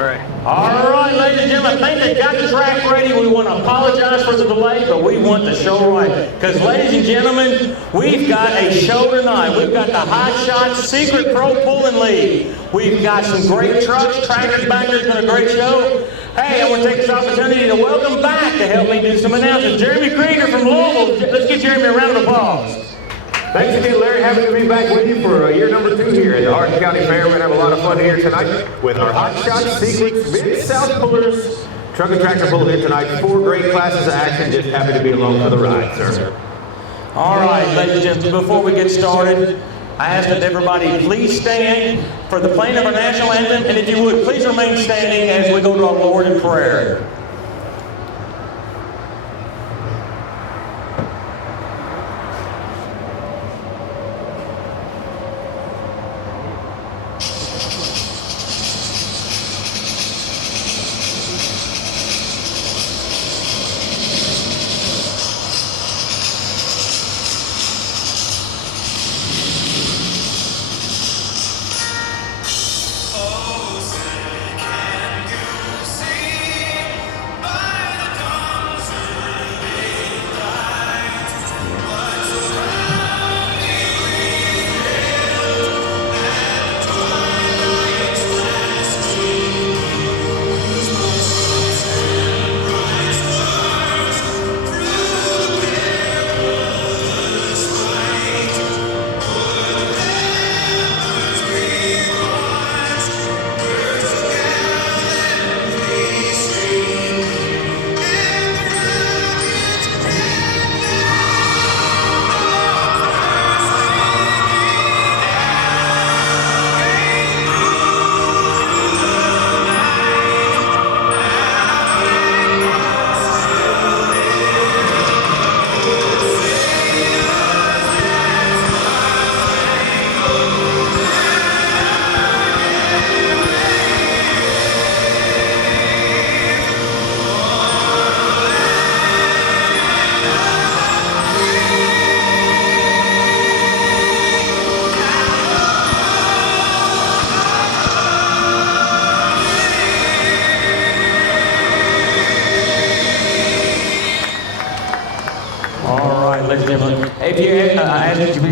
All right, ladies and gentlemen, I think they got the track ready. We want to apologize for the delay, but we want the show right. Because, ladies and gentlemen, we've got a show tonight. We've got the Hot Shots Secret Pro Pulling League. We've got some great trucks, tractors back there. It's been a great show. Hey, I want to take this opportunity to welcome back to help me do some announcements. Jeremy Krieger from Louisville. Let's give Jeremy a round of applause. Thanks again, Larry. Happy to be back with you for year number 2 here at the Hardin County Fair. We're going to have a lot of fun here tonight with our Hot Shots Secrets Mid-South Pullers Truck and Tractor Pull here tonight. 4 great classes of action. Just happy to be along for the ride, sir. All right, ladies and gentlemen, before we get started, I ask that everybody please stand for the playing of our national anthem, and if you would, please remain standing as we go to our Lord in prayer.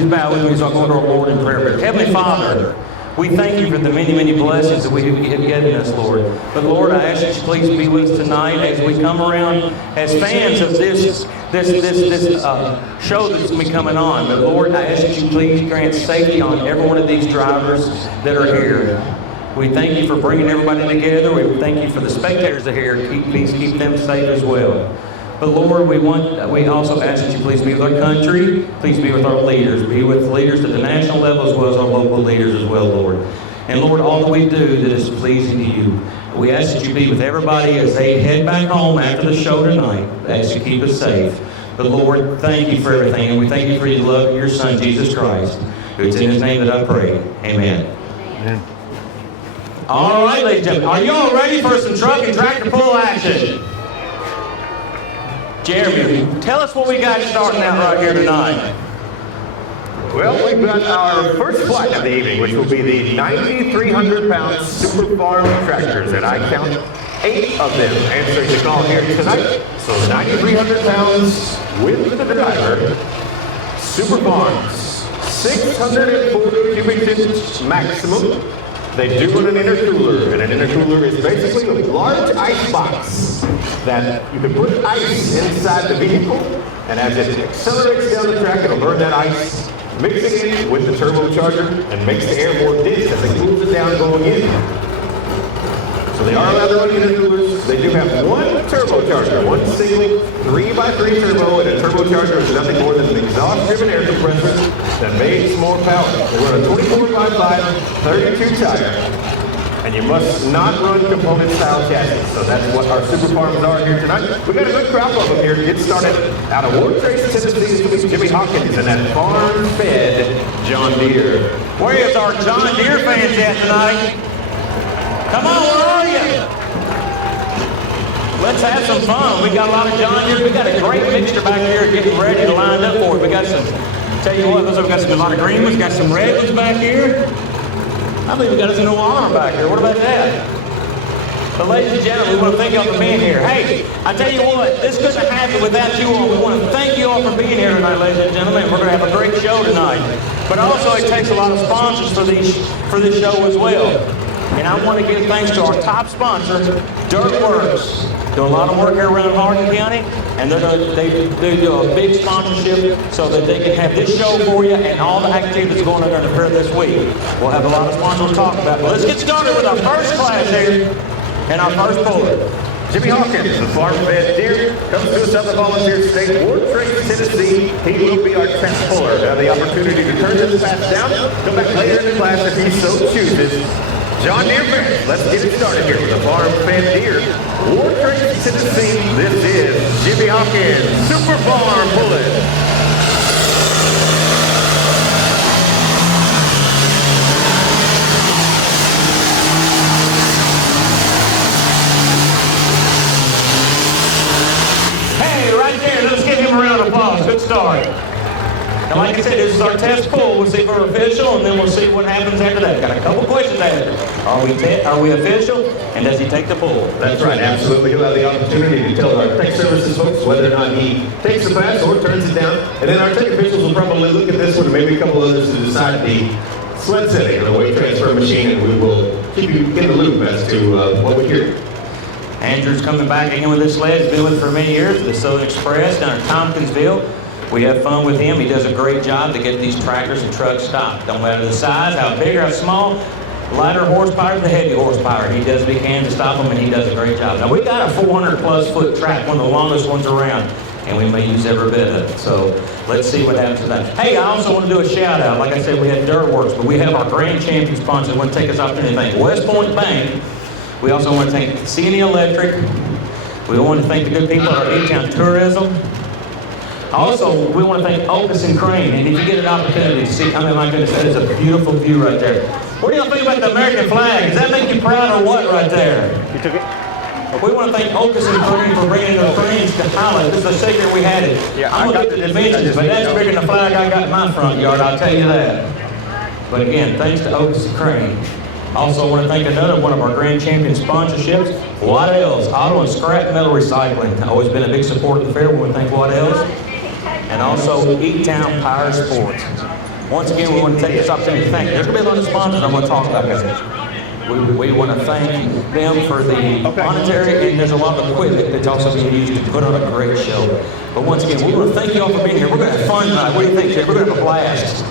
Bow with me as I go to our Lord in prayer. Heavenly Father, we thank you for the many, many blessings that we have given us, Lord. But Lord, I ask that you please be with us tonight as we come around as fans of this show that's going to be coming on. But Lord, I ask that you please grant safety on every one of these drivers that are here. We thank you for bringing everybody together. We thank you for the spectators that are here. Please keep them safe as well. But Lord, we also ask that you please be with our country, please be with our leaders, be with leaders at the national level as well as our local leaders as well, Lord. And Lord, all that we do that is pleasing to you. We ask that you be with everybody as they head back home after the show tonight. I ask you to keep us safe. But Lord, thank you for everything, and we thank you for your love of your Son, Jesus Christ. It's in his name that I pray. Amen. Amen. All right, ladies and gentlemen, are you all ready for some truck and tractor pull action? Jeremy, tell us what we got starting out right here tonight. Well, we've got our first flight of the evening, which will be the 9,300-pound Super Farm tractors, and I count 8 of them answering the call here tonight. So 9,300 pounds with the driver. Super Farms, 640 cubic inch maximum. They do run an intercooler, and an intercooler is basically a large ice box that you can put ice inside the vehicle, and as it accelerates down the track, it'll burn that ice, mixing it with the turbocharger, and makes the air more dense as it cools it down going in. So they are allowed to run intercoolers. They do have one turbocharger, one single 3x3 turbo, and a turbocharger is nothing more than an exhaust-driven air compressor that makes more power. They run a 24x5, 32 tire. And you must not run component-style chassis. So that's what our Super Farms are here tonight. We got a good crowd of them here to get started. Out of Ward Trace, Tennessee, is going to be Jimmy Hawkins and that farm-fed John Deere. Where is our John Deere fans at tonight? Come on, where are you? Let's have some fun. We got a lot of John Deere. We got a great mixture back here getting ready to line up for it. We got some, tell you what, we got a lot of green ones, got some red ones back here. I believe we got us a new arm back here. What about that? But ladies and gentlemen, we want to thank y'all for being here. Hey, I tell you what, this couldn't have happened without you all. We want to thank you all for being here tonight, ladies and gentlemen. We're going to have a great show tonight. But also, it takes a lot of sponsors for this show as well. And I want to give thanks to our top sponsor, Dirtworks. Do a lot of work here around Hardin County, and they do a big sponsorship so that they can have this show for you and all the activities going on during the fair this week. We'll have a lot of sponsors to talk about. But let's get started with our first class here and our first puller. Jimmy Hawkins, the farm-fed deer, comes to us out of the volunteer state, Ward Trace, Tennessee. He will be our 10th puller. Have the opportunity to turn this pass down, come back later in the class if he so chooses. John Deere fans, let's get it started here with the farm-fed deer. Ward Trace, Tennessee, this is Jimmy Hawkins, Super Farm Pulling. Let's give him a round of applause. Good start. Now, like I said, this is our test pull. We'll see if we're official, and then we'll see what happens after that. Got a couple questions after. Are we official? And does he take the pull? That's right, absolutely. He'll have the opportunity to tell our tech services folks whether or not he takes the pass or turns it down. And then our tech officials will probably look at this one and maybe a couple others to decide the sled setting and the weight transfer machine, and we will keep you in the loop as to what we hear. Andrew's coming back again with this sled. He's been with it for many years, the Southern Express down in Tompkinsville. We have fun with him. He does a great job to get these tractors and trucks stopped. Don't matter the size, how big or how small, lighter horsepower, the heavy horsepower. He does what he can to stop them, and he does a great job. Now, we got a 400-plus foot track, one of the longest ones around, and we may use every bit of it. So let's see what happens tonight. Hey, I also want to do a shout-out. Like I said, we had Dirtworks, but we have our grand champion sponsor. I want to take this opportunity to thank West Point Bank. We also want to thank C&E Electric. We want to thank the good people at our E-Town Tourism. Also, we want to thank Otis and Crane. And if you get an opportunity to see, I mean, my goodness, that is a beautiful view right there. What do y'all think about the American flag? Does that make you proud or what right there? You took it? We want to thank Otis and Crane for bringing the cranes to Holland. This is the second we had it. Yeah, I'm going to get the dimensions, but that's bigger than the flag I got in my front yard, I'll tell you that. But again, thanks to Otis and Crane. Also, I want to thank another one of our grand champion sponsorships, Waddell's Auto and Scrap Metal Recycling. Always been a big supporter of the fair. We want to thank Waddell's. And also, E-Town Power Sports. Once again, we want to take this opportunity to thank. There's going to be a lot of sponsors I'm going to talk about this. We want to thank them for the monetary, and there's a lot of equipment that's also being used to put on a great show. But once again, we want to thank you all for being here. We're going to have fun tonight. What do you think, Jay? We're going to have a blast.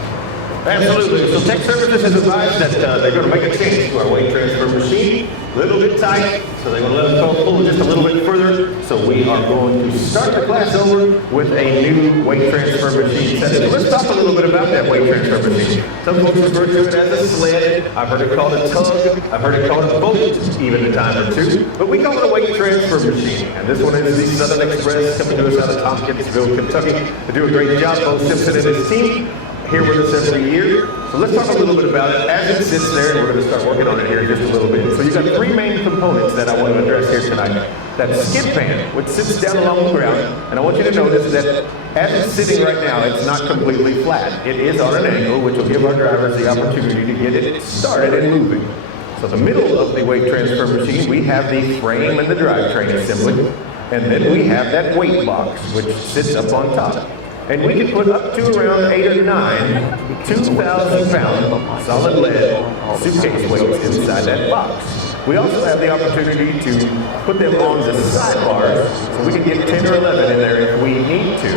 Absolutely. So Tech Services has advised that they're going to make a change to our weight transfer machine. A little bit tight, so they're going to let us pull just a little bit further. So we are going to start the class over with a new weight transfer machine setting. Let's talk a little bit about that weight transfer machine. Some folks refer to it as a sled. I've heard it called a tug. I've heard it called a boat, even a time or two. But we call it a weight transfer machine. And this one is the Southern Express coming to us out of Tompkinsville, Kentucky. They do a great job, both Simpson and his team. Here with us every year. So let's talk a little bit about it as it sits there, and we're going to start working on it here in just a little bit. So you've got three main components that I want to address here tonight. That skid pan, which sits down along the ground, and I want you to notice that as it's sitting right now, it's not completely flat. It is on an angle, which will give our drivers the opportunity to get it started and moving. So the middle of the weight transfer machine, we have the frame and the drivetrain assembly, and then we have that weight box, which sits up on top. And we can put up to around 8 or 9 2,000-pound solid lead suitcase weights inside that box. We also have the opportunity to put them on the sidebars, so we can get 10 or 11 in there if we need to.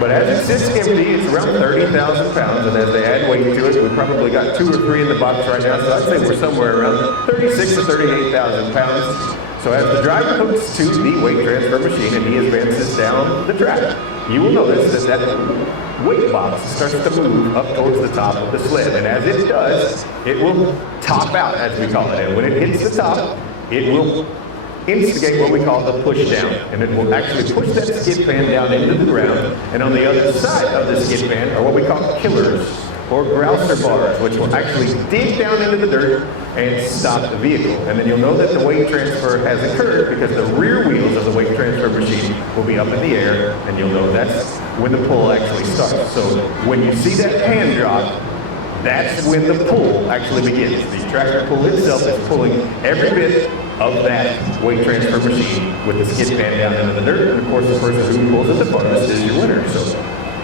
But as it sits empty, it's around 30,000 pounds, and as they add weight to it, we've probably got 2 or 3 in the box right now, so I'd say we're somewhere around 36 to 38,000 pounds. So as the driver hooks to the weight transfer machine and he advances down the track, you will notice that that weight box starts to move up towards the top of the sled. And as it does, it will top out, as we call it. And when it hits the top, it will instigate what we call the push down. And it will actually push that skid pan down into the ground. And on the other side of the skid pan are what we call killers, or grouser bars, which will actually dig down into the dirt and stop the vehicle. And then you'll know that the weight transfer has occurred because the rear wheels of the weight transfer machine will be up in the air, and you'll know that's when the pull actually starts. So when you see that hand drop, that's when the pull actually begins. The tractor pull itself is pulling every bit of that weight transfer machine with the skid pan down into the dirt. And of course, the person who pulls it the farthest is your winner. So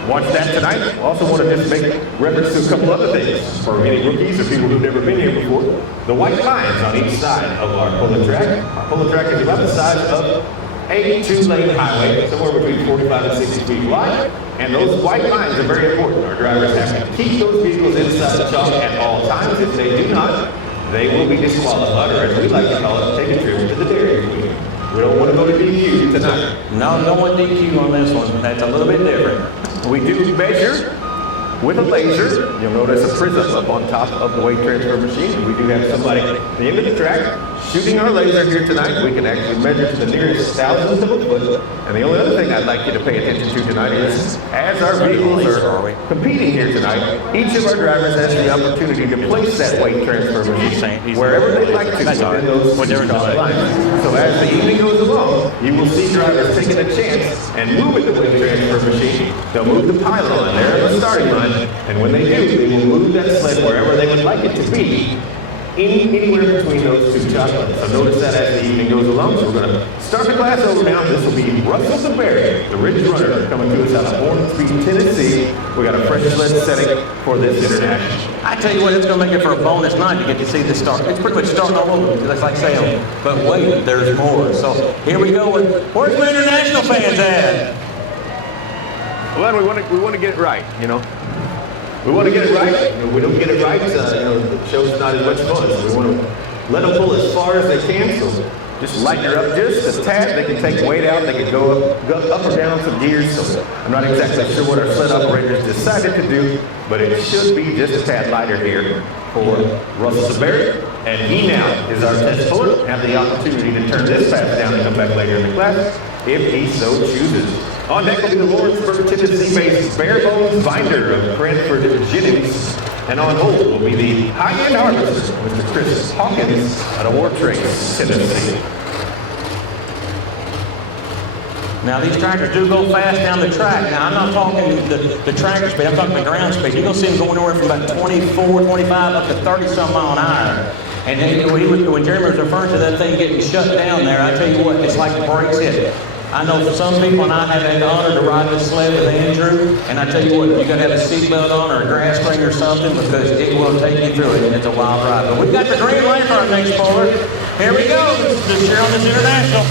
watch that tonight. Also want to just make reference to a couple other things for any rookies or people who've never been here before. The white lines on each side of our pulling track. Our pulling track is about the size of a 2-lane highway, somewhere between 45 and 60 feet wide. And those white lines are very important. Our drivers have to keep those vehicles inside the chalk at all times. If they do not, they will be disqualified, or as we like to call it, take a trip to the Dairy Queen. We don't want to go to DQ tonight. No, no one DQ on this one. That's a little bit different. We do measure with a laser. You'll notice a prism up on top of the weight transfer machine. We do have somebody at the end of the track shooting our laser here tonight. We can actually measure to the nearest thousandth of a foot. And the only other thing I'd like you to pay attention to tonight is, as our vehicles are competing here tonight, each of our drivers has the opportunity to place that weight transfer machine wherever they'd like to within those chalk lines. So as the evening goes along, you will see drivers taking a chance and moving the weight transfer machine. They'll move the pylon there at the starting line, and when they do, they will move that sled wherever they would like it to be, anywhere between those two chalk lines. So notice that as the evening goes along. So we're going to start the class over now. This will be Russell DeBerry, the Ridge Runner, coming to us out of Hornsby, Tennessee. We got a fresh sled setting for this international. I tell you what, it's going to make it for a bonus night to get to see this start. It's pretty much starting all over, just like saying, but wait, there's more. So here we go with, where's my international fans at? Well, we want to get it right, you know. We want to get it right. If we don't get it right, the show's not as much fun. So we want to let them pull as far as they can. So just lighten her up just a tad. They can take weight out. They can go up or down some gears. So I'm not exactly sure what our sled operators decided to do, but it should be just a tad lighter here for Russell DeBerry. And he now is our test puller. Have the opportunity to turn this fast down and come back later in the class if he so chooses. On deck will be the Lawrenceburg, Tennessee-based Barebones Binder of Cranford Jennings. And on hold will be the high-end harvester, Mr. Chris Hawkins out of Wartrace, Tennessee. Now these tractors do go fast down the track. Now I'm not talking the tractor speed, I'm talking the ground speed. You're going to see them going anywhere from about 24, 25 up to 30-some mile an hour. And then when Jeremy was referring to that thing getting shut down there, I tell you what, it's like the brakes hit it. I know for some people, and I have had the honor to ride this sled with Andrew, and I tell you what, you got to have a seatbelt on or a grass string or something because it will take you through it, and it's a wild ride. But we've got the green light for our next puller. Here we go, this year on this international.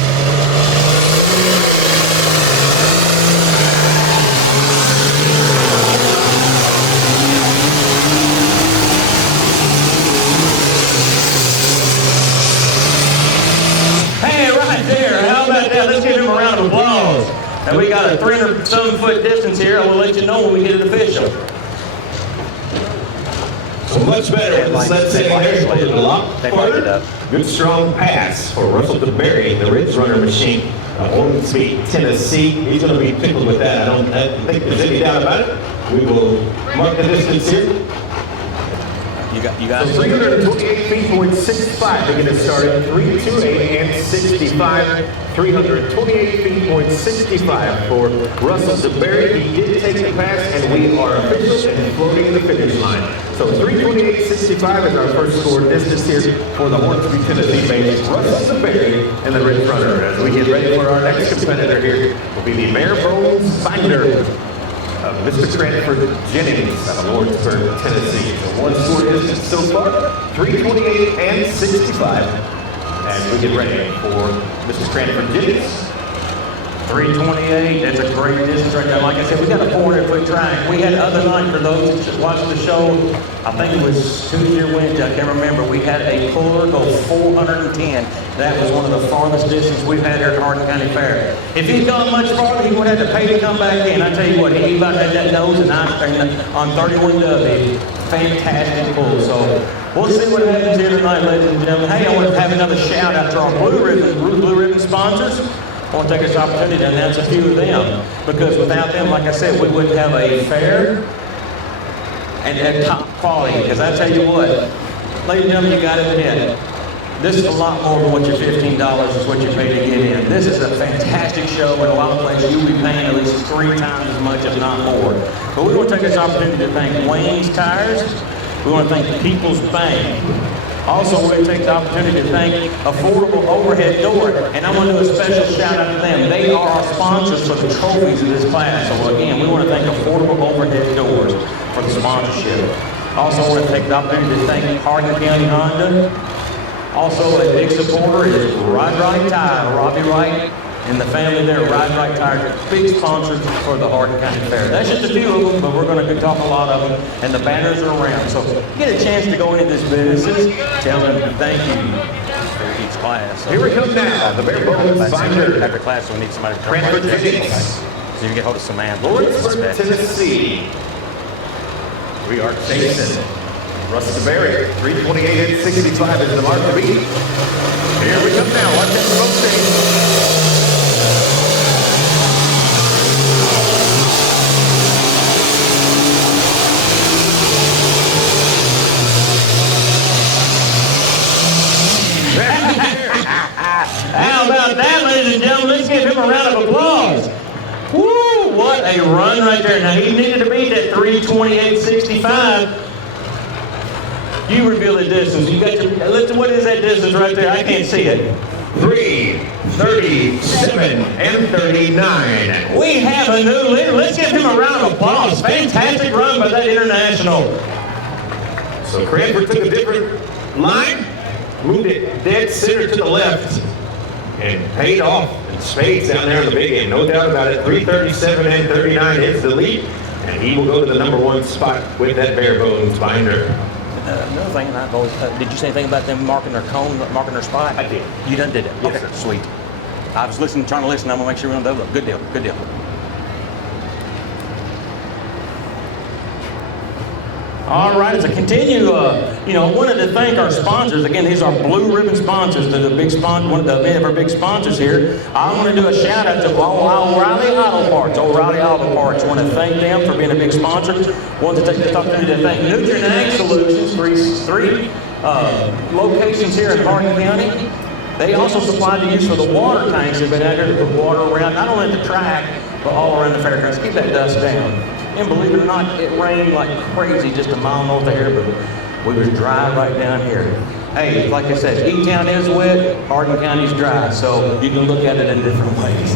Let's give him a round of applause. And we got a 300-some-foot distance here. I will let you know when we get it official. So much better with the sled sitting here. A lot farther. Good strong pass for Russell DeBerry, the Ridge Runner machine. Hornsby, Tennessee. He's going to be tickled with that. I don't think there's any doubt about it. We will mark the distance here. You got so 328 feet, 0.65 to get it started. 328 and 65. 328 feet, 0.65 for Russell DeBerry. He did take the pass, and we are official and floating in the finish line. So 328.65 is our first score distance here for the Hornsby, Tennessee-based Russell DeBerry and the Ridge Runner. As we get ready for our next competitor here, will be the Barebones Binder. Mr. Cranford Jennings out of Lawrenceburg, Tennessee. So one score distance so far, 328 and 65. As we get ready for Mr. Cranford Jennings. 328, that's a great distance right there. Like I said, we got a 400-foot track. We had the other night, for those that watched the show, I think it was Tuesday or Wednesday, I can't remember, we had a puller go 410. That was one of the farthest distances we've had here at Hardin County Fair. If he'd gone much farther, he would have had to pay to come back in. I tell you what, he about had that nose and on 31W. Fantastic pull. So we'll see what happens here tonight, ladies and gentlemen. Hey, I want to have another shout out to our Blue Ribbon sponsors. I want to take this opportunity to announce a few of them, because without them, like I said, we wouldn't have a fair and at top quality. Because I tell you what, ladies and gentlemen, you got to admit, this is a lot more than what your $15 is what you pay to get in. This is a fantastic show, and a lot of places you'll be paying at least 3 times as much, if not more. But we want to take this opportunity to thank Wayne's Tires. We want to thank People's Bank. Also, we're going to take the opportunity to thank Affordable Overhead Door, and I want to do a special shout out to them. They are our sponsors for the trophies of this class. So again, we want to thank Affordable Overhead Doors for the sponsorship. Also, I want to take the opportunity to thank Hardin County Honda. Also, a big supporter is Ride Right Tire, Robbie Wright and the family there at Ride Right Tire, big sponsors for the Hardin County Fair. That's just a few of them, but we're going to talk a lot of them, and the banners are around. So if you get a chance to go into these businesses, tell them thank you for each class. Here we come now, the Bare Bones Binder. After class, we need somebody to Transfer to Phoenix. so you can get hold of some man. Lawrenceburg, Tennessee. We are chasing Russell DeBerry. 328 and 65 is the mark to beat. Here we come now. Watch that smoke stage. How about that, ladies and gentlemen? Let's give him a round of applause. Woo! What a run right there. Now, he needed to beat that 328.65. You reveal the distance. You got your, what is that distance right there? I can't see it. 3:37 and 39. We have a new leader. Let's give him a round of applause. Fantastic run by that international. So Cranford took a different line, moved it dead center to the left, and paid off in spades down there in the big game. No doubt about it. 3:37 and 39 is the lead, and he will go to the #1 spot with that Bare Bones Binder. Another thing, I've always, did you say anything about them marking their cone, marking their spot? I did. You done did it? Yes, Okay, sir. sweet. I was listening, trying to listen. I'm gonna make sure we don't double up. Good deal. Good deal. All right, as I continue, I wanted to thank our sponsors. Again, these are blue ribbon sponsors. They're the big sponsor, one of our big sponsors here. I want to do a shout out to O'Reilly Auto Parts. O'Reilly Auto Parts. I want to thank them for being a big sponsor. Want to take this opportunity to thank Nutrient Ag Solutions, three locations here in Hardin County. They also supply the use for the water tanks. They've been out here to put water around, not only at the track, but all around the fairgrounds. Keep that dust down. And believe it or not, it rained like crazy just a mile north of here, but we was dry right down here. Hey, like I said, E-Town is wet, Hardin County's dry, so you can look at it in different ways.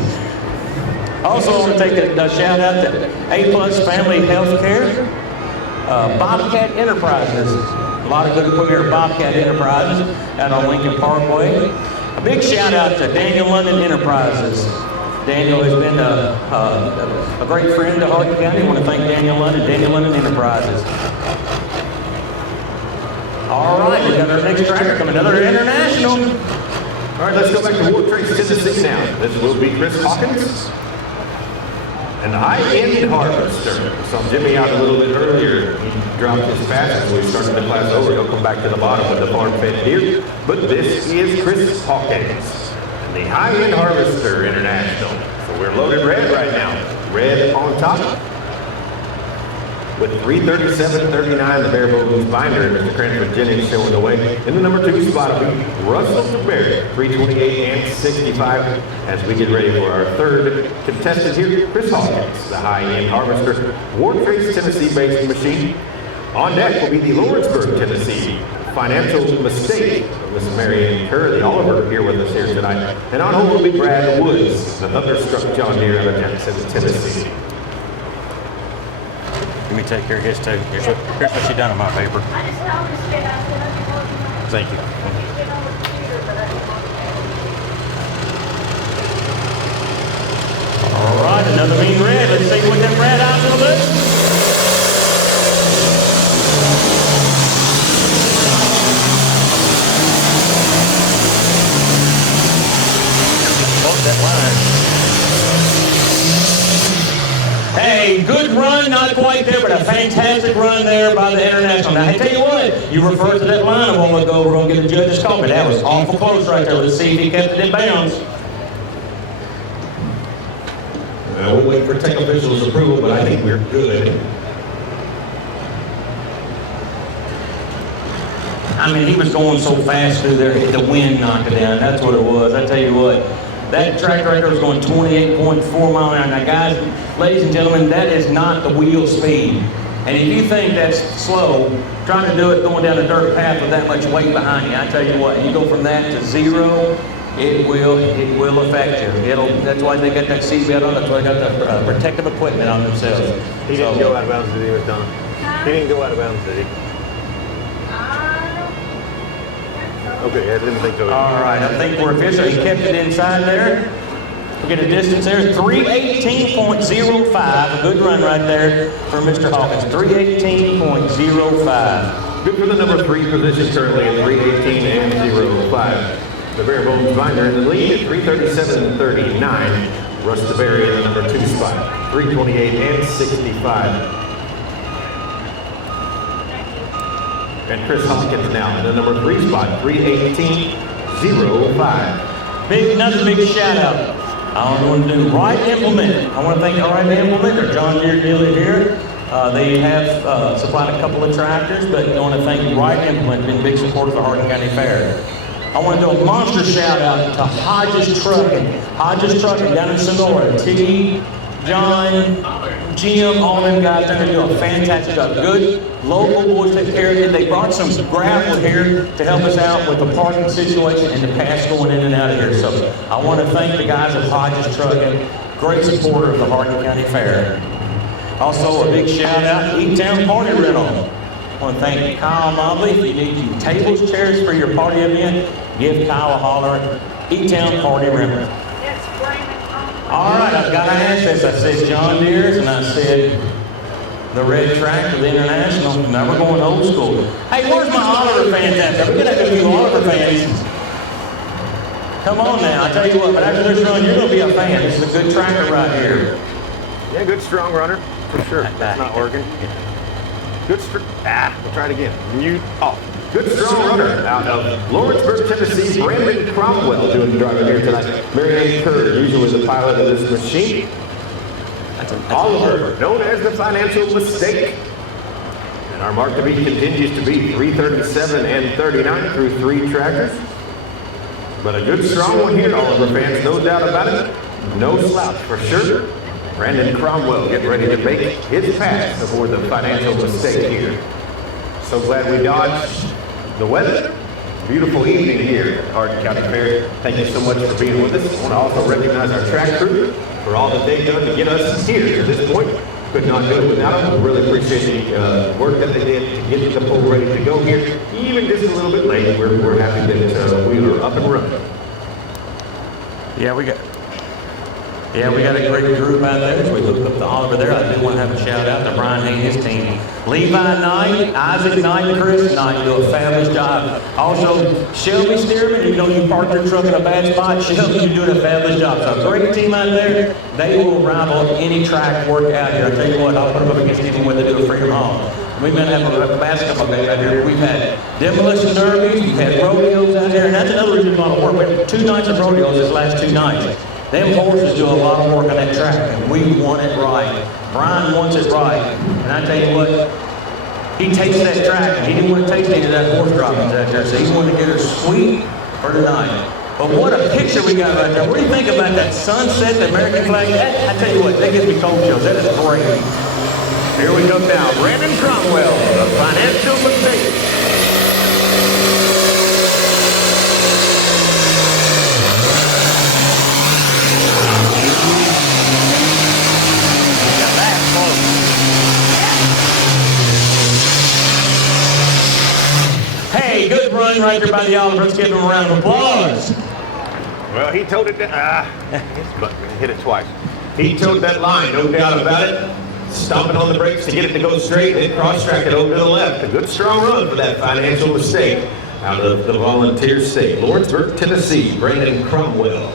Also, I want to take a shout out to A-Plus Family Healthcare, Bobcat Enterprises. A lot of good equipment here at Bobcat Enterprises out on Lincoln Parkway. A big shout out to Daniel London Enterprises. Daniel has been a great friend to Hardin County. I want to thank Daniel London Enterprises. All right, we got our next tracker coming, another international. All right, let's go back to Ward Trace, Tennessee now. This will be Chris Hawkins. And high-end harvester. Saw Jimmy out a little bit earlier. He dropped his fastest when we started the class over. He'll come back to the bottom with the farm-fed deer. But this is Chris Hawkins. The high-end harvester international. So we're loaded red right now. Red on top. With 3:37.39, the Bare Bones Binder, and Mr. Cranford Jennings showing the way. In the #2 spot will be Russell DeBerry, 3:28 and 65, as we get ready for our third contestant here, Chris Hawkins, the high-end harvester, Ward Trace, Tennessee-based machine. On deck will be the Lawrenceburg, Tennessee Financial Mistake, Miss Marianne Kerr, the Oliver, here with us here tonight. And on hold will be Brad Woods, the Thunderstruck John Deere out of Jackson, Tennessee. Let me take care of his too. Here's what she done on my paper. Thank you. All right, another mean red. Let's see what them red eyes will do. That line. Hey, good run, not quite there, but a fantastic run there by the international. Now, I tell you what, you referred to that line a while ago. We're going to get a judge's call, but that was awful close right there. Let's see if he kept it in bounds. We'll wait for tech officials' approval, but I think we're good. I mean, he was going so fast through there, the wind knocked it down. That's what it was. I tell you what. That tractor right there was going 28.4 miles an hour. Now, guys, ladies and gentlemen, that is not the wheel speed. And if you think that's slow, trying to do it going down a dirt path with that much weight behind you, I tell you what, you go from that to zero, it will affect you. That's why they got that seatbelt on. That's why they got the protective equipment on themselves. He didn't go out of bounds, did he, with Donna? He didn't go out of bounds, did he? Okay, I didn't think so. All right, I think we're official. He kept it inside there. We get a distance there, 3:18.05. A good run right there for Mr. Hawkins. 3:18.05. Good for the number 3 position currently at 3:18 and 05. The Bare Bones Binder in the lead at 3:37.39. Russ DeBerry in the number 2 spot, 3:28 and 65. And Chris Hopkins now in the number 3 spot, 3:18.05. Another big shout out. I want to do Wright Implement. I want to thank Wright Implement or John Deere dealer here. They have supplied a couple of tractors, but I want to thank Wright Implement, been big supporters of the Hardin County Fair. I want to do a monster shout out to Hodges Trucking. Hodges Trucking down in Sonora. T, John, Jim, all them guys down there do a fantastic job. Good local boys take care of it. They brought some gravel here to help us out with the parking situation and the paths going in and out of here. So I want to thank the guys at Hodges Trucking, great supporter of the Hardin County Fair. Also a big shout out to E-Town Party Rental. I want to thank Kyle Mobley. If you need your tables, chairs for your party event, give Kyle a holler. E-Town Party Rental. All right, I've got to ask this. I said John Deere's and I said the red tractor, the International. Now we're going old school. Hey, where's my Oliver fans at? We're going to have a few Oliver fans. Come on now, I tell you what, but after this run, you're going to be a fan. This is a good tractor right here. Yeah, good strong runner, for sure. That's not working. We'll try it again. Mute off. Good strong runner out of Lawrenceburg, Tennessee, Brandon Cromwell doing the driving here tonight. Marianne Kerr, usually the pilot of this machine. Oliver, known as the Financial Mistake. And our mark to beat continues to be 3:37 and 39 through 3 tractors. But a good strong one here, Oliver fans, no doubt about it. No slouch for sure. Brandon Cromwell getting ready to make his pass aboard the Financial Mistake here. So glad we dodged the weather. Beautiful evening here at Hardin County Fair. Thank you so much for being with us. I want to also recognize our track crew for all that they've done to get us here to this point. Could not do it without them. Really appreciate the work that they did to get the pool ready to go here. Even just a little bit late, we're happy that we were up and running. Yeah, we got a great group out there. So we hooked up to Oliver there. I do want to have a shout out to Brian and his team. Levi Knight, Isaac Knight, and Chris Knight do a fabulous job. Also, Shelby Stearman, you know you parked your truck in a bad spot. Shelby, you're doing a fabulous job. So a great team out there. They will rival any track work out here. I tell you what, I'll put them up against anyone when they do a Freedom Hall. We've been having a basketball game out here. We've had demolition derbies, we've had rodeos out here, and that's another reason why I work. We had 2 nights of rodeos this last 2 nights. Them horses do a lot of work on that track, and we want it right. Brian wants it right. And I tell you what, he takes that track, and he didn't want to taste any of that horse droppings out there, so he wanted to get her sweet for tonight. But what a picture we got right there. What do you think about that sunset, the American flag? I tell you what, that gives me cold chills. That is great. Here we go now. Brandon Cromwell, the Financial Mistake. Hey, good run right there by the Oliver. Let's give him a round of applause. Well, he told it down. Hit it twice. He towed that line, no doubt about it. Stomping on the brakes to get it to go straight, then cross-track it over to the left. A good strong run for that Financial Mistake out of the Volunteer State. Lawrenceburg, Tennessee, Brandon Cromwell.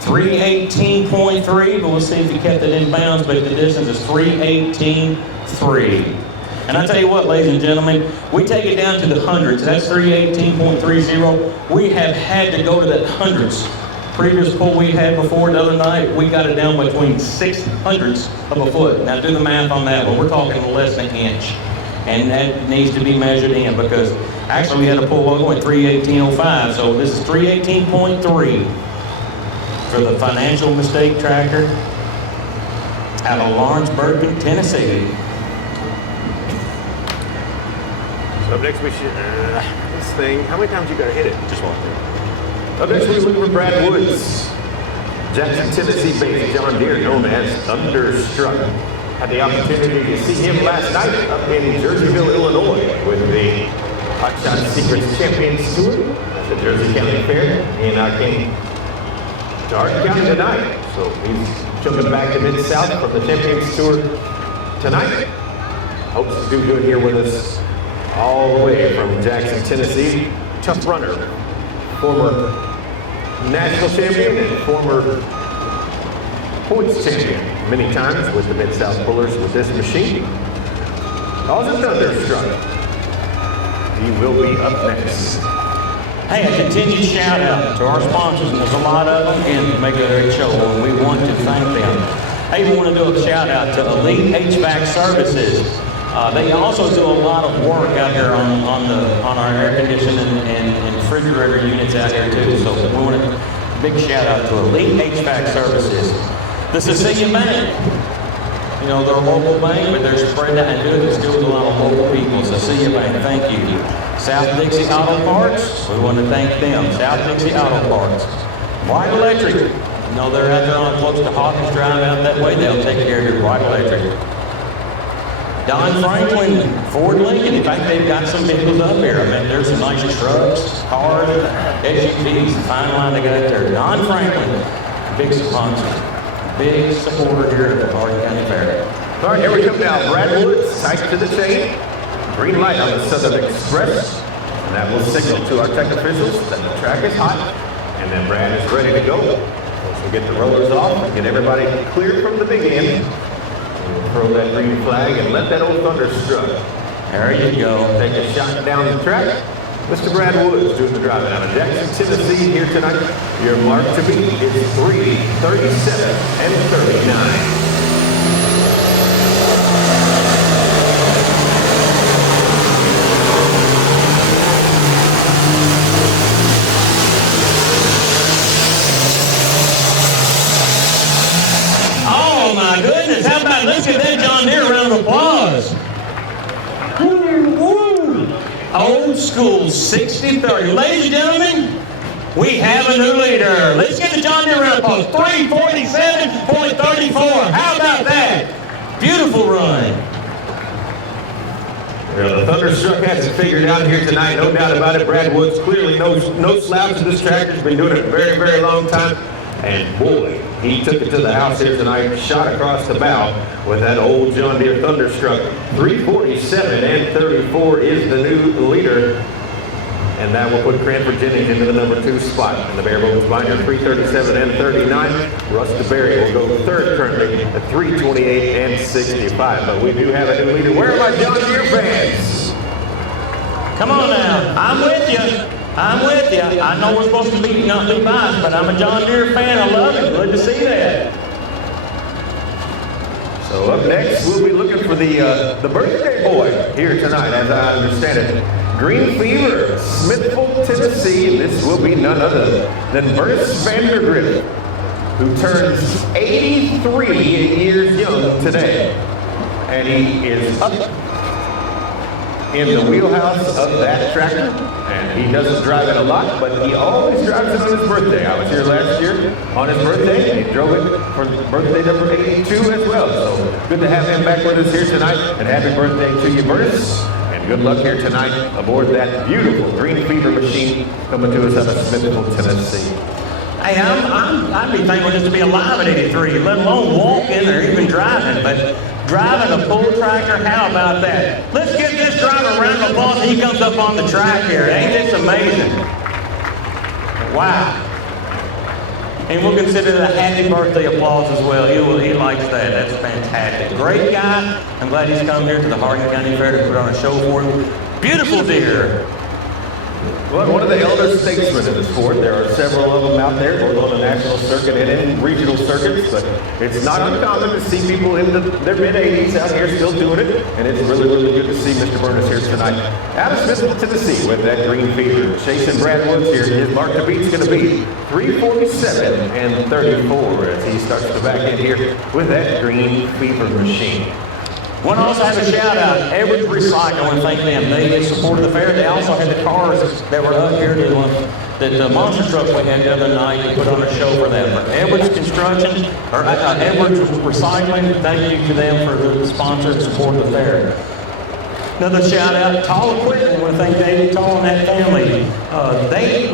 3:18.3, but we'll see if he kept it in bounds, but the distance is 3:18.3. And I tell you what, ladies and gentlemen, we take it down to the hundreds. That's 3:18.30. We have had to go to that hundreds. Previous pull we had before the other night, we got it down between 600ths of a foot. Now do the math on that one. We're talking less than an inch. And that needs to be measured in because actually we had a pull logo at 3:18.05. So this is 3:18.3 for the Financial Mistake tractor out of Lawrenceburg, Tennessee. Up next, we should, this thing, how many times you gotta hit it? Just one. Up next, we're looking for Brad Woods. Jackson, Tennessee-based John Deere, known as Thunderstruck. Had the opportunity to see him last night up in Jerseyville, Illinois, with the Hot Shot Secrets Champions Tour at the Jersey County Fair. And came to Hardin County tonight. So he's jumping back to Mid-South from the Champions Tour tonight. Hopes to do good here with us all the way from Jackson, Tennessee. Tough runner, former national champion and former points champion many times with the Mid-South Pullers with this machine. Also Thunderstruck. He will be up next. Hey, a continued shout out to our sponsors, and there's a lot of them, and to make a great show, and we want to thank them. Hey, we want to do a shout out to Elite HVAC Services. They also do a lot of work out here on our air conditioning and refrigerator units out here too. So we want a big shout out to Elite HVAC Services. The Cecilia Bank. You know, they're a local bank, but they're spread out and doing it still with a lot of local people. Cecilia Bank, thank you. South Dixie Auto Parts, we want to thank them. South Dixie Auto Parts. White Electric, you know, they're out there on close to Hawkins Drive out that way. They'll take care of your White Electric. Don Franklin, Ford Lincoln. In fact, they've got some vehicles up here. I mean, there's some nice trucks, cars, SUVs, fine line they got there. Don Franklin, big sponsor, big supporter here at the Hardin County Fair. All right, here we come now. Brad Woods, tight to the chain. Green light on the Southern Express. And that will signal to our tech officials that the track is hot. And then Brad is ready to go. Once we get the rollers off and get everybody cleared from the big end, we'll throw that green flag and let that old Thunderstruck. There you go. Take a shot down the track. Mr. Brad Woods doing the driving out of Jackson, Tennessee here tonight. Your mark to beat is 3:37 and 39. Oh my goodness, how about, let's give that John Deere a round of applause. Woo, woo. Old school 60-30. Ladies and gentlemen, we have a new leader. Let's give the John Deere a round of applause. 3:47.34. How about that? Beautiful run. Well, the Thunderstruck has it figured out here tonight, no doubt about it. Brad Woods clearly no slouch in this tractor. He's been doing it a very, very long time. And boy, he took it to the house here tonight, shot across the bow with that old John Deere Thunderstruck. 3:47 and 34 is the new leader. And that will put Cranford Jennings into the number 2 spot. And the Bear Bones binder 3:37 and 39. Russ DeBerry will go third currently at 3:28 and 65. But we do have a new leader. Where are my John Deere fans? Come on now, I'm with you. I'm with you. I know we're supposed to be not be biased, but I'm a John Deere fan. I love it. Good to see that. So up next, we'll be looking for the birthday boy here tonight, as I understand it. Green Fever, Smithville, Tennessee. This will be none other than Burns Vandergrift, who turns 83 years young today. And he is up in the wheelhouse of that tractor. And he doesn't drive it a lot, but he always drives it on his birthday. I was here last year on his birthday, and he drove it for birthday number 82 as well. So good to have him back with us here tonight, and happy birthday to you, Burns. And good luck here tonight aboard that beautiful Green Fever machine coming to us out of Smithville, Tennessee. Hey, I'd be thankful just to be alive at 83, let alone walking or even driving. But driving a pull tractor, how about that? Let's give this driver a round of applause when he comes up on the track here. Ain't this amazing? Wow. And we'll consider it a happy birthday applause as well. He likes that. That's fantastic. Great guy. I'm glad he's come here to the Hardin County Fair to put on a show for him. Beautiful deer. Well, one of the elder statesmen in the sport. There are several of them out there, both on the national circuit and in regional circuits, but it's not uncommon to see people in their mid-80s out here still doing it, and it's really, really good to see Mr. Burns here tonight. Out of Smithville, Tennessee, with that Green Fever. Chasing Brad Woods here. His mark to beat is going to be 3:47 and 34 as he starts to back in here with that Green Fever machine. Want to also have a shout out, Edwards Recycle, I want to thank them. They supported the fair. They also had the cars that were up here that the monster truck we had the other night to put on a show for them. But Edwards Construction, or Edwards Recycling, thank you to them for the sponsor and support of the fair. Another shout out, Tall Equipment. I want to thank David Tall and that family. They,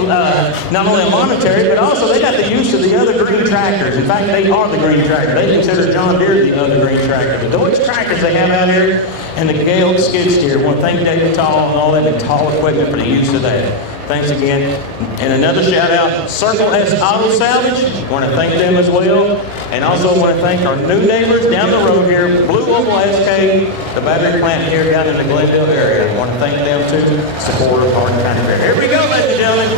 not only monetary, but also they got the use of the other green tractors. In fact, they are the green tractor. They consider John Deere the other green tractor. The Deutsch tractors they have out here and the Gale skid steer. I want to thank David Tall and all that and Tall Equipment for the use of that. Thanks again. And another shout out, Circle S Auto Salvage. I want to thank them as well. And also want to thank our new neighbors down the road here, Blue Oval SK, the battery plant here down in the Glendale area. I want to thank them too, support of Hardin County Fair. Here we go, ladies and gentlemen.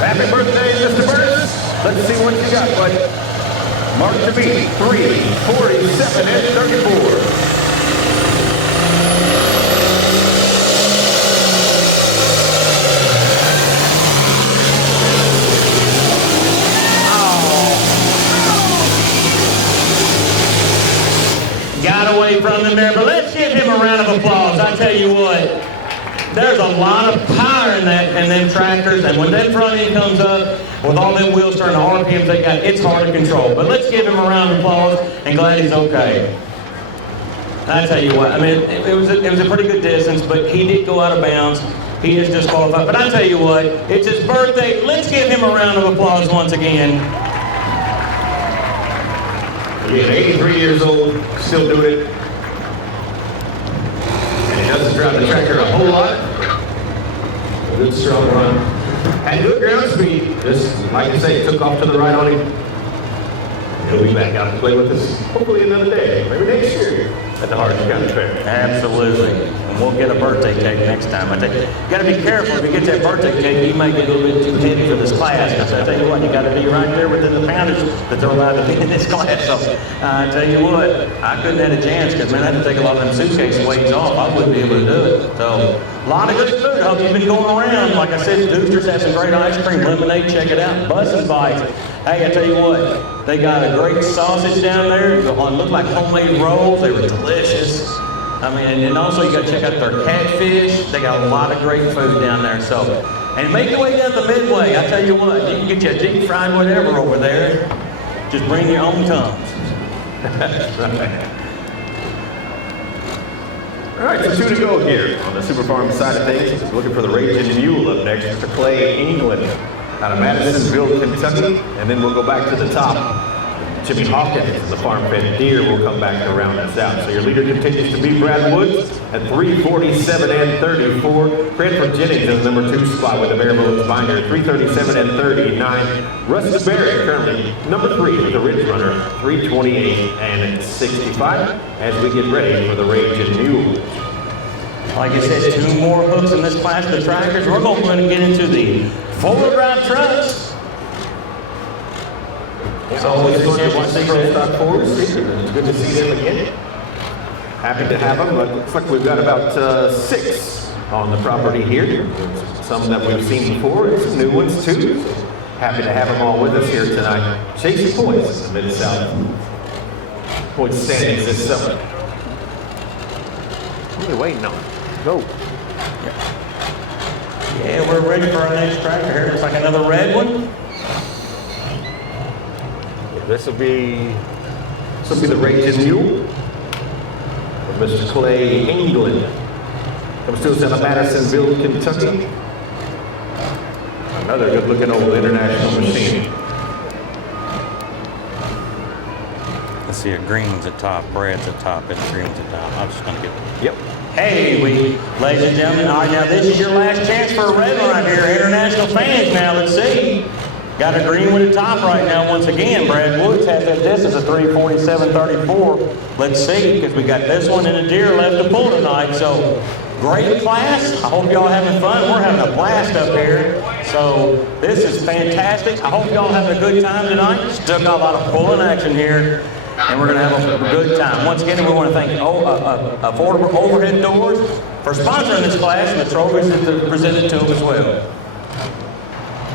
Happy birthday, Mr. Burns. Let's see what you got, bud. Mark to beat, 3, 47, and 34. Got away from them there, but let's give him a round of applause. I tell you what, there's a lot of power in them tractors, and when that front end comes up with all them wheels turning, the RPMs they got, it's hard to control. But let's give him a round of applause, and glad he's okay. I tell you what, I mean, it was a pretty good distance, but he did go out of bounds. He is disqualified. But I tell you what, it's his birthday. Let's give him a round of applause once again. He's 83 years old, still doing it. And he doesn't drive the tractor a whole lot. A good strong run. Had good ground speed. Just, like I say, took off to the right on him. He'll be back out to play with us hopefully another day, maybe next year at the Hardin County Fair. Absolutely. And we'll get a birthday cake next time. I tell you, got to be careful if you get that birthday cake, you may get a little bit too heavy for this class. Because I tell you what, you got to be right there within the poundage that they're allowed to be in this class. So I tell you what, I couldn't have a chance because, man, I had to take a lot of them suitcase weights off. I wouldn't be able to do it. So a lot of good food. I hope you've been going around. Like I said, Dooster's has some great ice cream, lemonade. Check it out. Bus and Bites. Hey, I tell you what, they got a great sausage down there. It looked like homemade rolls. They were delicious. I mean, and also you got to check out their catfish. They got a lot of great food down there. So, and make your way down to Midway. I tell you what, you can get you a deep fried whatever over there. Just bring your own tums. All right, so 2 to go here on the Super Farm side of things. Looking for the Raging Mule up next. Mr. Clay England out of Madisonville, Kentucky. And then we'll go back to the top. Jimmy Hawkins, the farm-fed deer, will come back to round us out. So your leader continues to be Brad Woods at 3:47 and 34. Cranford Jennings in the number 2 spot with the Maribel Binder, 3:37 and 39. Russ DeBerry currently number 3 with the Ridge Runner, 3:28 and 65. As we get ready for the Raging Mule. Like I said, 2 more hooks in this class of the tractors. We're going to get into the 4-wheel-drive trucks. It's always fun to watch the Pro Stock Fords. It's good to see them again. Happy to have them, but looks like we've got about 6 on the property here. Some that we've seen before, and some new ones too. Happy to have them all with us here tonight. Chasing points in the Mid-South. Point standings this summer. What are you waiting on? Go. Yeah, we're ready for our next tractor here. Looks like another red one. This will be the Raging Mule from Mr. Clay England. Comes to us out of Madisonville, Kentucky. Another good-looking old international machine. Let's see, green's at top, red's at top, and green's at top. I'm just going to get... Yep. Hey, ladies and gentlemen, all right, now this is your last chance for a red one right here. International fans now, let's see. Got a green one at top right now once again. Brad Woods has that distance of 3:47.34. Let's see, because we got this one and a deer left to pull tonight. So, great class. I hope y'all having fun. We're having a blast up here. So, this is fantastic. I hope y'all having a good time tonight. Still got a lot of pulling action here. And we're going to have a good time. Once again, we want to thank Affordable Overhead Doors for sponsoring this class and the trophies that are presented to them as well.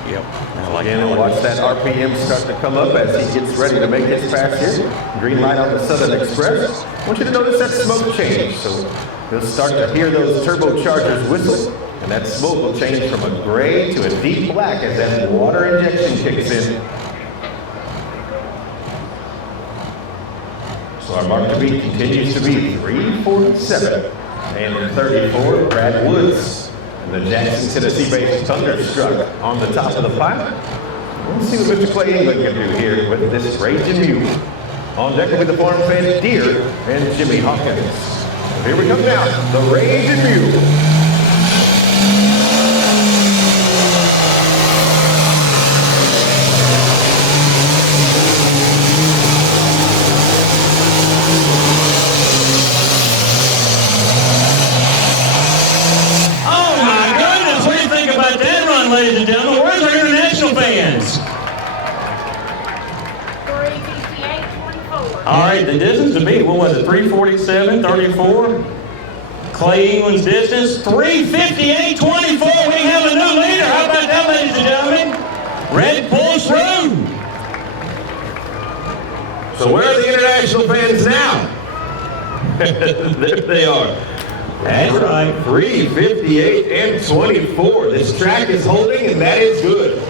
Yep. Again, watch that RPM start to come up as he gets ready to make his pass here. Green light on the Southern Express. I want you to notice that smoke change. So you'll start to hear those turbochargers whistle, and that smoke will change from a gray to a deep black as that water injection kicks in. So our mark to beat continues to be 3:47 and 34. Brad Woods and the Jackson, Tennessee-based Thunderstruck on the top of the pile. Let's see what Mr. Clay England can do here with this Raging Mule. On deck will be the farm-fed Deer and Jimmy Hawkins. So here we come now, the Raging Mule. Ladies and gentlemen, where's our international fans? 358.24. All right, the distance to beat, what was it, 347, 34? Clay England's distance, 358.24. We have a new leader. How about that, ladies and gentlemen? Red Bull Road. So where are the international fans now? There they are. That's right, 3:58 and 24. This track is holding, and that is good.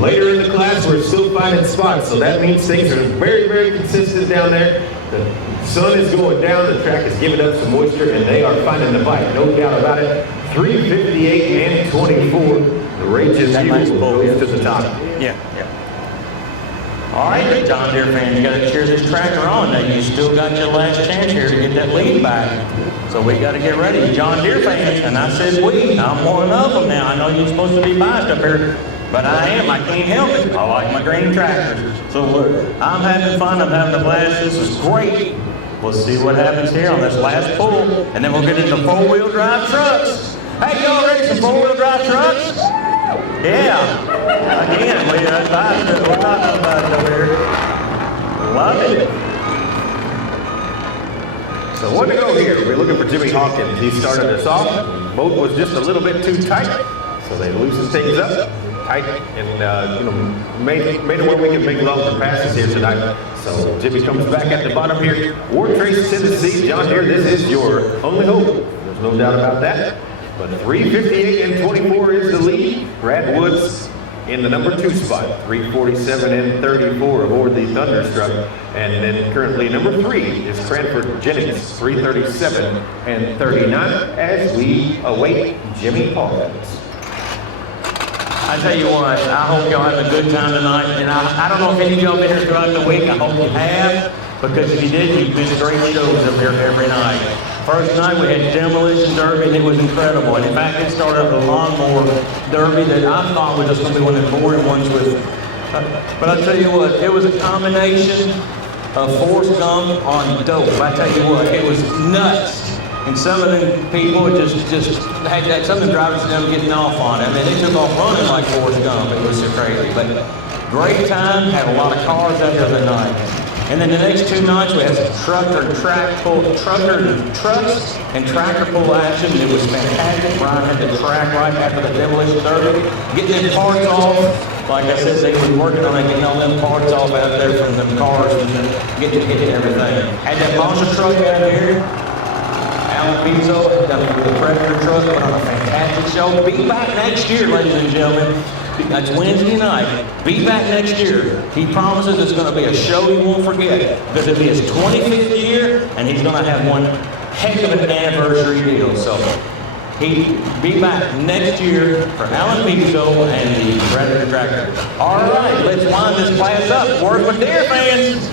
Later in the class, we're still finding spots, so that means things are very, very consistent down there. The sun is going down, the track is giving up some moisture, and they are finding the bite, no doubt about it. 3:58 and 24. The Raging Mule goes to the top. Yeah. All right, John Deere fans, you got to cheer this tractor on. Now, you still got your last chance here to get that lead back. So we got to get ready. John Deere fans, and I said we, I'm one of them now. I know you're supposed to be biased up here, but I am. I can't help it. I like my green tractors. So look, I'm having fun. I'm having a blast. This is great. We'll see what happens here on this last pull, and then we'll get into four-wheel drive trucks. Hey, y'all ready for four-wheel drive trucks? Yeah. Again, we're talking about it over here. Love it. So one to go here. We're looking for Jimmy Hawkins. He started us off. Boat was just a little bit too tight, so they loosened things up tight and made it where we can make longer passes here tonight. So Jimmy comes back at the bottom here. Ward Trace, Tennessee. John Deere, this is your only hope. There's no doubt about that. But 3:58 and 24 is the lead. Brad Woods in the number 2 spot, 3:47 and 34 aboard the Thunderstruck. And then currently number 3 is Cranford Jennings, 3:37 and 39 as we await Jimmy Hawkins. I tell you what, I hope y'all have a good time tonight. And I don't know if any of y'all been here throughout the week. I hope you have, because if you did, you've been great shows up here every night. First night we had Demolition Derby, and it was incredible. And in fact, it started with a lawnmower derby that I thought was just going to be one of the boring ones with. But I tell you what, it was a combination of Forrest Gump on dope. I tell you what, it was nuts. And some of them people just had that, some of the drivers ended up getting off on it. I mean, they took off running like Forrest Gump. It was so crazy. But great time, had a lot of cars out there that night. And then the next 2 nights we had some trucker and trucks and tractor pull action. It was fantastic. Brian had the track right after the Demolition Derby, getting them parts off. Like I said, they were working on it, getting all them parts off out there from the cars and getting it and everything. Had that monster truck out here. Alan Pizzo, the Predator truck, put on a fantastic show. Be back next year, ladies and gentlemen. That's Wednesday night. Be back next year. He promises it's going to be a show he won't forget, because it'll be his 25th year, and he's going to have one heck of an anniversary deal. So he'll be back next year for Alan Pizzo and the Predator tractor. All right, let's wind this class up. Work with Deere fans.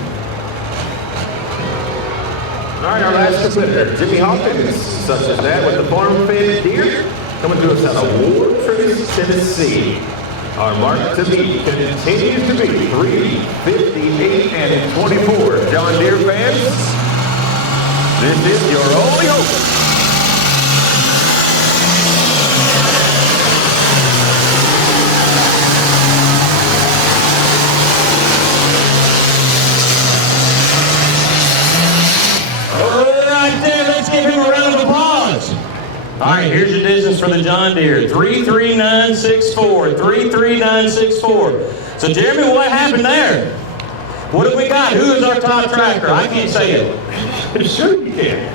All right, our last competitor, Jimmy Hawkins, such as that with the farm-fed Deere, coming to us out of Ward Trace, Tennessee. Our mark to beat continues to be 3:58 and 24. John Deere fans, this is your only hope. Right there, let's give him a round of applause. All right, here's your distance for the John Deere. 33964. 33964. So, Jeremy, what happened there? What have we got? Who is our top tractor? I can't say it. Sure you can.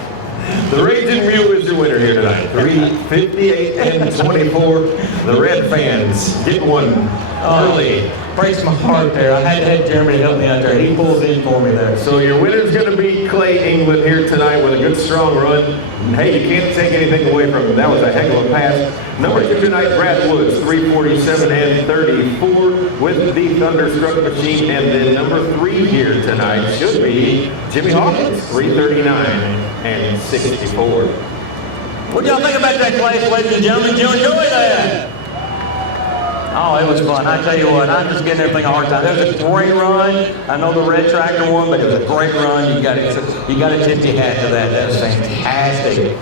The Raging Mule is your winner here tonight. 358 and 24. The Red fans get one early. Breaks my heart there. I had Jeremy to help me out there. He pulled in for me there. So your winner's going to be Clay England here tonight with a good strong run. And hey, you can't take anything away from him. That was a heck of a pass. Number 2 tonight, Brad Woods, 347 and 34 with the Thunderstruck machine. And then number 3 here tonight should be Jimmy Hawkins, 339 and 64. What do y'all think about that class, ladies and gentlemen? Did you enjoy that? Oh, it was fun. I tell you what, I'm just giving everything a hard time. It was a great run. I know the red tractor won, but it was a great run. You got to tip your hat to that. That was fantastic.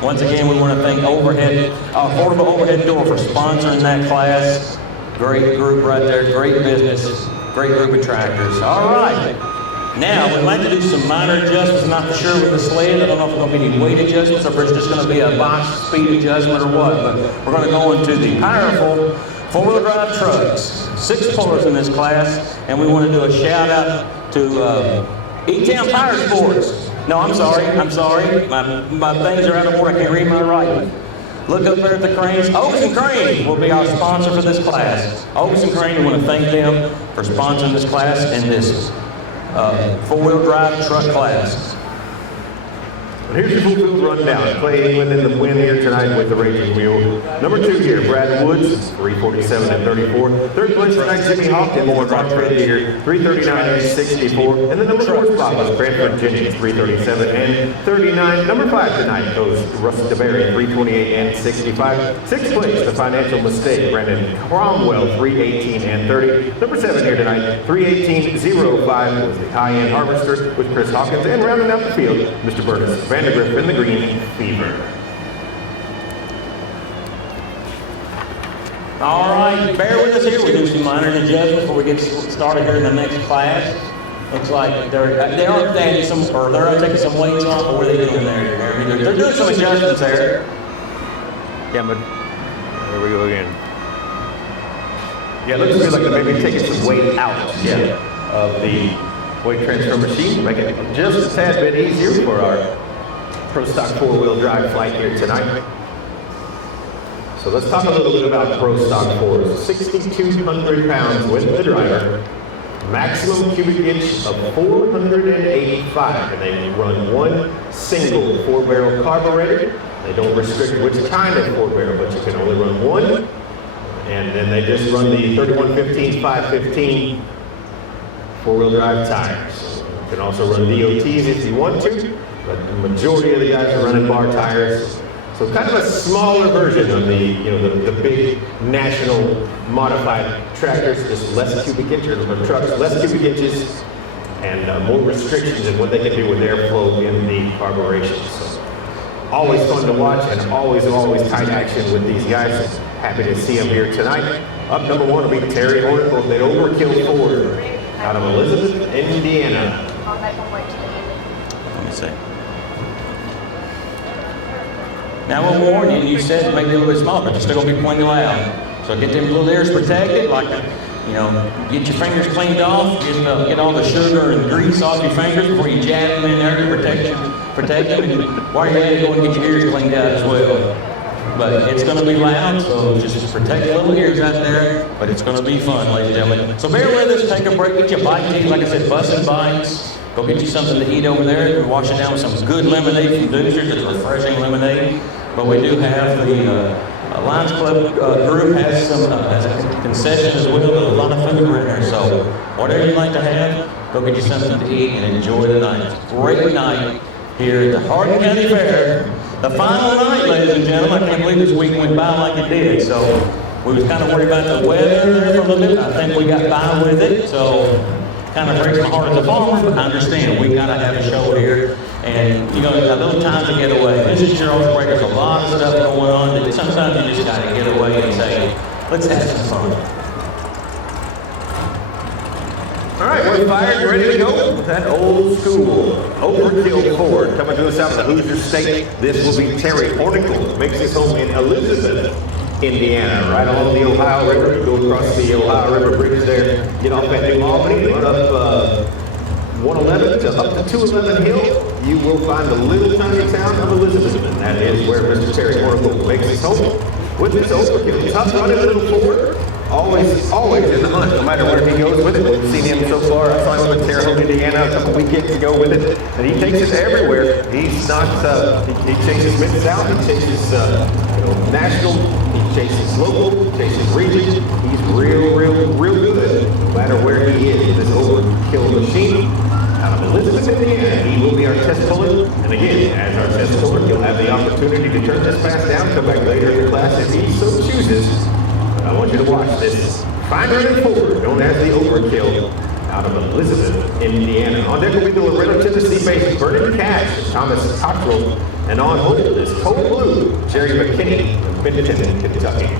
Once again, we want to thank Affordable Overhead Door for sponsoring that class. Great group right there. Great business. Great group of tractors. All right. Now, we'd like to do some minor adjustments. I'm not for sure with the sled. I don't know if it's going to be any weight adjustments or if it's just going to be a box speed adjustment or what. But we're going to go into the powerful four-wheel drive trucks. 6 pullers in this class. And we want to do a shout out to E-Town Power Sports. No, I'm sorry. My things are out of order. I can't read my writing. Look up there at the cranes. Oaks and Crane will be our sponsor for this class. Oaks and Crane, we want to thank them for sponsoring this class and this four-wheel drive truck class. But here's your full field rundown. Clay England in the win here tonight with the Raging Mule. Number 2 here, Brad Woods, 347 and 34. Third place tonight, Jimmy Hawkins, more top trade here, 339 and 64. And the number 4 spot was Brantford Jennings, 337 and 39. Number 5 tonight goes Russell DeBerry, 328 and 65. 6th place, the financial mistake, Brandon Cromwell, 318 and 30. Number 7 here tonight, 318.05 was the high-end harvester with Chris Hawkins. And rounding out the field, Mr. Burtis Vandergriff in the green Fever. All right, bear with us here. We'll do some minor adjustments before we get started here in the next class. Looks like they are taking some weights off. Or what are they doing there? They're doing some adjustments there. Yeah, but there we go again. Yeah, it looks to me like they're maybe taking some weight out of the weight transfer machine, make it just a tad bit easier for our Pro Stock 4-wheel drive flight here tonight. So let's talk a little bit about Pro Stock 4s. 6,200 pounds with the driver, maximum cubic inch of 485, and they run one single 4-barrel carburetor. They don't restrict which kind of 4-barrel, but you can only run one. And then they just run the 3115, 515 4-wheel drive tires. You can also run DOTs if you want to, but the majority of the guys are running bar tires. So kind of a smaller version of the big national modified tractors, just less cubic inches, or trucks, less cubic inches, and more restrictions in what they can do with airflow in the carburation. So always fun to watch and always tight action with these guys. Happy to see them here tonight. Up number 1 will be Terry Horton, the Overkill Ford out of Elizabeth, Indiana. Let me see. Now we'll warn you, you said make it a little bit smaller, but it's still going to be plenty loud. So get them little ears protected, get your fingers cleaned off, get all the sugar and grease off your fingers before you jab them in there to protect them. And while you're at it, go and get your ears cleaned out as well. But it's going to be loud, so just protect the little ears out there. But it's going to be fun, ladies and gentlemen. So bear with us, take a break, get your bike teeth, like I said, Bussin' Bikes. Go get you something to eat over there. Wash it down with some good lemonade from Doozers. It's refreshing lemonade. But we do have the Lions Club group has a concession as well. A lot of food around there. So whatever you like to have, go get you something to eat and enjoy the night. It's a great night here at the Hardin County Fair. The final night, ladies and gentlemen. I can't believe this week went by like it did. So we was kind of worried about the weather there for a little bit. I think we got by with it. So kind of breaks my heart as a farmer, but I understand we gotta have a show here, and a little time to get away. This is your own break. There's a lot of stuff going on that sometimes you just gotta get away and say, let's have some fun. All right, are fired and ready to go with that old school overkill Ford coming to us out of the Hoosier State. This will be Terry Hornicle. Makes his home in Elizabeth, Indiana, right along the Ohio River. Go across the Ohio River Bridge there, get off at New Albany, run up 111 to up to 211 Hill. You will find the little tiny town of Elizabeth, and that is where Mr. Terry Hornicle makes his home with this overkill. Tough running little Ford. Always in the hunt, no matter where he goes with it. We've seen him so far. I saw him in Terre Haute, Indiana a couple weekends ago with it, and he takes it everywhere. He's not, he chases Mid-South, he chases, national, he chases local, he chases region. He's real good, no matter where he is. This overkill machine out of Elizabeth, Indiana. He will be our test puller, and again, as our test puller, you'll have the opportunity to turn this pass down, come back later in the class if he so chooses. I want you to watch this fine running Ford, known as the Overkill, out of Elizabeth, Indiana. On deck will be the Loretto, Tennessee-based Vernon Cash, Thomas Cottrell, and on hold is Cold Blue, Jerry McKinney of Benton, Kentucky.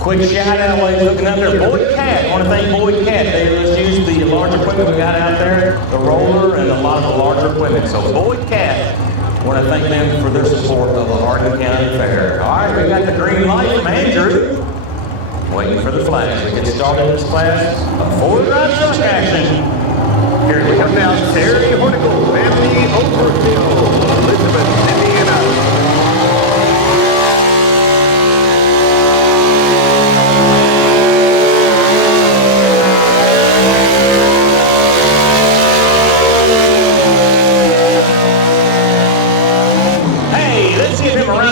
Quick shout out while you're looking up there, Boyd Cat. I want to thank Boyd Cat. They just used the large equipment we got out there, the roller and a lot of the larger equipment. So Boyd Cat, I want to thank them for their support of the Hardin County Fair. All right, we got the green light from Andrew. Waiting for the flash. We get started in this class of Ford Drive truck action. Here we come now, Terry Hornicle and the Overkill, Elizabeth, Indiana.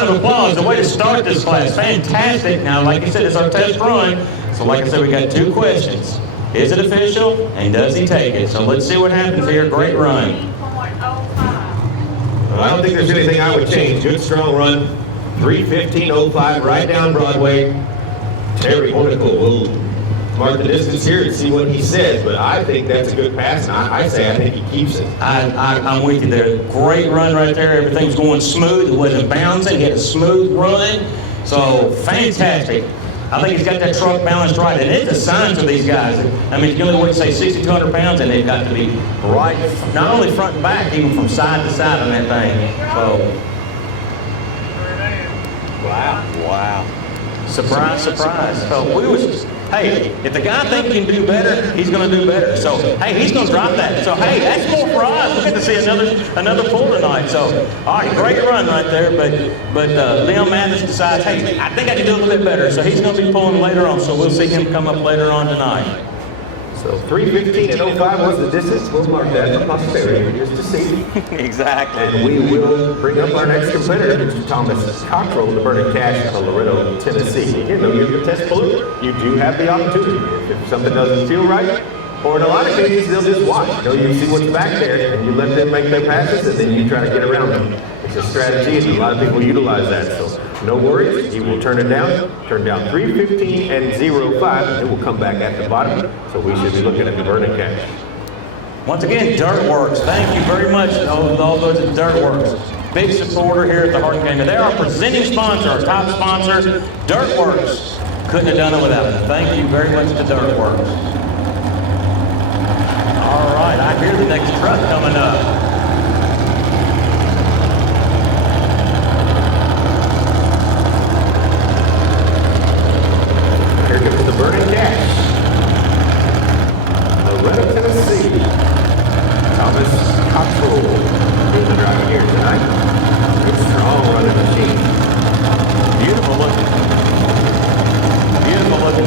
Applause, the way to start this class. Fantastic. Now, like I said, it's our test run. So like I said, we got 2 questions. Is it official? And does he take it? So let's see what happens here. Great run. 3:05. Well, I don't think there's anything I would change. Good, strong run. 3:15.05 right down Broadway. Terry Hornicle will mark the distance here and see what he says, but I think that's a good pass, and I say I think he keeps it. I'm with you there. Great run right there. Everything's going smooth. It wasn't bouncing. He had a smooth run. So fantastic. I think he's got that truck balanced right, and it's a sign to these guys. I mean, you only want to say 6,200 pounds, and they've got to be right, not only front and back, even from side to side on that thing. So, wow. Surprise. So hey, if the guy thinks he can do better, he's going to do better. So, hey, he's going to drop that. So, hey, that's more for us. We're going to see another pull tonight. So, all right, great run right there. But Leon Mathis decides, hey, I think I can do a little bit better. So he's going to be pulling later on. So we'll see him come up later on tonight. So 3:15.05 was the distance. We'll mark that for posterity just to see. Exactly. And we will bring up our next competitor, Mr. Thomas Cottrell, the Vernon Cash of Loretto, Tennessee. Again, though you're the test puller, you do have the opportunity. If something doesn't feel right, or in a lot of cases, they'll just watch. You see what's back there, and you let them make their passes, and then you try to get around them. It's a strategy, and a lot of people utilize that. So no worries, he will turn down 3:15.05, and it will come back at the bottom. So we should be looking at the Vernon Cash. Once again, Dirtworks. Thank you very much, all those at Dirtworks. Big supporter here at the Hardin County. They're our presenting sponsor, our top sponsor, Dirtworks. Couldn't have done it without them. Thank you very much to Dirtworks. All right, I hear the next truck coming up. Here comes the Vernon Cash. Loretto, Tennessee. Thomas Cottrell doing the driving here tonight. Good strong running machine. Beautiful looking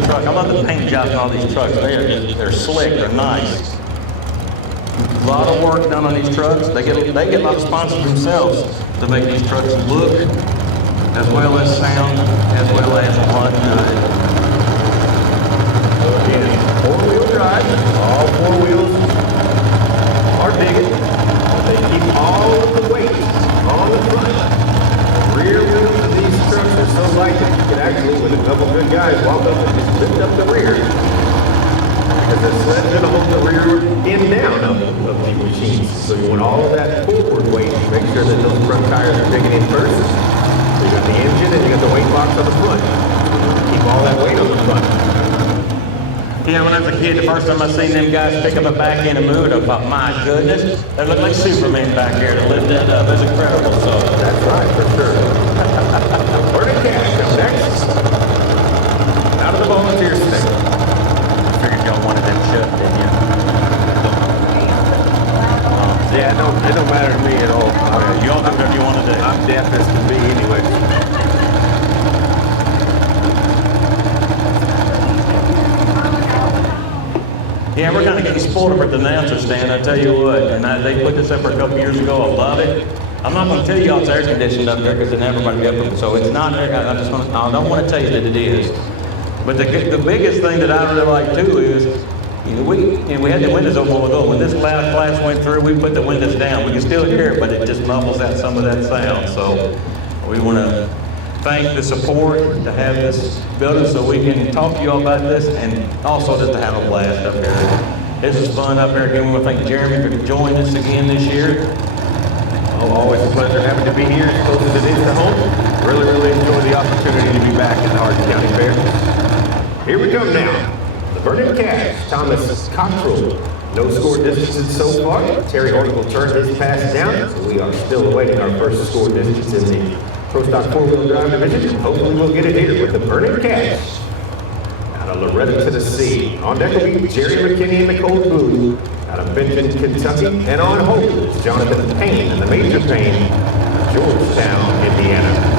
truck. I love the paint jobs on all these trucks. They're slick, they're nice. A lot of work done on these trucks. They get a lot of sponsors themselves to make these trucks look as well as sound, as well as run good. Again, 4-wheel drive. All 4 wheels are digging. They keep all of the weight on the front. Rear wheels of these trucks are so light that you can actually, with a couple good guys, walk up and just lift up the rear. Because the sled's going to hold the rear end down of these machines. So you want all of that forward weight. Make sure that those front tires are digging in first. So you got the engine and you got the weight box on the front. Keep all that weight on the front. Yeah, when I was a kid, the first time I seen them guys pick up a back end and move it, I thought, my goodness, they look like Superman back here to lift that up. That's incredible. So That's right, for sure. Vernon Cash up next. Out of the volunteer stick. figured y'all wanted them shut, didn't you? Yeah, no, it don't matter to me at all. You all do whatever you want to do. I'm deaf as can be anyway. Yeah, we're kind of getting spoiled up at the announcer stand, I tell you what. And they put this up for a couple years ago. I love it. I'm not going to tell y'all it's air conditioned up there because then everybody get up. So it's not. I don't want to tell you that it is. But the biggest thing that I really like too is, we had the windows open a while ago. When this class went through, we put the windows down. We can still hear it, but it just muffles out some of that sound. So we want to thank the support to have this building so we can talk to you all about this and also just to have a blast up here. This is fun up here again. We want to thank Jeremy for joining us again this year. Oh, always a pleasure having to be here as close as it is to home. Really enjoy the opportunity to be back in the Hardin County Fair. Here we come now. The Vernon Cash, Thomas Cottrell. No score distances so far. Terry Horton will turn his pass down, so we are still awaiting our first score distance in the Pro Stock 4-wheel drive division. Hopefully we'll get it here with the Vernon Cash. Out of Loretta, Tennessee. On deck will be Jerry McKinney and Nicole Booth. Out of Benton, Kentucky. And on hold is Jonathan Payne and the Major Payne, Georgetown, Indiana.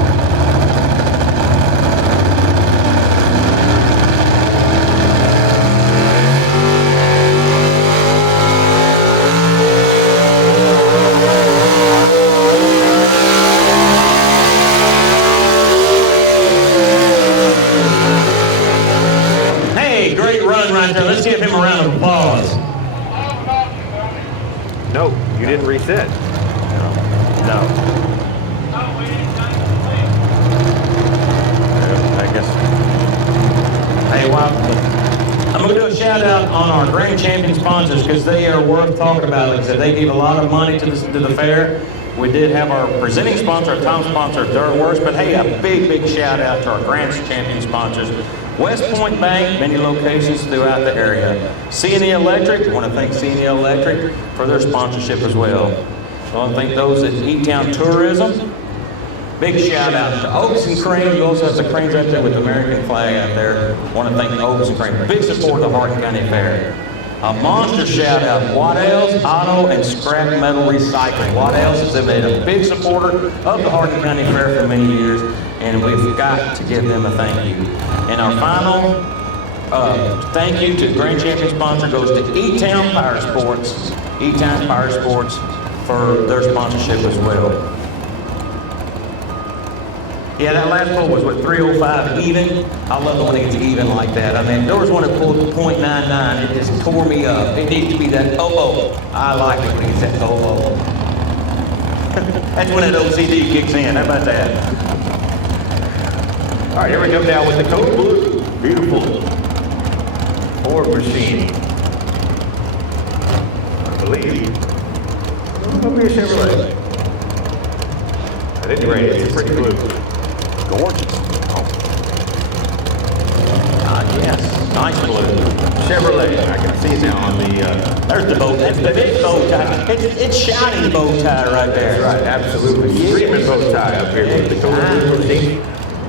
Hey, great run right there. Let's give him a round of applause. No, you didn't reset. No. I guess. Hey, well, I'm going to do a shout out on our grand champion sponsors because they are worth talking about. Like I said, they give a lot of money to the fair. We did have our presenting sponsor, our time sponsor, third worst, but hey, a big shout out to our grand champion sponsors. West Point Bank, many locations throughout the area. C&E Electric, I want to thank C&E Electric for their sponsorship as well. I want to thank those at E-Town Tourism. Big shout out to Oaks and Crane. You also have the cranes right there with the American flag out there. I want to thank Oaks and Crane. Big support of the Hardin County Fair. A monster shout out, Waddell's Auto and Scrap Metal Recycling. Waddell's has been a big supporter of the Hardin County Fair for many years, and we've got to give them a thank you. And our final thank you to Grand Champion sponsor goes to E-Town Power Sports. E-Town Power Sports for their sponsorship as well. Yeah, that last pull was, 305 even? I love it when it gets even like that. I mean, there was one that pulled .99. It just tore me up. It needs to be that I like it when it gets that That's when that OCD kicks in. How about that? All right, here we go now with the Code Blue. Beautiful Ford machine. I believe. It'll be a Chevrolet. At any rate, it's pretty blue. Gorgeous. Yes, nice blue. Chevrolet. I can see it now on the. There's the bow. That's the big bow tie. It's shiny bow tie right there. That's right, absolutely. Screaming bow tie up here with the Code Blue machine.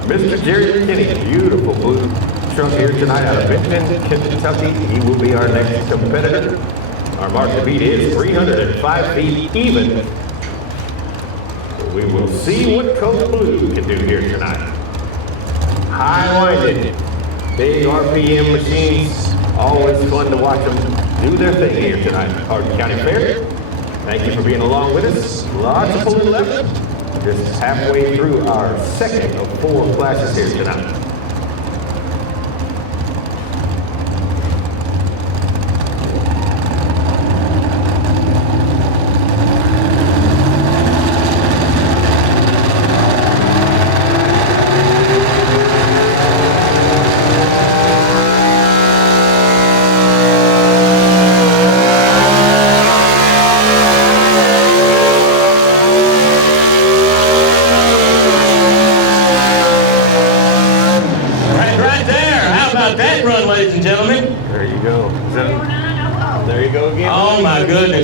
Mr. Jerry McKinney, beautiful blue truck here tonight out of Benton, Kentucky. He will be our next competitor. Our mark to beat is 305 feet even. We will see what Code Blue can do here tonight. High-winded, big RPM machines. Always fun to watch them do their thing here tonight at Hardin County Fair. Thank you for being along with us. Lots of pulling left. Just halfway through our second of 4 classes here tonight.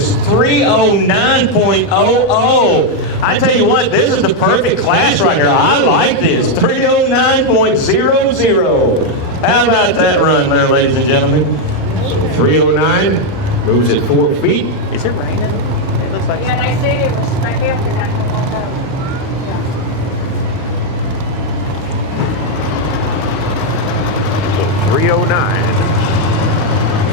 is 309.00. I tell you what, this is the perfect class right here. I like this. 309.00. How about that run there, ladies and gentlemen? 309 moves at 4 feet. Is it raining? It looks like. Yeah, they said it was right after that. So 309.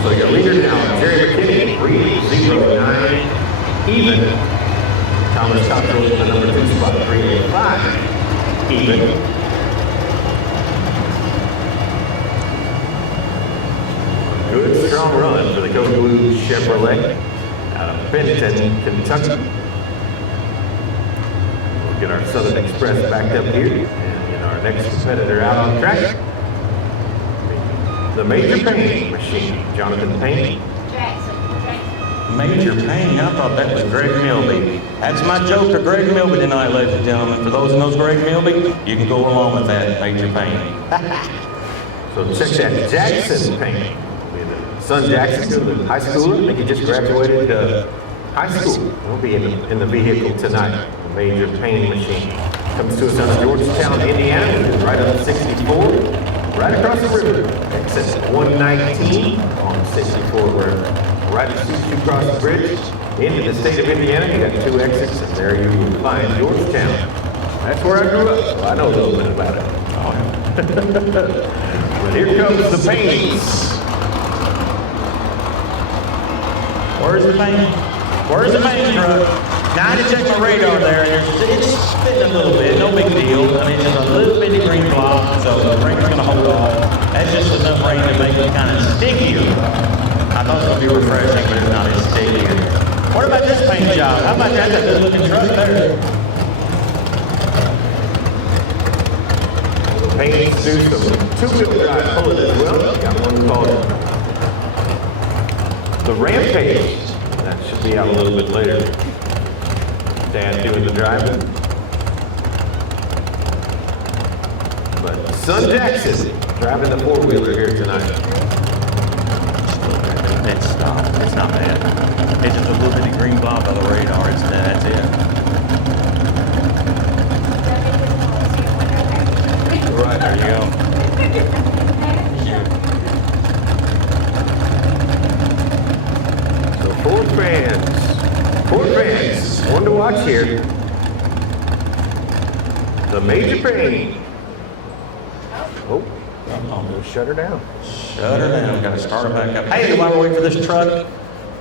So your leader now, Jerry McKinney, 309 even. Thomas Cottrell in the number 2 spot, 385 even. Good strong run for the Code Blue Chevrolet out of Benton, Kentucky. We'll get our Southern Express backed up here and get our next competitor out on track. The Major Payne machine, Jonathan Payne. Jackson. Major Payne. I thought that was Greg Milby. That's my joke to Greg Milby tonight, ladies and gentlemen. For those who knows Greg Milby, you can go along with that, Major Payne. So check that, Jackson Payne. Son Jackson, the high schooler, I think he just graduated high school. He'll be in the vehicle tonight. The Major Payne machine comes to us out of Georgetown, Indiana, right up 64, right across the river. Exit 119 on 64, where right as soon as you cross the bridge into the state of Indiana, you got 2 exits, and there you find Georgetown. That's where I grew up, so I know a little bit about it. But here comes the Paynes. Where's the Payne? Where's the Payne truck? Now I had to check my radar there, and it's spinning a little bit, no big deal. I mean, it's a little bitty green block, so the rain's gonna hold off. That's just enough rain to make it kind of stickier. I thought it was gonna be refreshing, but it's not as sticky. What about this paint job? How about that? That's a good looking truck there. Paynes do some 2-wheel drive pulling as well. Got one called the Rampage. That should be out a little bit later. Dan doing the driving. But Son Jackson driving the 4-wheeler here tonight. It's stopped. It's not bad. It's just a little bitty green blob on the radar. That's it. Right, there you go. So Ford fans, one to watch here. The Major Payne. Oh, we'll shut her down. Shut her down. Got to start her back up. Hey, while we're waiting for this truck,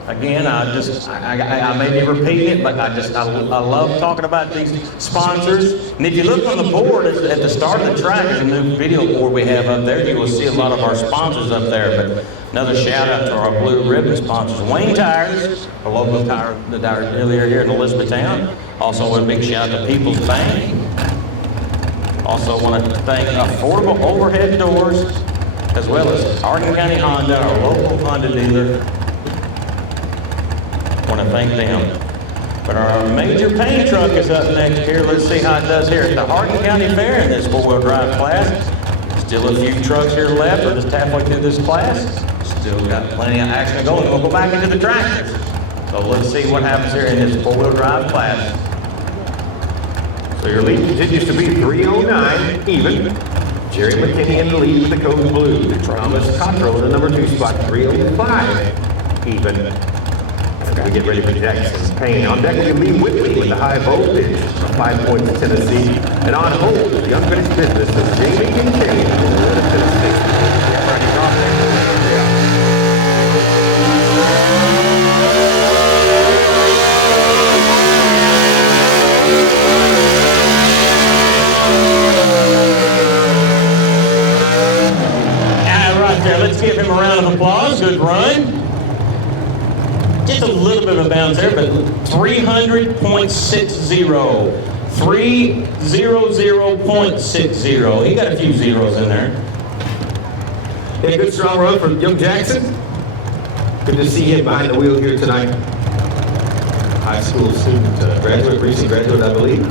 again, I may be repeating it, but I love talking about these sponsors. And if you look on the board at the start of the track, there's a new video board we have up there. You will see a lot of our sponsors up there. But another shout out to our Blue Ribbon sponsors, Wayne Tires, a local tire dealer here in Elizabethtown. Also, a big shout out to People's Bank. Also, want to thank Affordable Overhead Doors, as well as Hardin County Honda, our local Honda dealer. Want to thank them. But our Major Payne truck is up next here. Let's see how it does here at the Hardin County Fair in this 4-wheel drive class. Still a few trucks here left. We're just halfway through this class. Still got plenty of action going. We'll go back into the tractors. So let's see what happens here in this 4-wheel drive class. So your lead continues to be 309 even. Jerry McKinney in the lead with the Code Blue. Thomas Cottrell in the number 2 spot, 305 even. We get ready for Jackson Payne. On deck will be Lee Whitley with the high voltage from 5 Points, Tennessee. And on hold, the unfinished business of Jamie Kincaid in Tennessee. Right there, let's give him a round of applause. Good run. Just a little bit of a bounce there, but 300.60. 300.60. He got a few zeros in there. A good strong run from young Jackson. Good to see him behind the wheel here tonight. High school student, recent graduate, I believe.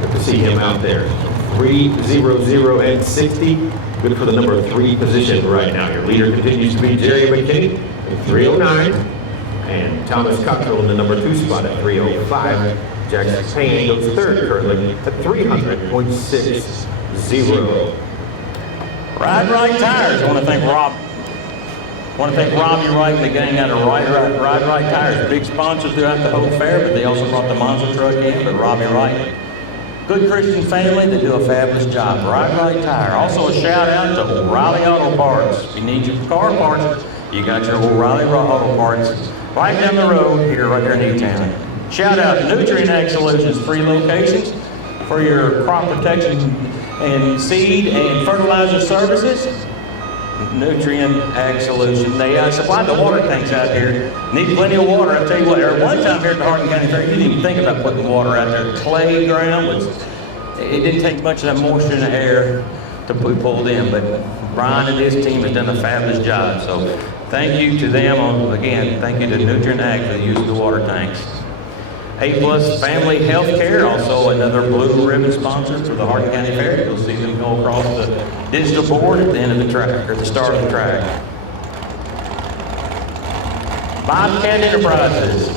Good to see him out there. 300.60. Good for the number 3 position right now. Your leader continues to be Jerry McKinney, 309. And Thomas Cottrell in the number 2 spot at 305. Jackson Payne goes third currently at 300.60. Ride Right Tires. I want to thank Robbie Wright and the gang out of Ride Right Tires. Big sponsors throughout the whole fair, but they also brought the monster truck in, but Robbie Wright. Good Christian family, they do a fabulous job. Ride Right Tire. Also a shout out to O'Reilly Auto Parts. If you need your car parts, you got your O'Reilly Auto Parts right down the road here, right here in E-Town. Shout out to Nutrient Ag Solutions, 3 locations for your crop protection and seed and fertilizer services. Nutrient Ag Solution. They supply the water tanks out here. Need plenty of water. I tell you what, one time here at the Hardin County Fair, you didn't even think about putting water out there. Clay ground it didn't take much of that moisture in the air to be pulled in, but Brian and his team has done a fabulous job. So thank you to them. Again, thank you to Nutrient Ag for the use of the water tanks. A+ Family Healthcare, also another blue ribbon sponsor for the Hardin County Fair. You'll see them go across the digital board at the end of the track, or the start of the track. Bobcat Enterprises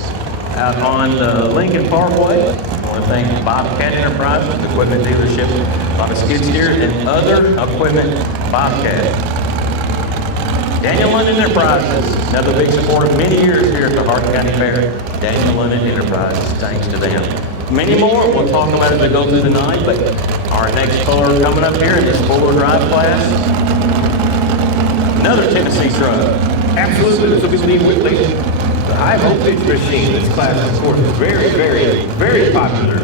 out on Lincoln Parkway. I want to thank Bobcat Enterprises, the equipment dealership, a lot of skid steers and other equipment Bobcat. Daniel London Enterprises, another big supporter of many years here at the Hardin County Fair. Daniel London Enterprises, thanks to them. Many more, we'll talk about as we go through the night, but our next caller coming up here in this 4-wheel drive class, another Tennessee truck. Absolutely, this will be Lee Whitley. The high voltage machine. This class, of course, is very, very, very popular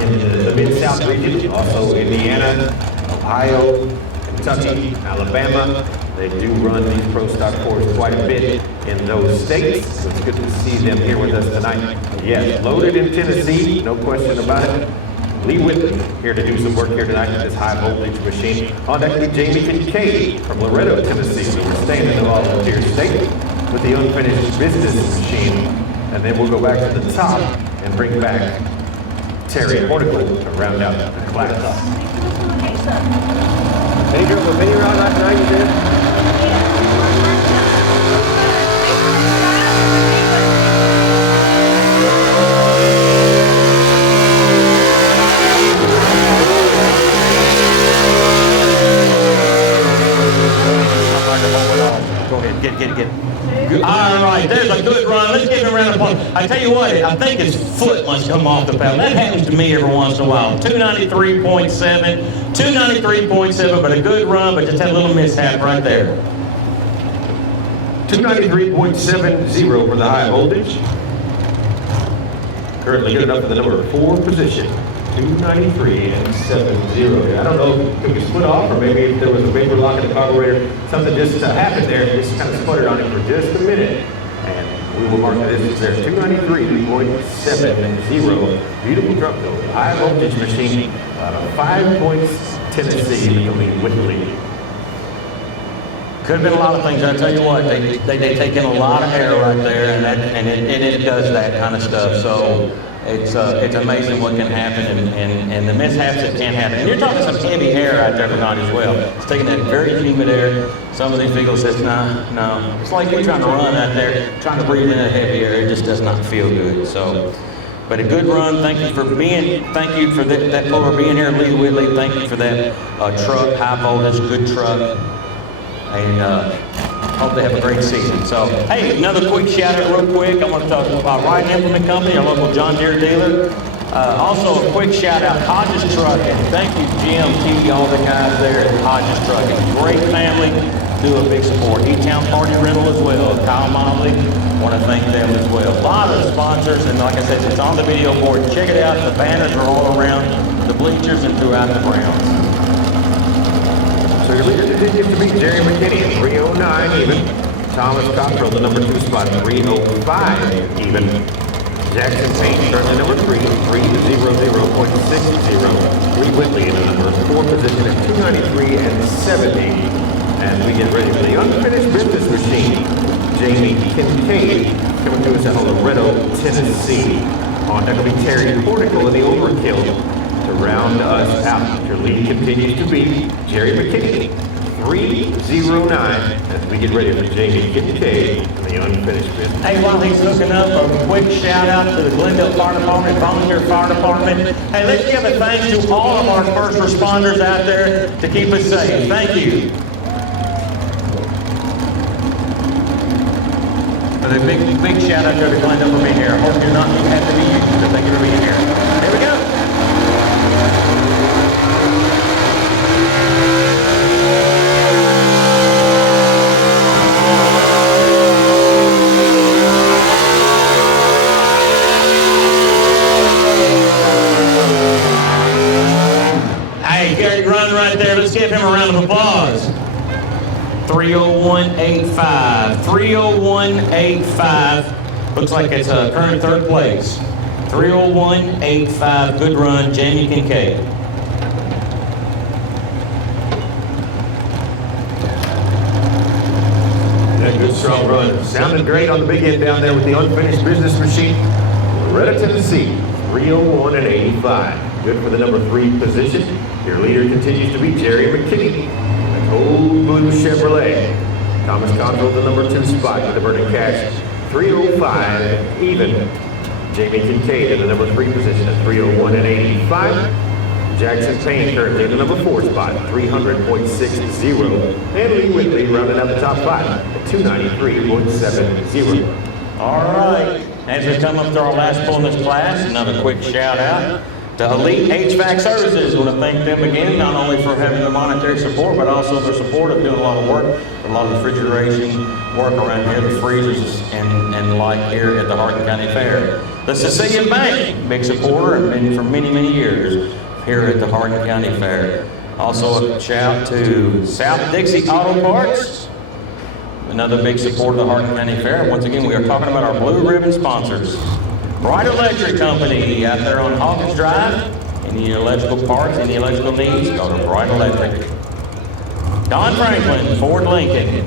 in the Mid-South region, also Indiana, Ohio, Kentucky, Alabama. They do run these Pro Stock 4s quite a bit in those states. So it's good to see them here with us tonight. Yes, loaded in Tennessee, no question about it. Lee Whitley here to do some work here tonight with this high voltage machine. On deck will be Jamie Kincaid from Loretto, Tennessee. So we're staying in the volunteer state with the unfinished business machine. And then we'll go back to the top and bring back Terry Horticle to round out the class. Any girl with any round last night, you did? Go ahead, get. All right, there's a good run. Let's give him a round of applause. I tell you what, I think his foot must come off the pedal. That happens to me every once in a while. 293.7, but a good run, but just had a little mishap right there. 293.70 for the high voltage. Currently good enough for the number 4 position. 293.70. I don't know if it took his foot off or maybe if there was a vapor lock in the carburetor. Something just happened there. Just kind of sputtered on it for just a minute. And we will mark this as there. 293.70. Beautiful truck though. High voltage machine. 5 points Tennessee to Lee Whitley. Could have been a lot of things. I tell you what, they take in a lot of air right there, and it does that kind of stuff. So it's amazing what can happen, and the mishaps that can happen. And you're talking some heavy air out there tonight as well. It's taking that very humid air. Some of these vehicles says, no. It's like you're trying to run out there, trying to breathe in that heavy air. It just does not feel good. So. But a good run. Thank you for that puller being here, Lee Whitley. Thank you for that truck, high voltage, good truck. And hope they have a great season. So, hey, another quick shout out real quick. I want to talk about Wright Implement Company, our local John Deere dealer. Also a quick shout out, Hodges Trucking. Thank you, Jim, Key, all the guys there at Hodges Trucking. Great family, do a big support. E-Town Party Rental as well. Kyle Mobley, want to thank them as well. A lot of sponsors, and like I said, it's on the video board. Check it out. The banners are all around the bleachers and throughout the grounds. So your leader continues to be Jerry McKinney at 309 even. Thomas Cottrell, the number 2 spot, 305 even. Jackson Payne, currently number 3, 300.60. Lee Whitley in the number 4 position at 293.70. And we get ready for the unfinished business machine. Jamie Kincaid coming to us out of Loretto, Tennessee. On deck will be Terry Horticle in the Overkill to round us out. Your lead continues to be Jerry McKinney, 309 as we get ready for Jamie Kincaid and the unfinished business. Hey, while he's looking up, a quick shout out to the Glendale Fire Department, Volunteer Fire Department. Hey, let's give a thanks to all of our first responders out there to keep us safe. Thank you. But a big shout out to Glendale for being here. I hope you're not too happy to be you, so thank you for being here. Here we go. Hey, Gary Run right there. Let's give him a round of applause. 301.85. 301.85. Looks like it's current third place. 301.85. Good run, Jamie Kincaid. That good strong run. Sounded great on the big end down there with the unfinished business machine. Loretta, Tennessee, 301.85. Good for the number 3 position. Your leader continues to be Jerry McKinney. Old Blue Chevrolet. Thomas Cottrell, the number 2 spot with the burning cash. 305 even. Jamie Kincaid in the number 3 position at 301.85. Jackson Payne currently in the number 4 spot, 300.60. And Lee Whitley rounding out the top 5 at 293.70. All right. As we come up to our last pull in this class, another quick shout out to Elite HVAC Services. I want to thank them again, not only for having the monetary support, but also their support of doing a lot of work, a lot of refrigeration work around here, the freezers and like here at the Hardin County Fair. The Cecilia Bank, big supporter, and been for many, many years here at the Hardin County Fair. Also a shout to South Dixie Auto Parts, another big supporter of the Hardin County Fair. Once again, we are talking about our blue ribbon sponsors. Bright Electric Company out there on Hawkins Drive. Any electrical parts, any electrical needs, go to Bright Electric. Don Franklin, Ford Lincoln.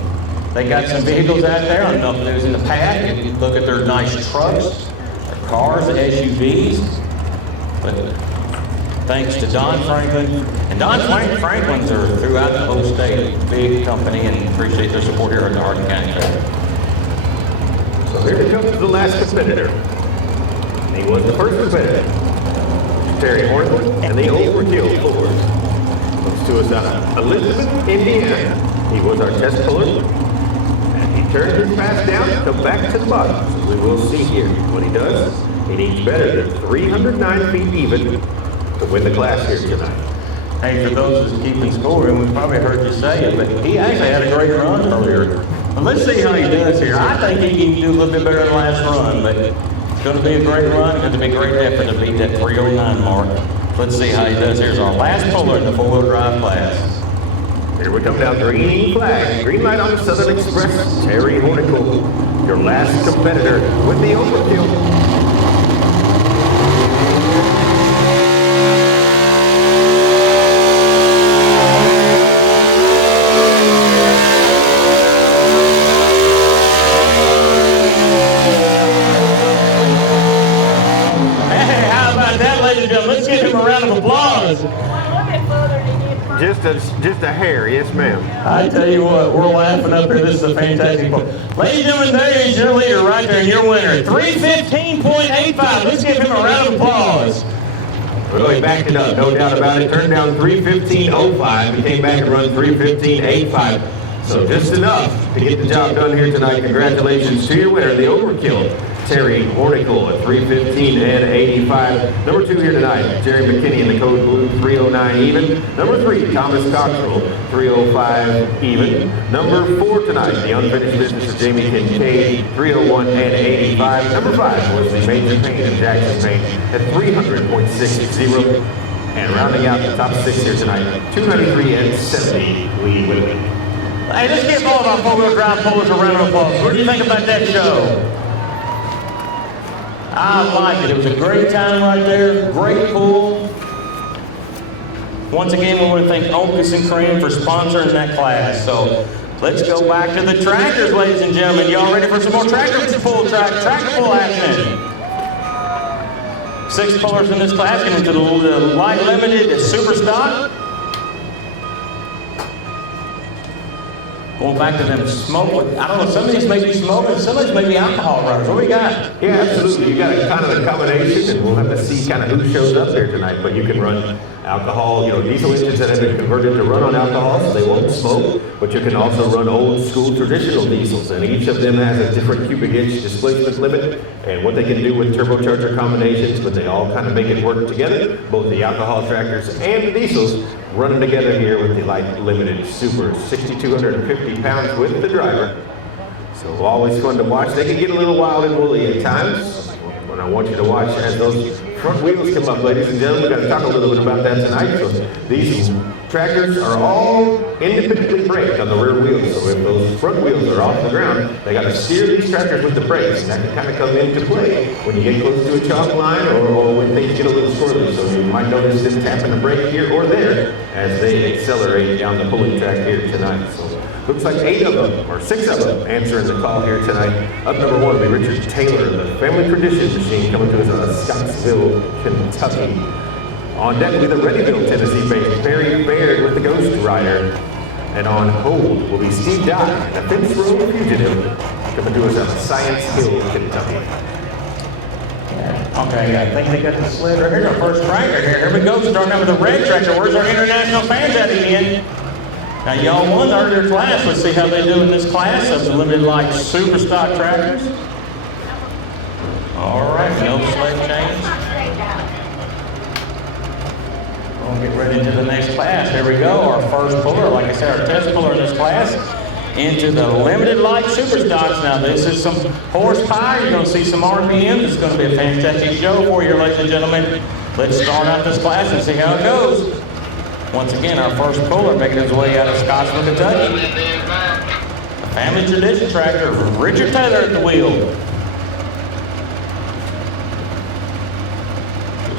They got some vehicles out there. I don't know if it was in the past. You can look at their nice trucks, their cars, SUVs. But thanks to Don Franklin. And Don Franklin's are throughout the whole state. Big company, and appreciate their support here at the Hardin County Fair. So here comes the last competitor. He was the first competitor. Terry Horton and the Overkill Ford. Comes to us out of Elizabeth, Indiana. He was our test puller. And he turned his pass down to come back to the bottom. So we will see here what he does. He needs better than 309 feet even to win the class here tonight. Hey, for those who's keeping score, and we probably heard you say it, but he actually had a great run earlier. But let's see how he does here. I think he can do a little bit better than the last run, but it's going to be a great run. It's going to be a great effort to beat that 309 mark. Let's see how he does. Here's our last puller in the four-wheel drive class. Here we come now, green flag, green light on the Southern Express, Terry Hornicle, your last competitor with the Overkill. Let's give him a round of applause. Just a hair, yes ma'am. I tell you what, we're laughing up here. This is a fantastic pull. Ladies and gentlemen, there is your leader right there, and your winner, 315.85. Let's give him a round of applause. Well, he backed it up, no doubt about it. Turned down 315.05. He came back and run 315.85. So just enough to get the job done here tonight. Congratulations to your winner, the Overkill, Terry Hornicle at 315.85. Number 2 here tonight, Jerry McKinney in the code blue, 309 even. Number 3, Thomas Cottrell, 305 even. Number 4 tonight, the unfinished business of Jamie Kincaid, 301.85. Number 5 was the Major Payne and Jackson Payne at 300.60. And rounding out the top 6 here tonight, 293.70, Lee Whitley. Hey, let's give all of our four-wheel drive pullers a round of applause. What do you think about that show? I like it. It was a great time right there. Great pull. Once again, we want to thank Uncas and Cream for sponsoring that class. So let's go back to the tractors, ladies and gentlemen. Y'all ready for some more tractor pull action? 6 pullers in this class getting into the light limited super stock. Going back to them smoke, I don't know, some of these may be smoking, some of these may be alcohol runners. What we got? Yeah, absolutely. You got a kind of a combination, and we'll have to see kind of who shows up there tonight. But you can run alcohol, diesel engines that have been converted to run on alcohol, so they won't smoke. But you can also run old school traditional diesels, and each of them has a different cubic inch displacement limit and what they can do with turbocharger combinations. But they all kind of make it work together. Both the alcohol tractors and the diesels running together here with the light limited super 6,250 pounds with the driver. So always fun to watch. They can get a little wild and woolly at times. But I want you to watch as those front wheels come up, ladies and gentlemen. We're going to talk a little bit about that tonight. So these tractors are all independently braked on the rear wheels. So if those front wheels are off the ground, they got to steer these tractors with the brakes. And that can kind of come into play when you get close to a chalk line or when things get a little squirrely. So you might notice them tapping the brake here or there as they accelerate down the pulling track here tonight. So looks like 8 of them, or 6 of them, answering the call here tonight. Up number 1 will be Richard Taylor, the Family Tradition Machine, coming to us out of Scottsville, Kentucky. On deck will be the Readyville, Tennessee-based Barry Baird with the Ghost Rider. And on hold will be Steve Dye, the Fence Road Fugitive, coming to us out of Science Hill, Kentucky. Okay, I think they got the sled right here. Here's our first tractor here. Here we go, starting out with the red tractor. Where's our international fans at again? Now, y'all won the earlier class. Let's see how they do in this class of the limited light super stock tractors. All right, no sled change. We'll get ready into the next class. Here we go, our first puller, like I said, our test puller in this class, into the limited light super stocks. Now, this is some horsepower. You're going to see some RPMs. It's going to be a fantastic show for you, ladies and gentlemen. Let's start out this class and see how it goes. Once again, our first puller making his way out of Scottsville, Kentucky. The Family Tradition tractor, Richard Taylor at the wheel.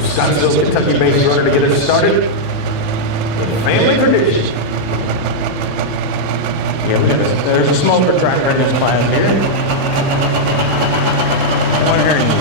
Scottsville, Kentucky-based runner to get us started. The Family Tradition. Yeah, there's a smoker tractor in this class here. One here.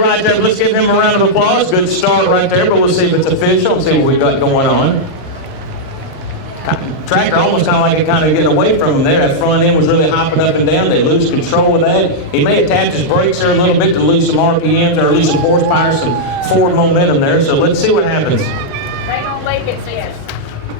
Right there. Let's give him a round of applause. Good start right there, but we'll see if it's official and see what we got going on. Tractor almost kind of like it kind of getting away from him there. That front end was really hopping up and down. They lose control of that. He may have tapped his brakes there a little bit to lose some RPMs or lose some horsepower, some forward momentum there. So let's see what happens. They don't make it, sis.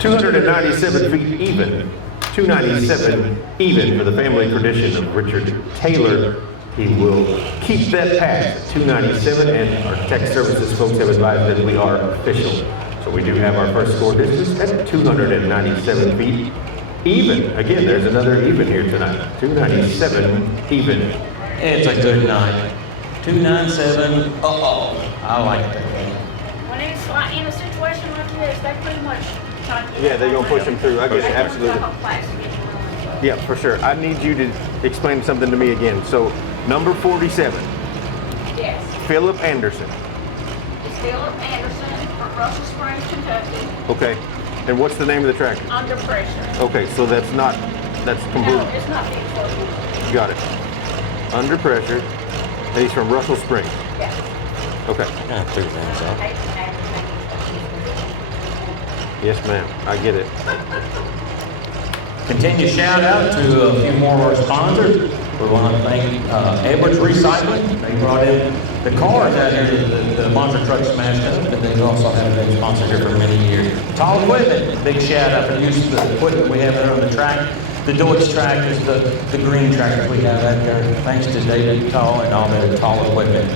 297 feet even. 297 even for the Family Tradition of Richard Taylor. He will keep that pass at 297, and our tech services folks have advised that we are official. So we do have our first score distance at 297 feet even. Again, there's another even here tonight. 297 even. It's a good night. 297. I like that. When it's like in a situation like this, they pretty much try to get Yeah, they're gonna push them through. I get it, absolutely. Yeah, for sure. I need you to explain something to me again. So, number 47, Yes. Philip Anderson. It's Philip Anderson from Russell Springs, Kentucky, Okay. And what's the name of the tractor? under pressure. Okay, so that's No, complete. it's not being closed. Got it. Under pressure. And he's from Russell Springs. Yeah. Okay. Kind of threw things I off. hate to have Yes, ma'am. I get it. Continue shout out to a few more of our sponsors. We want to thank Edwards Recycling. They brought in the cars out here, the monster truck smashed up, and they've also had been sponsors here for many years. Tall Equipment, big shout out for the use of the equipment we have there on the track. The Deutsch track is the green tractor we have out there. Thanks to David Tall and all the Tall Equipment.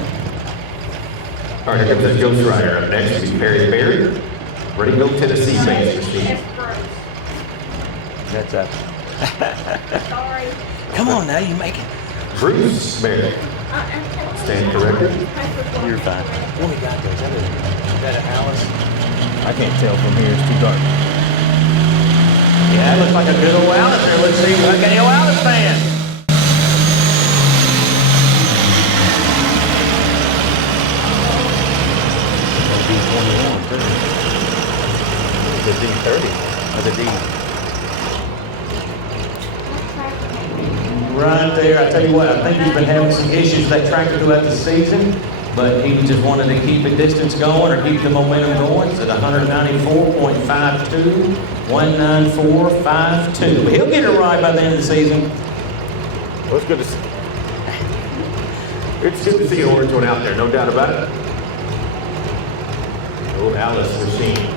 All right, here comes the Ghost Rider. Up next will be Perry Barry. Readyville, Tennessee-based machine. That's up. Sorry. Come on now, you make it. Bruce Barry. Stand corrected. You're fine. What we got there? Is that an Alice? I can't tell from here. It's too dark. Yeah, it looks like a good old Alice there. Let's see what any old Alice fan. D21 too. The D30 or the D. tell you what, I think he's been having some issues with that tractor throughout the season, but he just wanted to keep the distance going or keep the momentum going. It's at 194.52, 194.52. But he'll get it right by the end of the season. Well, it's good to see. It's good to see an orange one out there, no doubt about it. Old Alice machines.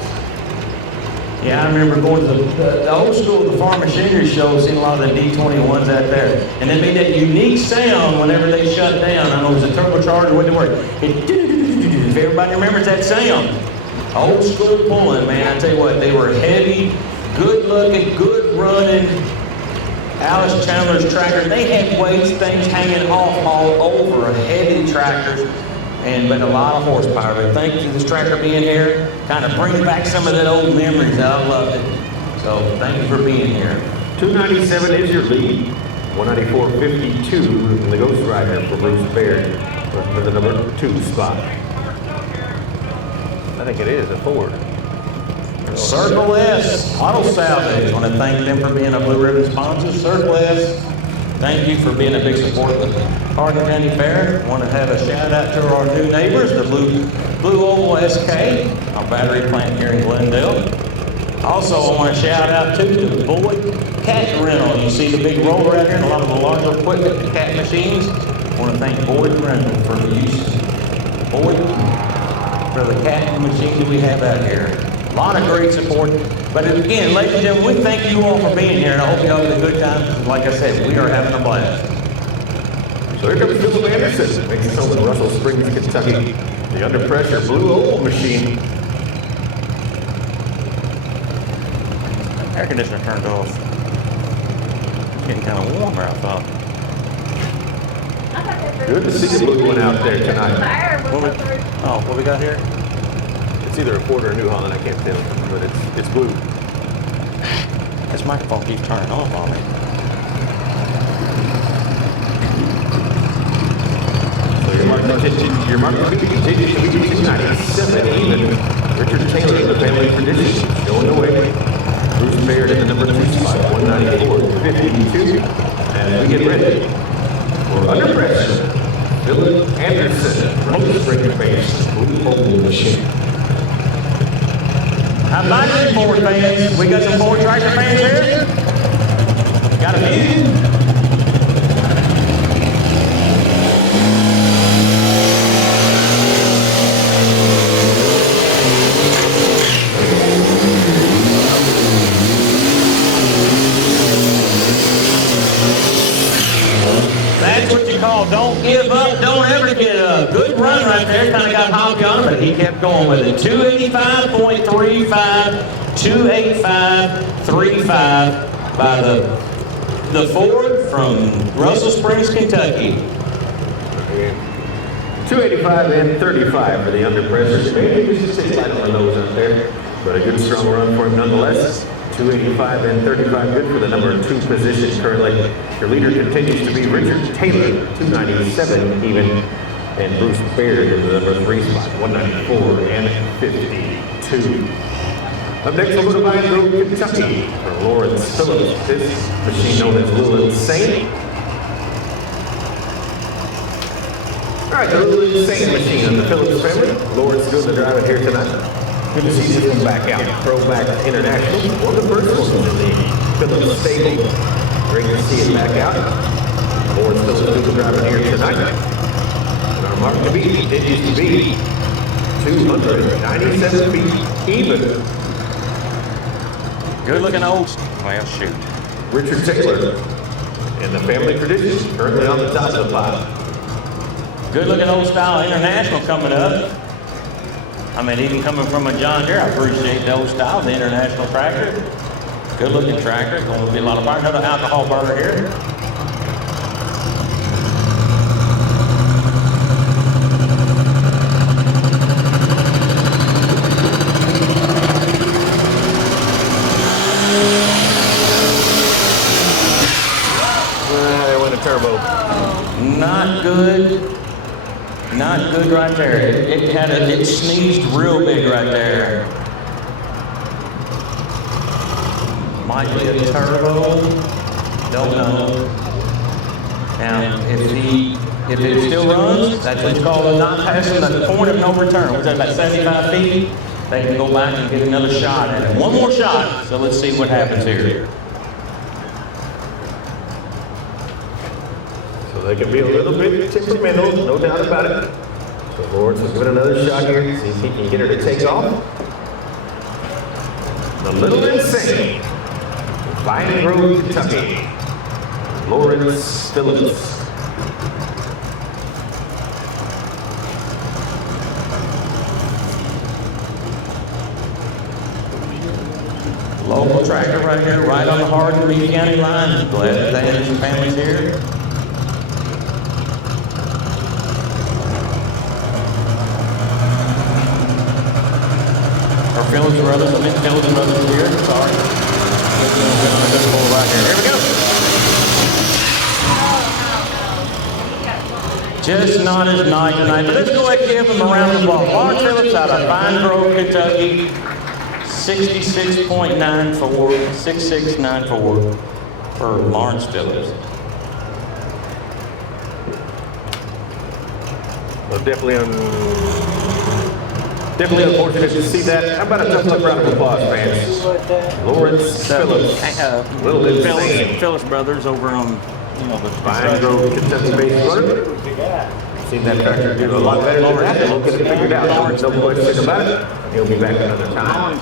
Yeah, I remember going to the old school, the farm machinery show, seeing a lot of the D21s out there. And they made that unique sound whenever they shut down. I don't know, it was a turbocharger, what they were. If everybody remembers that sound. Old school pulling, man. I tell you what, they were heavy, good looking, good running. Alice Chandler's tractor, they had weights, things hanging off all over, heavy tractors. But a lot of horsepower. But thank you for this tractor being here. Kind of brings back some of that old memories. I loved it. So thank you for being here. 297 is your lead. 194.52 in the Ghost Rider for Bruce Baird for the number 2 spot. I think it is a Ford. Circle S Auto Salvage. I want to thank them for being a Blue Ribbon sponsor. Circle S, thank you for being a big supporter of the Hardin County Fair. I want to have a shout out to our new neighbors, the Blue Oval SK, our battery plant here in Glendale. Also, I want to shout out to the Boyd Cat Rental. You see the big roller out here and a lot of the larger equipment, the cat machines. I want to thank Boyd Rental for the use for the cat machine that we have out here. A lot of great support. But again, ladies and gentlemen, we thank you all for being here, and I hope you all had a good time. Like I said, we are having a blast. So here comes Philip Anderson, makes his home in Russell Springs, Kentucky. The Under Pressure Blue Oval machine. Air conditioner turned off. It's getting kind of warmer, I thought. Good to see the blue one out there tonight. What we got here? It's either a Ford or a New Holland, I can't tell, but it's blue. This microphone keeps turning off on me. So your market continues to be 297 even. Richard Taylor of the family tradition going away. Bruce Baird in the number 2 spot, 194.52. And we get ready for Under Pressure, Philip Anderson, Russell Springs based Blue Oval machine. How about it, Ford fans? We got some Ford tractor fans here? Got a few? That's what you call don't give up, don't ever get up. Good run right there, kind of got hopped on, but he kept going with it. 285.35, 285.35 by the Ford from Russell Springs, Kentucky. 285 and 35 for the Under Pressure. Maybe it was just a light on the nose out there, but a good strong run for him nonetheless. 285 and 35, good for the number 2 position currently. Your leader continues to be Richard Taylor, 297 even, and Bruce Baird in the number 3 spot, 194 and 52. Up next, we'll go to Pine Grove, Kentucky, for Lawrence Phillips. This machine known as Little Insane. All right, the Little Insane machine of the Phillips family. Lawrence doing the driving here tonight. Good to see this one back out. Throwback International. One of the first ones in the Phillips stable. Great to see it back out. Lawrence Phillips doing the driving here tonight. And our mark to beat continues to be 297 feet even. Good looking old, well shoot. Richard Taylor and the family tradition currently on the top of the pile. Good looking old style International coming up. I mean, even coming from a John Deere, I appreciate the old style, the International tractor. Good looking tractor, going to be a lot of fire. Another alcohol burner here. There went a turbo. Not good. Not good right there. It sneezed real big right there. Might be a turbo. Don't know. Now, if it still runs, that's what's called a not passing the point of no return. What's that, about 75 feet? They can go back and get another shot at it. One more shot, so let's see what happens here. So they can be a little bit temperamental, no doubt about it. So Lawrence will give it another shot here, see if he can get her to take off. The Little Insane, Vine Grove, Kentucky. Lawrence Phillips. Local tractor right here, right on the Hardin-Lee County line. Glad that the Anderson family's here. Our Phillips brothers, I meant Phillips brothers here, sorry. Right here. Here we go. Just not as nice tonight, but let's go ahead and give them a round of applause. Lawrence Phillips out of Vine Grove, Kentucky. 66.94, 6694 for Lawrence Phillips. Well, definitely unfortunate to see that. How about a tough luck round of applause, fans? Lawrence Phillips, Little Insane. Phillips brothers over on, Vine Grove, Kentucky-based runner. Seen that tractor do a lot better than that. We'll get it figured out. No question about it. He'll be back another time.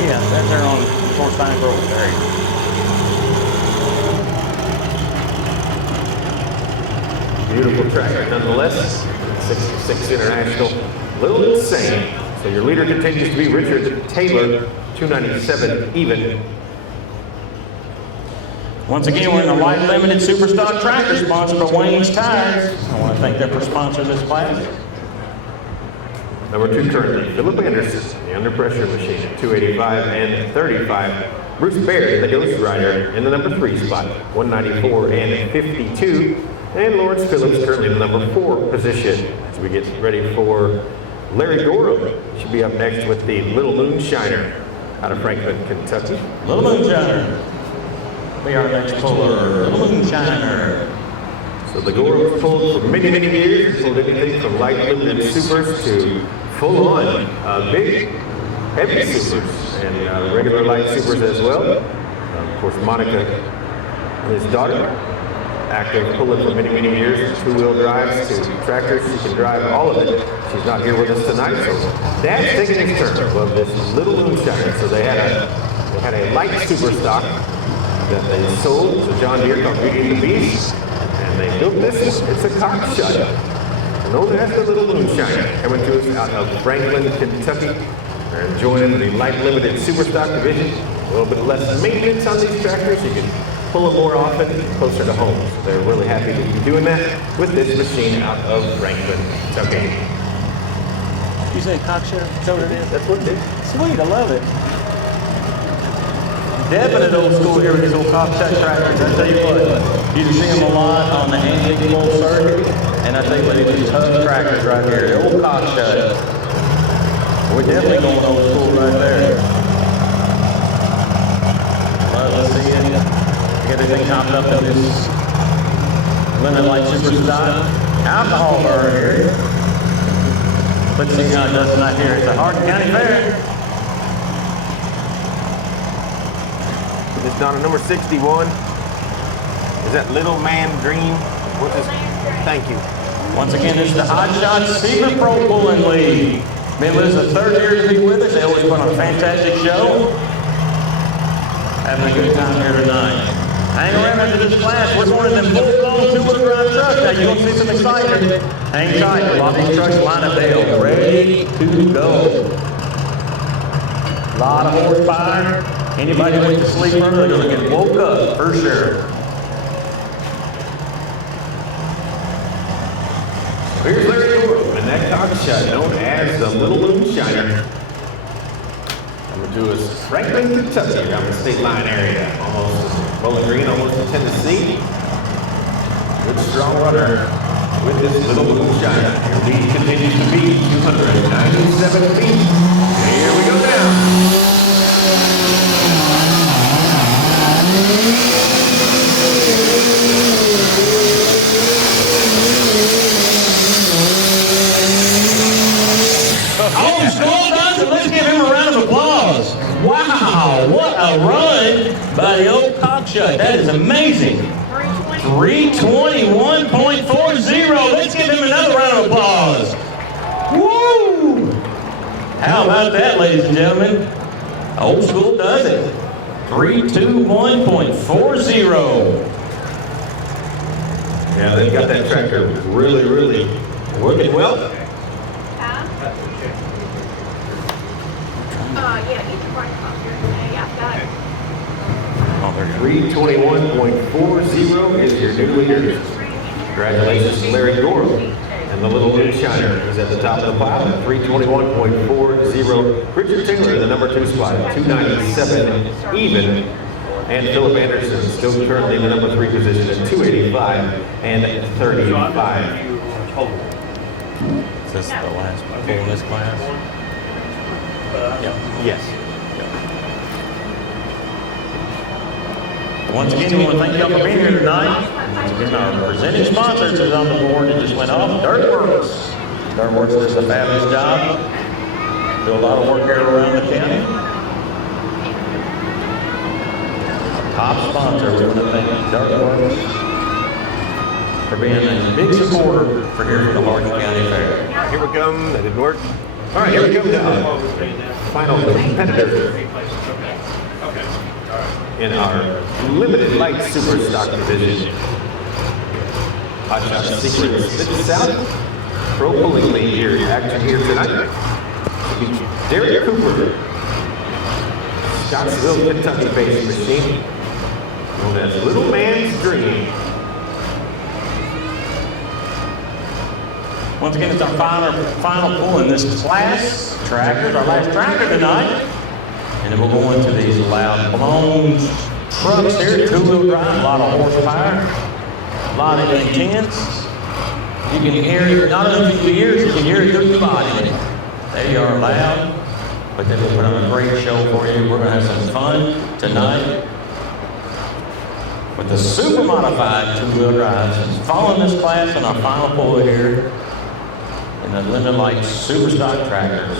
Yeah, they're on Fort Vine Grove area. Beautiful tractor nonetheless. 66 International, Little Insane. So your leader continues to be Richard Taylor, 297 even. Once again, we're in the Light Limited Superstock Tractor sponsored by Wayne's Tires. I want to thank them for sponsoring this class. Number 2 currently, Philip Anderson, the under pressure machine at 285 and 35. Bruce Berry, the Ghost Rider, in the number 3 spot, 194 and 52. And Lawrence Phillips currently in the number 4 position as we get ready for Larry Gorham. Should be up next with the Little Moonshiner out of Franklin, Kentucky. Little Moonshiner. Be our next puller. Little Moonshiner. So the Gorham pulled for many, many years. Pulled anything from light limited supers to full-on big, heavy supers and regular light supers as well. Of course, Monica, his daughter, active pulling for many, many years, two-wheel drives to tractors. She can drive all of it. She's not here with us tonight, so Dad's taking his turn of this Little Moonshiner. So they had a light super stock that they sold to John Deere called Beauty and the Beast, and they built this one. It's a cock shut, known as the Little Moonshiner, coming to us out of Franklin, Kentucky. They're enjoying the light limited super stock division. A little bit less maintenance on these tractors. You can pull them more often, closer to home. So they're really happy to be doing that with this machine out of Franklin, Kentucky. You say cockshutter? Is that what it is? That's what it is. Sweet, I love it. Definite old school here with these old cockshut tractors. I tell you what, you can see them a lot on the antique full circuit, and I tell you what, these tough tractors right here, the old cockshut. We're definitely going old school right there. Love to see it. Get everything hopped up in this lemon light super stock alcohol burner here. Let's see how it does tonight here at the Hardin County Fair. It's down to number 61. Is that Little Man Dream? What's this? Thank you. Once again, this is the Hot Shot Secret Pro Pulling League. Been with us the third year to be with us. They always put on a fantastic show. Having a good time here tonight. Hang around after this class. We're going to them full-blown two-wheel drive trucks. Now you're going to see some excitement. Hang tight. A lot of these trucks line up there, ready to go. A lot of horsepower. Anybody who went to sleep early, they're going to get woke up for sure. Here's Larry Gorham and that cockshut known as the Little Moonshiner. Number 2 is Franklin, Kentucky, around the state line area. Almost Bowling Green, almost to Tennessee. Good strong runner with this Little Moonshiner. Your lead continues to be 297 feet. Here we go now. amazing. 321.40. Let's give him another round of applause. Woo! How about that, ladies and gentlemen? Old school does it. 321.40. Yeah, they've got that tractor really, really working well. Yeah, get the right up here. Hey, I've got it. 321.40 is your new leader. Congratulations to Larry Gore. And the little moonshiner is at the top of the pile at 321.40. Richard Taylor, the number 2 spot, at 297 even. And Philip Anderson, still currently in the number 3 position at 285 and 35. Is this the last pull in this class? Yes. Once again, we want to thank y'all for being here tonight. Once again, our presenting sponsors is on the board that just went off. Dirtworks. Dirtworks does a fabulous job. Do a lot of work here around the county. Top sponsor, we want to thank Dirtworks for being a big supporter for here for the Hardin County Fair. Here we come. That didn't work. All right, here we go now. Final competitor in our limited light super stock division. Hot Shot Secrets Mid-South Pro Pulling League here action here tonight. Derek Cooper, Scottsville, Kentucky-based machine, known as Little Man's Dream. Once again, it's our final pull in this class. Tractors, our last tractor tonight. And then we'll go into these loud blown trucks here, 2-wheel drive, a lot of horsepower, a lot of intense. You can hear it, not only through the ears, you can hear it through the body. They are loud, but they will put on a great show for you. We're going to have some fun tonight with the super modified 2-wheel drives. Following this class in our final pull here in the limited light super stock tractors.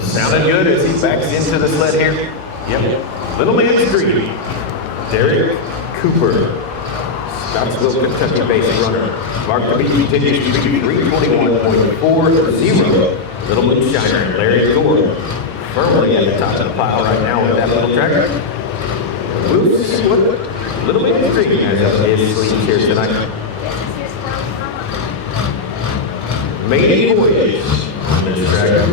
Sounding good as he backs into the sled here. Yep. Little Man's Dream, Derek Cooper, Scottsville, Kentucky-based runner. Mark to be continues to be 321.40. Little Moonshiner, Larry Gore, firmly at the top of the pile right now with that little tractor. Loose Slip, Little Man's Dream has up his sleeves here tonight. This is his front. Maiden voyage on this tractor.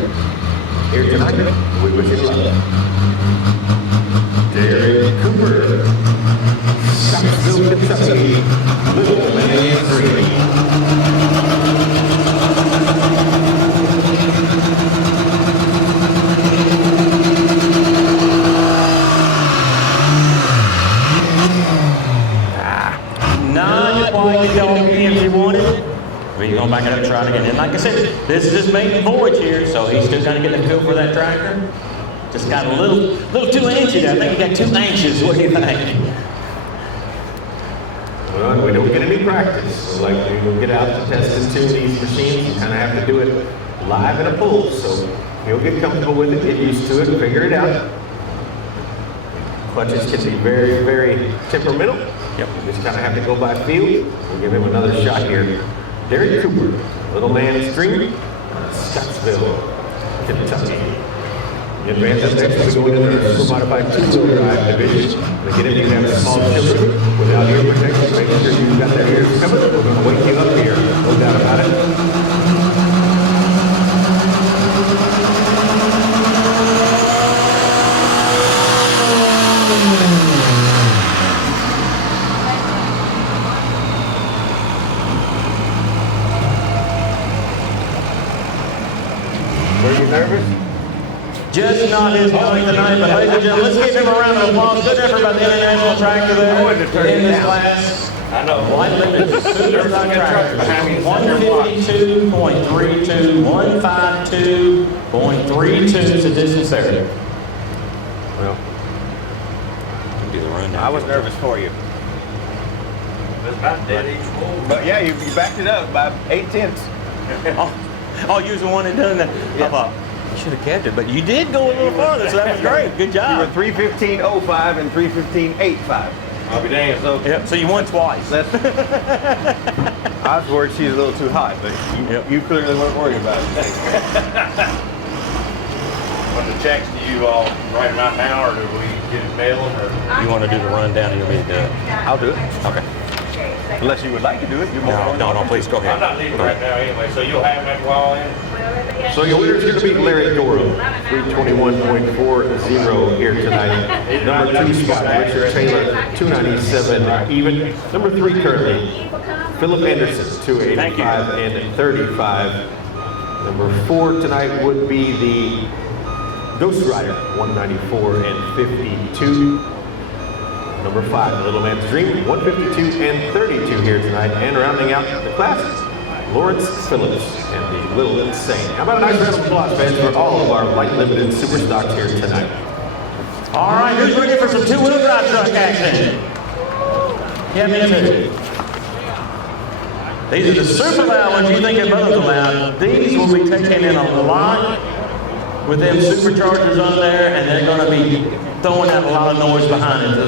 Here tonight, we wish you luck. Derek Cooper, Scottsville, Kentucky, Little Man's Dream. Not quite the donkey if you wanted. We're going to back it up and try it again. And like I said, this is his maiden voyage here, so he's still kind of getting a feel for that tractor. Just got a little too anxious. I think he got 2 inches. What do you think? Well, we don't get any practice. So like we get out to test and tune these machines, you kind of have to do it live in a pull. So you'll get comfortable with it, get used to it, figure it out. Clutches can be very, very temperamental. Yep. You just kind of have to go by feel. We'll give him another shot here. Derek Cooper, Little Man's Dream, Scottsville, Kentucky. In advance up next, we go into the super modified 2-wheel drive division. Again, if you have a small children without ear protection, make sure you've got their ears covered. We're going to wake you up here, no doubt about it. Were you nervous? Just not his point tonight, but ladies and gentlemen, let's give him a round of applause. Good effort by the International Tractor there in this class. I know. Light limited super stock tractors. 152.32, 152.32 is the distance there. Well, Do the rundown. I was nervous for you. But yeah, you backed it up by 8/10. Oh, you was the one that done that. You should have kept it, but you did go a little farther, so that was great. Good You were job. 3:15.05 and 3:15.85. I'll be damned. So Yep, so you won twice. I was worried she was a little too hot, but you clearly weren't worried about it. when the checks to you all write them out now, or do we get it mail them? Or? You want to do the rundown, or you want me to do it? I'll do it. Okay. Unless you would like to do it. You're more than No, please go ahead. I'm not leaving right now anyway, so you'll have them after a while in? So your winner is going to be Larry Doro, 321.40 here tonight. Number 2 spot, Richard Taylor, 297 even. Number 3 currently, Philip Anderson, 285 and 35. Number 4 tonight would be the Ghost Rider, 194 and 52. Number 5, the Little Man's Dream, 152 and 32 here tonight. And rounding out the classes, Lawrence Phillips and the Little Insane. How about a nice round of applause, fans, for all of our light limited super stocks here tonight. All right, who's ready for some two-wheel drive truck action? Yeah, me too. These are the super loud ones. You think they're both loud. These will be taking in a lot with them superchargers on there, and they're going to be throwing out a lot of noise behind it.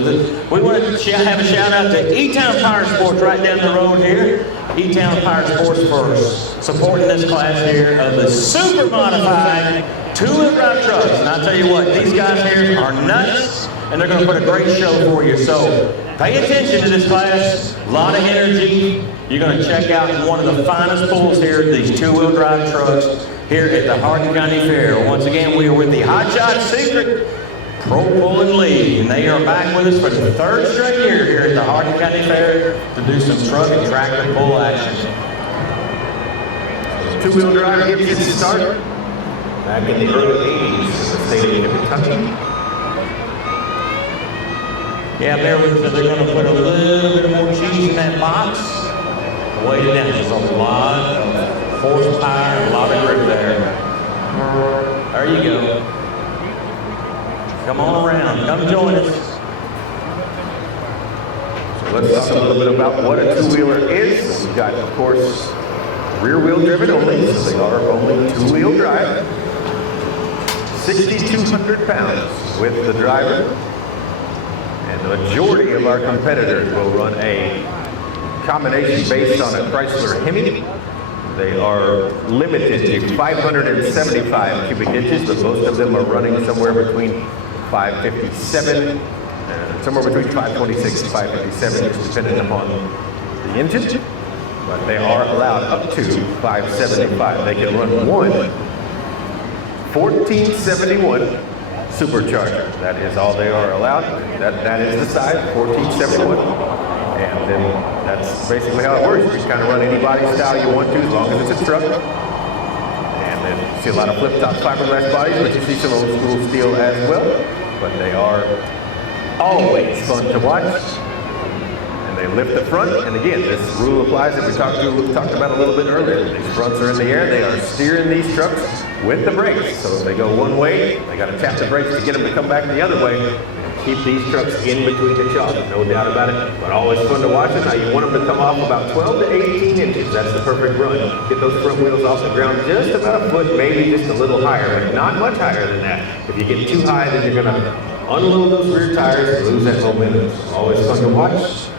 We want to have a shout out to E-Town Power Sports right down the road here. E-Town Power Sports for supporting this class here of the super modified two-wheel drive trucks. And I'll tell you what, these guys here are nuts, and they're going to put a great show for you. So pay attention to this class. A lot of energy. You're going to check out one of the finest pulls here, these two-wheel drive trucks here at the Hardin County Fair. Once again, we are with the Hot Shot Secret Pro Pulling League, and they are back with us for the 3rd straight year here at the Hardin County Fair to do some truck and tractor pull action. Two-wheel drive gives you the start back in the early 80s in the state of Kentucky. Yeah, bear with us. They're going to put a little bit more cheese in that box. Weigh it down. There's a lot of horsepower, a lot of grip there. There you go. Come on around. Come join us. So let's talk a little bit about what a two-wheeler is. We've got, of course, rear-wheel driven only, so they are only two-wheel drive. 6,200 pounds with the driver. And the majority of our competitors will run a combination based on a Chrysler Hemi. They are limited to 575 cubic inches, but most of them are running somewhere between 557, somewhere between 526 and 557, just depending upon the engine. But they are allowed up to 575. They can run one 1471 supercharger. That is all they are allowed. That is the size, 1471. And then that's basically how it works. You can kind of run any body style you want to, as long as it's a truck. And then you see a lot of flip-top fiberglass bodies, but you see some old school steel as well. But they are always fun to watch. And they lift the front. And again, this rule applies that we talked about a little bit earlier. These fronts are in the air. They are steering these trucks with the brakes. So if they go one way, they got to tap the brakes to get them to come back the other way. Keep these trucks in between the chalk, no doubt about it, but always fun to watch it. Now you want them to come off about 12 to 18 inches. That's the perfect run. Get those front wheels off the ground just about a foot, maybe just a little higher, but not much higher than that. If you get too high, then you're going to unload those rear tires and lose that momentum. Always fun to watch,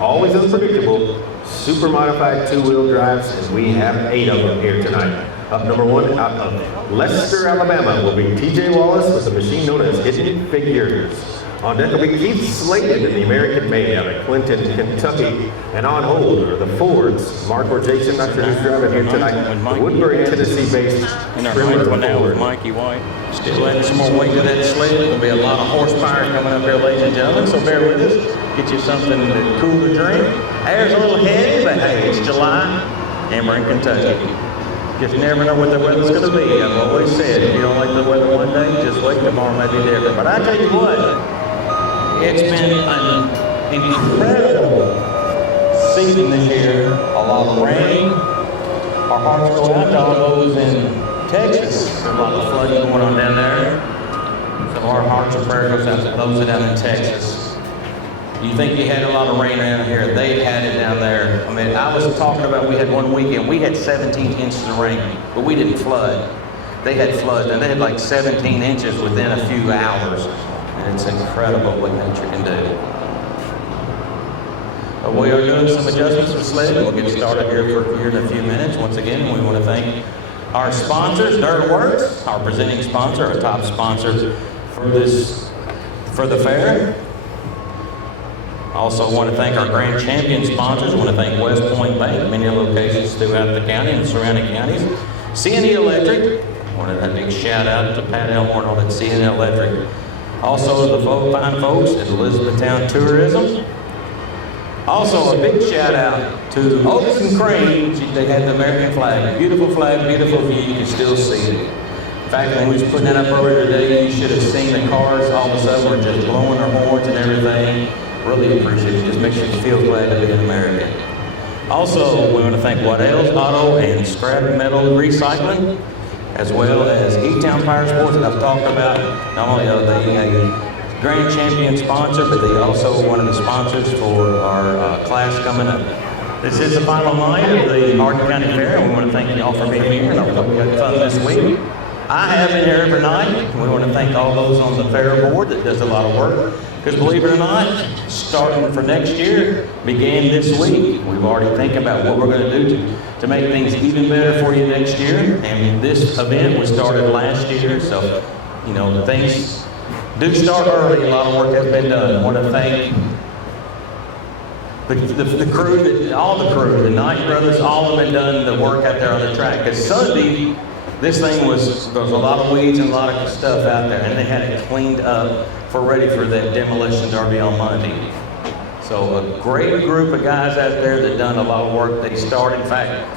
always unpredictable, super modified two-wheel drives, and we have 8 of them here tonight. Up number 1 out of Leicester, Alabama will be TJ Wallace with a machine known as Hidden Figures. On deck will be Keith Slayton in the American Made out of Clinton, Kentucky. And on hold are the Fords, Mark or Jason, not sure who's driving here tonight, the Woodbury, Tennessee-based And our Trimmer ninth one now Ford. with Mikey White. Still adding some more weight to that sled. There'll be a lot of horsepower coming up here, ladies and gentlemen, so bear with us. Get you something cool to drink. Air's a little heavy, but hey, it's July, and we're in Kentucky. Just never know what the weather's going to be. I've always said, if you don't like the weather one day, just wait, tomorrow may be different. But I tell you what, it's been an incredible season this year. A lot of rain. Our hearts go out to all those in Texas. There's a lot of flooding going on down there. So our hearts and prayers goes out to those that are down in Texas. You think you had a lot of rain around here? They had it down there. I mean, I was talking about we had one weekend. We had 17 inches of rain, but we didn't flood. they had floods, and they had like 17 inches within a few hours. And it's incredible what nature can do. We are doing some adjustments with sled, and we'll get started here in a few minutes. Once again, we want to thank our sponsors, Dirtworks, our presenting sponsor, our top sponsor for the fair. Also want to thank our grand champion sponsors. I want to thank West Point Bank, many locations throughout the county and surrounding counties. CNE Electric, I want to big shout out to Pat Elmore and all that CNE Electric. Also the fine folks at Elizabethtown Tourism. Also a big shout out to Oaks and Crane. They had the American flag, beautiful view, you can still see it. In fact, when we was putting that up earlier today, you should have seen the cars all of a sudden were just blowing their horns and everything. Really appreciate it, just makes you feel glad to be an American. Also, we want to thank Waddell's Auto and Scrap Metal Recycling, as well as E-Town Power Sports that I've talked about. Not only are they a grand champion sponsor, but they also one of the sponsors for our class coming up. This is the final night of the Hardin County Fair, and we want to thank you all for being here, and I hope you had fun this week. I have been here every night. We want to thank all those on the fair board that does a lot of work, because believe it or not, starting for next year began this week. We've already think about what we're going to do to make things even better for you next year, and this event was started last year, so you know things do start early. A lot of work has been done. I want to thank the crew, all the crew, the Knight brothers, all of them had done the work out there on the track. Because Sunday, this thing there was a lot of weeds and a lot of stuff out there, and they had it cleaned up ready for that demolition derby on Monday. So a great group of guys out there that done a lot of work. They started, in fact,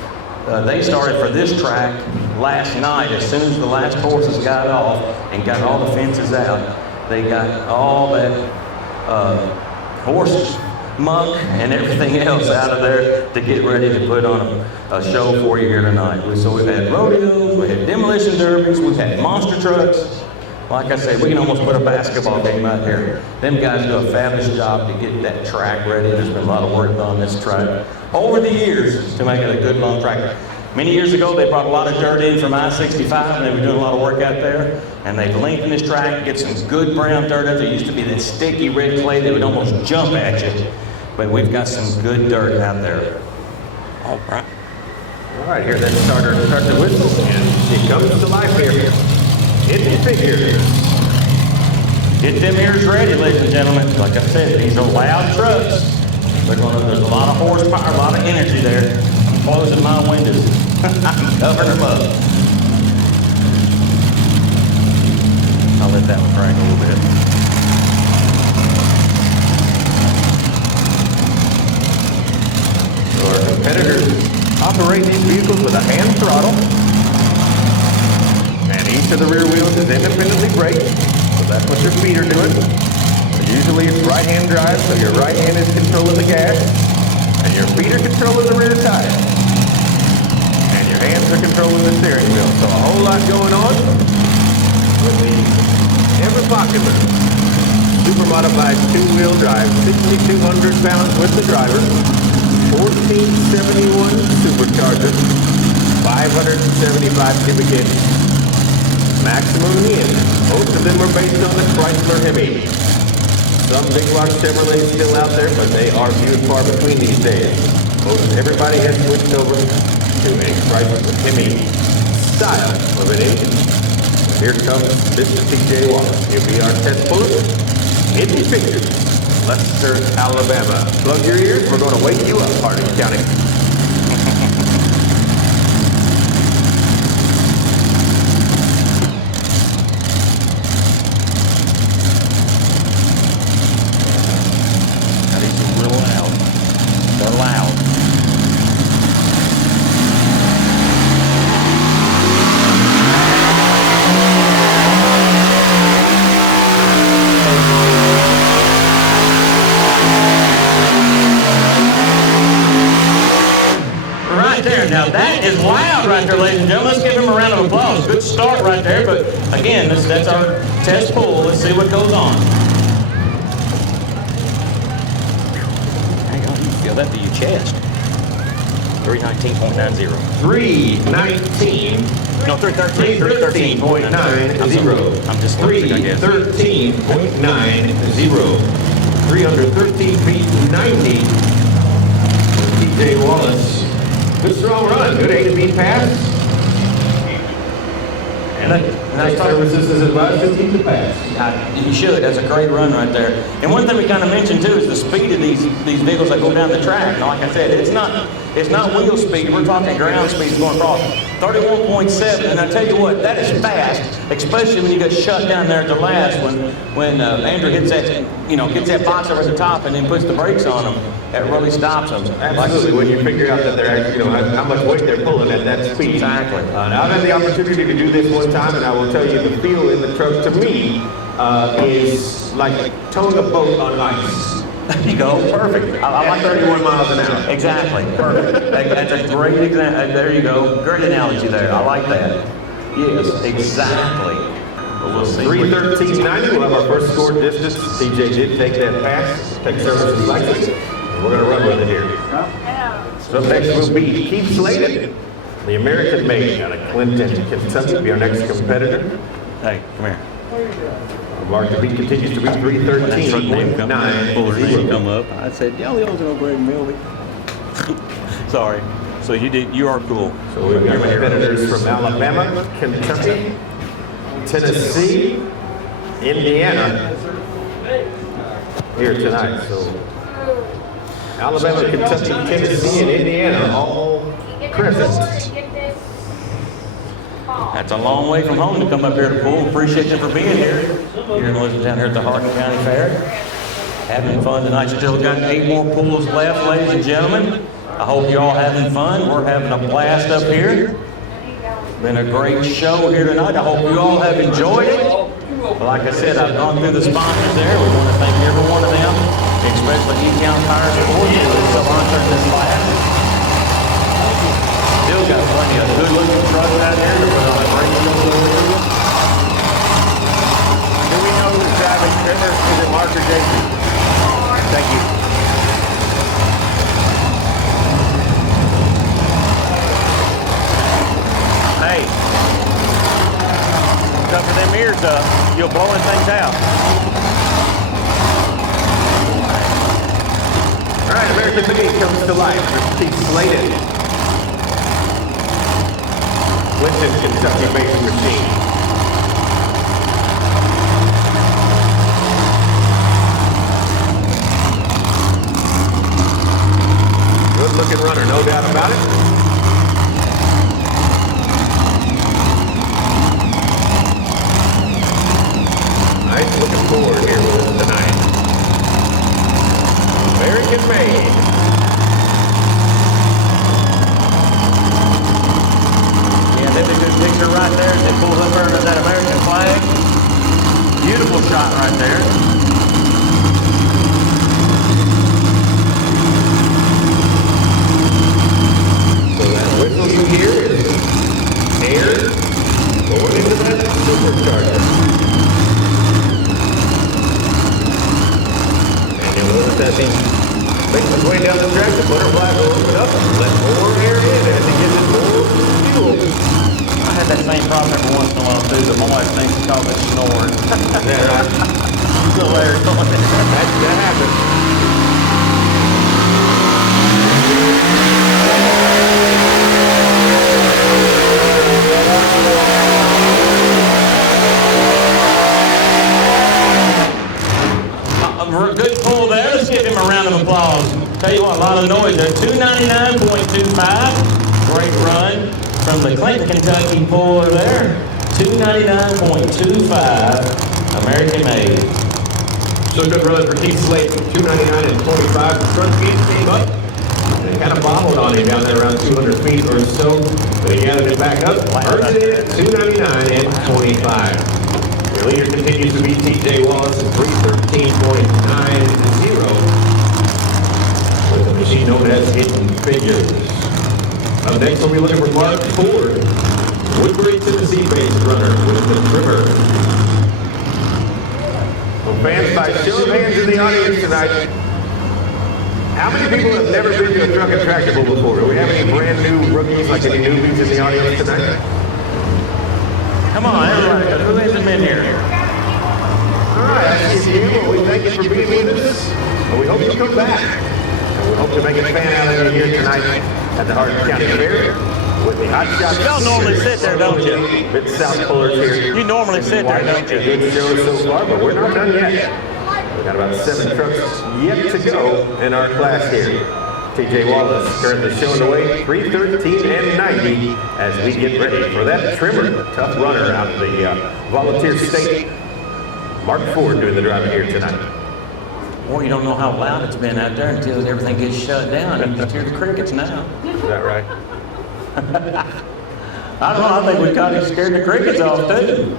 they started for this track last night. As soon as the last horses got off and got all the fences out, they got all that horse muck and everything else out of there to get ready to put on a show for you here tonight. So we've had rodeos, we had demolition derbies, we've had monster trucks. Like I said, we can almost put a basketball game out here. Them guys do a fabulous job to get that track ready. There's been a lot of work done on this track over the years to make it a good long track. Many years ago, they brought a lot of dirt in from I-65, and they were doing a lot of work out there. And they've lengthened this track, get some good brown dirt out there. It used to be that sticky red clay that would almost jump at you. But we've got some good dirt out there. All right. All right, here that starter starts to whistle, and she comes to life here. Hidden Figures. Get them ears ready, ladies and gentlemen. Like I said, these are loud trucks. There's a lot of horsepower, a lot of energy there. I'm closing my windows. I'm covering them up. I'll let that one drag a little bit. So our competitors operate these vehicles with a hand throttle. And each of the rear wheels is independently braked, so that's what your feet are doing. Usually it's right-hand drive, so your right hand is controlling the gas, and your feet are controlling the rear tire. And your hands are controlling the steering wheel. So a whole lot going on with the ever popular super modified two-wheel drive, 6,200 pounds with the driver, 1471 supercharger, 575 cubic inches. Maximum in. Most of them are based on the Chrysler Hemi. Some big block Chevrolets still out there, but they are few and far between these days. Everybody has switched over to a Chrysler Hemi style of an engine. Here comes Mr. T.J. Wallace. He'll be our test puller. Hidden Figures, Lester, Alabama. Plug your ears. We're going to wake you up, Hardin County. Now that is loud right there, ladies and gentlemen. Let's give him a round of applause. Good start right there, but again, that's our test pull. Let's see what goes on. Hang on, you feel that through your chest. 319.90. 319. No, 313. 313.90. I'm dyslexic, I guess. 313.90. 313 feet 90. TJ Wallace. Good strong run. Good A to B pass. Nice services is advised to keep the pass. You should. That's a great run right there. And one thing we kind of mentioned too is the speed of these vehicles that go down the track. And like I said, it's not wheel speed. We're talking ground speed going across. 31.7. And I tell you what, that is fast, especially when you get shut down there at the last when Andrew hits that gets that box over the top and then puts the brakes on them. That really stops them. Absolutely. When you figure out that they're actually, how much weight they're pulling at that speed. Exactly. Now I've had the opportunity to do this one time, and I will tell you the feel in the truck to me is like towing a boat on ice. There you go. Perfect. I like 31 miles an hour. Exactly. Perfect. That's a great example. There you go. Great analogy there. I like that. Yes, exactly. But we'll see. 313.90. We'll have our first score distance. TJ did take that pass. Tech Services license. We're going to run with it here. So next will be Keith Slayton, the American made out of Clinton, Kentucky, will be our next competitor. Hey, come here. Our mark to beat continues to be 313.90. Come up. I said, y'all gonna go Greg Milby. Sorry. So you are cool. So we've got competitors from Alabama, Kentucky, Tennessee, Indiana here tonight. So Alabama, Kentucky, Tennessee, and Indiana all present. That's a long way from home to come up here to pull. Appreciate you for being here. You're listening down here at the Hardin County Fair. Having fun tonight. Still got 8 more pulls left, ladies and gentlemen. I hope you're all having fun. We're having a blast up here. Been a great show here tonight. I hope you all have enjoyed it. But like I said, I've gone through the sponsors there. We want to thank every one of them, especially E-Count Tire Support for sponsoring this class. Still got plenty of good-looking trucks out here to put on a great show for you. Do we know who's driving Trimmer? Is it Mark or Jason? Thank you. Hey, cover them ears up. You're blowing things out. All right, American Made comes to life for Keith Slayton. Clinton, Kentucky based machine. Good looking runner, no doubt about it. Nice looking forward here with us tonight. American made. Yeah, that's a good picture right there as it pulls up under that American flag. Beautiful shot right there. So that whistle you hear is air going into that supercharger. And you'll notice that thing makes its way down the track, the butterfly will open up and let more air in as it gets it more fuel. I had that same problem every once in a while too, but my wife thinks it's called it snoring. Yeah, right. Still there, going there. That happens. Good pull there. Let's give him a round of applause. Tell you what, a lot of noise there. 299.25. Great run from the Clinton, Kentucky puller there. 299.25. American made. So good run for Keith Slayton, 299 and 25. The front feet came up. They kind of bobbled on him down there around 200 feet or so. But he gathered it back up. Earned it at 299 and 25. The leader continues to be TJ Wallace at 313.90. With the machine known as Hidden Figures. Up next, we'll be looking for Mark Ford. Woodbury, Tennessee-based runner with the Trimmer. Well, fans, by show of hands in the audience tonight, How many people have never been to a truck and tractor pull before? Do we have any brand new rookies, like any newbies in the audience tonight? Come on, everybody, who hasn't been here? All right, I see you. Well, we thank you for being with us. And we hope you come back. And we hope to make a fan out of you here tonight at the Hardin County Fair with the Hot Shots. Y'all normally sit there, don't you? Mid-South Pullers here. You normally sit there, don't you? Good show so far, but we're not done yet. We've got about 7 trucks yet to go in our class here. TJ Wallace currently showing the way, 313 and 90 as we get ready for that trimmer, tough runner out of the Volunteer State. Mark Ford doing the driving here tonight. Boy, you don't know how loud it's been out there until everything gets shut down. You can just hear the crickets now. Is that right? I don't know, I think we kind of scared the crickets off too.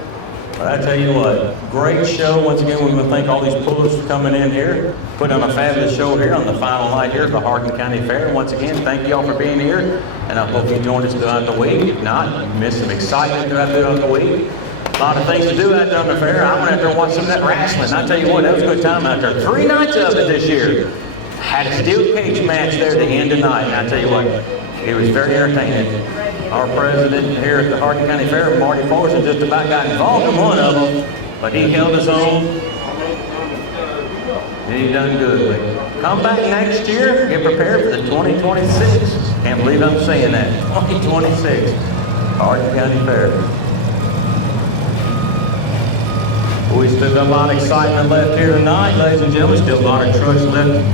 But I tell you what, great show. Once again, we want to thank all these pullers for coming in here, put on a fabulous show here on the final night here at the Hardin County Fair. Once again, thank you all for being here, and I hope you joined us throughout the week. If not, you missed some excitement throughout the week. A lot of things to do out there on the fair. I went out there and watched some of that wrestling. I tell you what, that was a good time out there. 3 nights of it this year. Had a steel cage match there at the end of the night, and I tell you what, it was very entertaining. Our president here at the Hardin County Fair, Marty Forrest, just about got involved in one of them, but he held his own, and he done good. Come back next year, get prepared for the 2026. Can't believe I'm saying that. 2026, Hardin County Fair. We still got a lot of excitement left here tonight, ladies and gentlemen. Still a lot of trucks left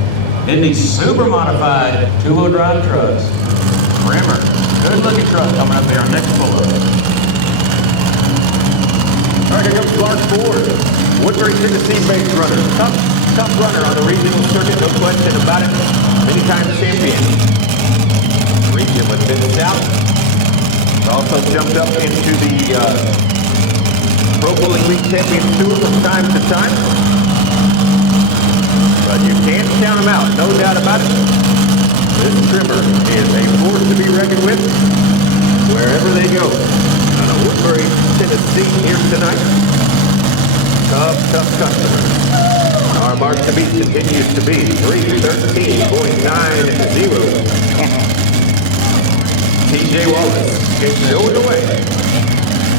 in these super modified 2-wheel drive trucks. Rimmer. Good looking truck coming up there, our next pull-up. All right, here comes Clark Ford, Woodbury, Tennessee-based runner. Tough runner on the regional circuit, no question about it. Many-time champion. Region with Mid-South. Also jumped up into the Pro Pulling League Champions Tour from time to time. But you can't count them out, no doubt about it. This trimmer is a force to be reckoned with wherever they go. Out of Woodbury, Tennessee here tonight. Tough customer. Our mark to beat continues to be 313.90. TJ Wallace is showing the way.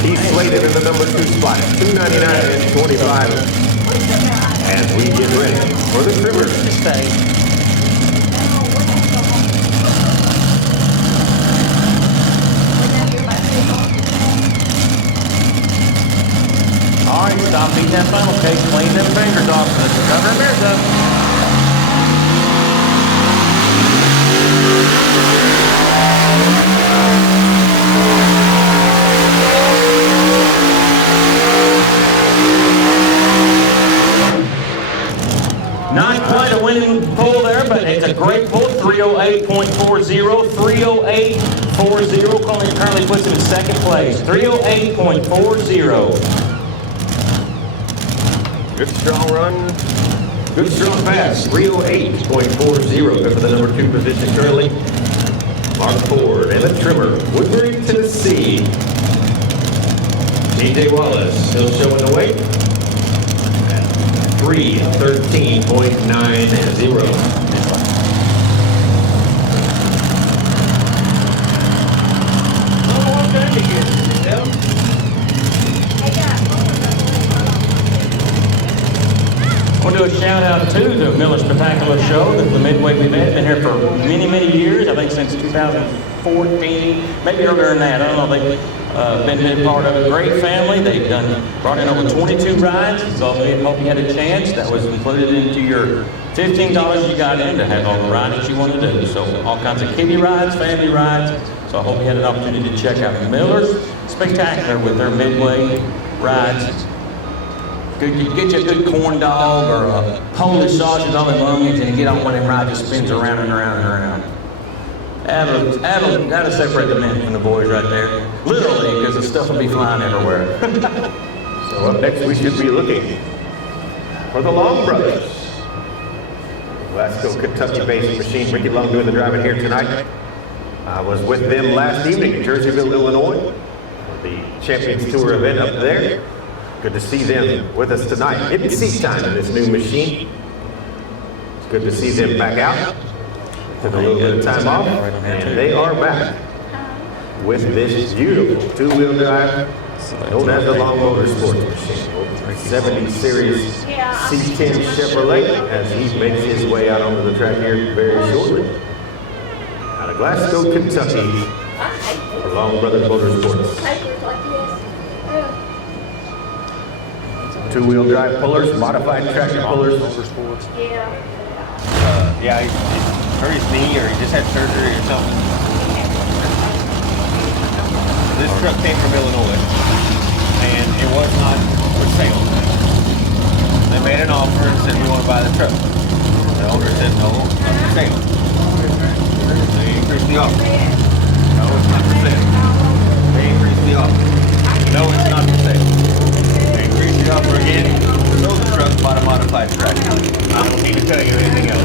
He's slated in the number 2 spot, 299 and 25. As we get ready for the trimmer. All right, stop beating that funnel case, clean them fingers off. Let's cover them ears up. Not quite a winning pull there, but it's a great pull. 308.40, 308.40. Currently puts him in second place. 308.40. Good strong run. Good strong pass. 308.40 for the number 2 position currently. Mark Ford and the trimmer. Woodbury, Tennessee. TJ Wallace still showing the way. 313.90. I want to do a shout out to the Miller Spectacular Show, the Midway we've been here for many years. I think since 2014, maybe earlier than that. I don't know. They've been part of a great family. They've brought in over 22 rides. So I hope you had a chance. That was included into your $15 you got in to have all the rides you want to do. So all kinds of kiddie rides, family rides. So I hope you had an opportunity to check out Miller's Spectacular with their Midway rides. You get you a good corn dog or a Polish sausage on the lungs and you get on one of them rides that spins around and around and around. That'll separate the men from the boys right there. Literally, because the stuff will be flying everywhere. So up next we should be looking for the Long Brothers. Glasgow, Kentucky-based machine. Ricky Long doing the driving here tonight. I was with them last evening in Jerseyville, Illinois. The Champions Tour event up there. Good to see them with us tonight. Hitting seat time in this new machine. It's good to see them back out. Took a little bit of time off, and they are back with this beautiful two-wheel drive known as the Long Motorsports machine. 70 Series C10 Chevrolet as he makes his way out onto the track here very shortly. Out of Glasgow, Kentucky, for Long Brothers Motorsports. Two-wheel drive pullers, modified tractor pullers. Yeah, he hurt his knee or he just had surgery or something. This truck came from Illinois and it was not for sale. They made an offer and said, we want to buy the truck. The owner said, no, it's not for sale. They increased the offer. No, it's not for sale. They increased the offer. No, it's not for sale. They increased the offer again. Sold the truck, bought a modified tractor. I don't need to tell you anything else.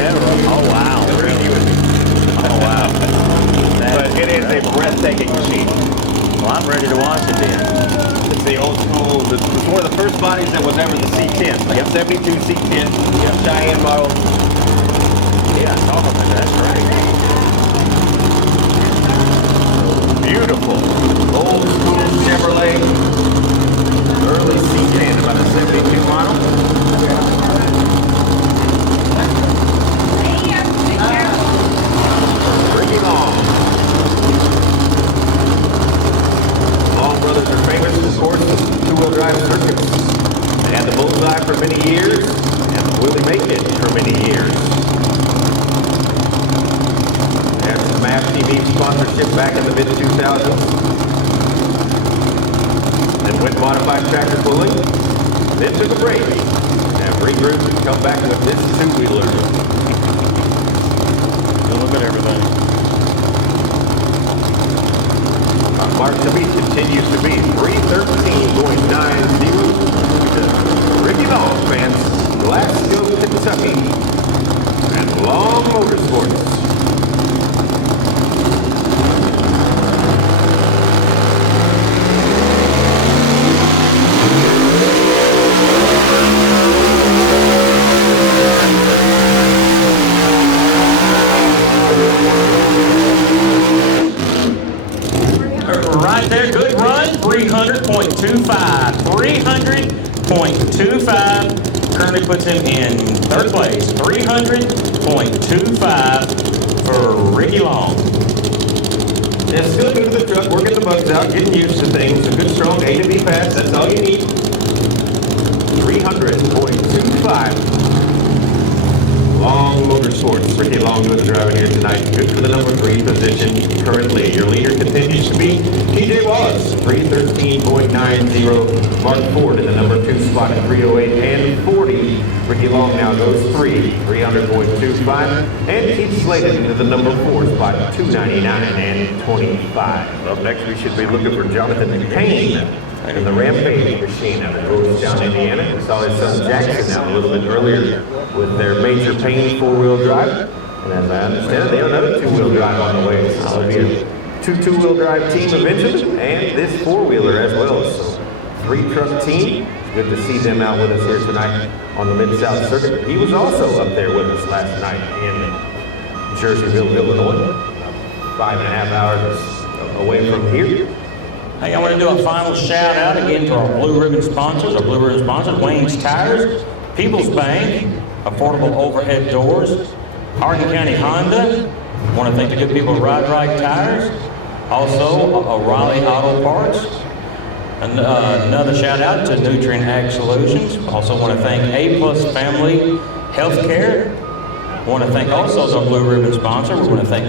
Oh, wow. Oh, wow. But it is a breathtaking machine. Well, I'm ready to watch it then. It's the old school, it's one of the first bodies that was ever the C10. Like a 72 C10, Cheyenne model. Yeah, talk about that. That's great. Beautiful. Old school Chevrolet. Early C10, about a 72 model. Ricky Long. Long Brothers are famous, of course, for two-wheel drive circuits. They had the Bullseye for many years, and the Willie Make It for many years. They had some MAP TV sponsorship back in the mid-2000s. Then went modified tractor pulling, then took a break, and regrouped and come back with this two-wheeler. Look at everything. Mark to beat continues to be 313.90 to Ricky Long fans, Glasgow, Kentucky, and Long Motorsports. Right there, good run, 300.25. 300.25. Currently puts him in third place. 300.25 for Ricky Long. Yeah, still good to the truck, working the bugs out, getting used to things. A good strong A to B pass, that's all you need. 300.25. Long Motorsports. Ricky Long doing the driving here tonight. Good for the number 3 position currently. Your leader continues to be TJ Wallace, 313.90. Mark Ford in the number 2 spot at 308 and 40. Ricky Long now goes 300.25. And Keith Sladen into the number 4 spot at 299 and 25. Up next, we should be looking for Jonathan Payne in the Rampage machine out of Georgetown, Indiana. We saw his son Jackson out a little bit earlier with their Major Payne four-wheel drive. And as I understand it, they have another two-wheel drive on the way. So it'll be a two-wheel drive team eventually, and this four-wheeler as well. So 3-truck team. It's good to see them out with us here tonight on the Mid-South Circuit. He was also up there with us last night in Jerseyville, Illinois. 5.5 hours away from here. Hey, I want to do a final shout out again to our Blue Ribbon sponsors. Our Blue Ribbon sponsors, Wayne's Tires, People's Bank, Affordable Overhead Doors, Hardin County Honda. I want to thank the good people at Ride Right Tires. Also, O'Reilly Auto Parts. And, another shout out to Nutrient Ag Solutions. Also want to thank A Plus Family Healthcare. I want to thank also our Blue Ribbon sponsor. We want to thank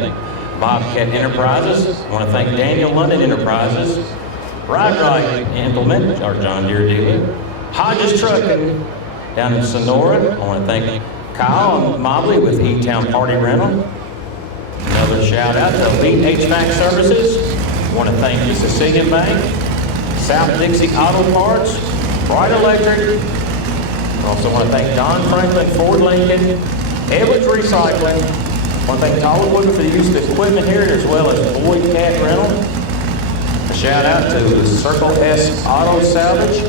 Bobcat Enterprises. I want to thank Daniel London Enterprises. Ride Right Implement, our John Deere dealer. Hodges Trucking down in Sonora. I want to thank Kyle Mobley with E-Town Party Rental. Another shout out to Elite HVAC Services. I want to thank the Sicilian Bank, South Dixie Auto Parts, Bright Electric. I also want to thank Don Franklin Ford Lincoln, Edwards Recycling. I want to thank Tyler Woodard for the use of the equipment here, as well as Boyd Cat Rental. A shout out to Circle S Auto Salvage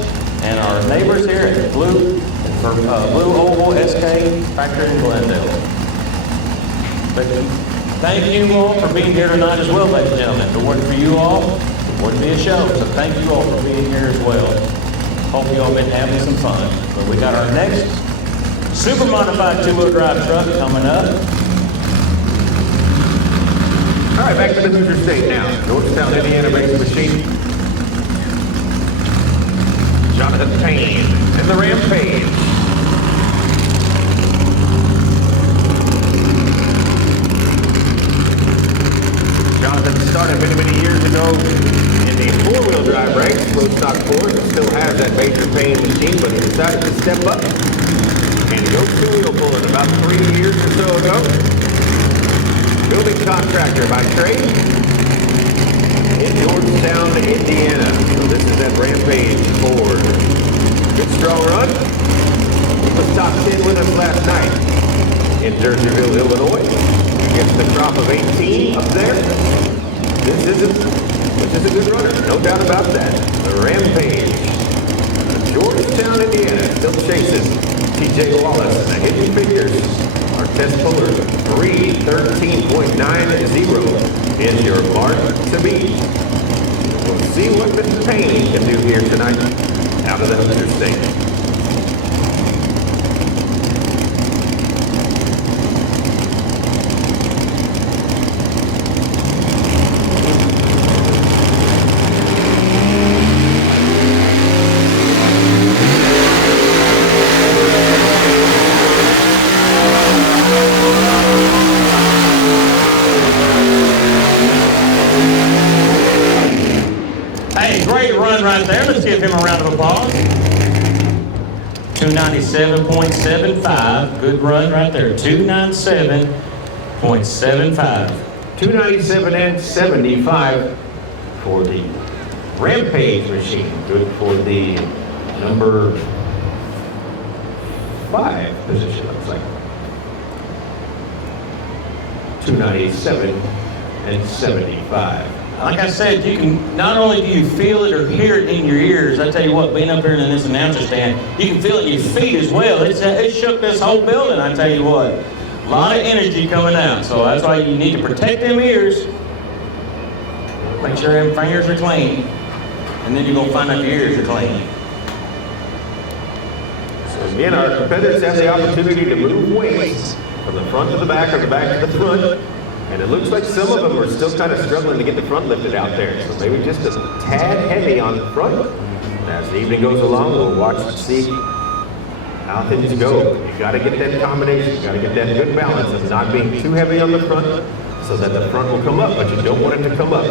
and our neighbors here at Blue Oval SK Factory in Glendale. But thank you all for being here tonight as well, ladies and gentlemen. If it wasn't for you all, it wouldn't be a show. So thank you all for being here as well. Hope you all been having some fun. But we got our next super modified two-wheel drive truck coming up. All right, back to the Hoosier State now. Georgetown, Indiana racing machine. Jonathan Payne and the Rampage. Jonathan started many years ago in the four-wheel drive ranks, slow stock Ford. Still has that Major Payne machine, but he decided to step up and go two-wheel pulling about 3 years or so ago. Building contractor by trade in Georgetown, Indiana. So this is that Rampage Ford. Good strong run. He was top 10 with us last night in Jerseyville, Illinois. Against the crop of 18 up there. This is a good runner, no doubt about that. The Rampage. Georgetown, Indiana still chases TJ Wallace and the Hidden Figures. Our test puller, 3:13.90 is your mark to beat. We'll see what Mr. Payne can do here tonight out of the Hoosier State. Hey, great run right there. Let's give him a round of applause. 297.75. Good run right there. 297.75. 297 and 75 for the Rampage machine. Good for the number 5 position, looks like. 297 and 75. Like I said, you can, not only do you feel it or hear it in your ears, I tell you what, being up here in this announcer stand, you can feel it in your feet as well. It shook this whole building, I tell you what. A lot of energy coming out, so that's why you need to protect them ears. Make sure them fingers are clean, and then you're going to find out your ears are clean. So again, our competitors have the opportunity to move weights from the front to the back or the back to the front. And it looks like some of them are still kind of struggling to get the front lifted out there. So maybe just a tad heavy on the front. As the evening goes along, we'll watch and see how things go. You got to get that combination. You got to get that good balance of not being too heavy on the front so that the front will come up, but you don't want it to come up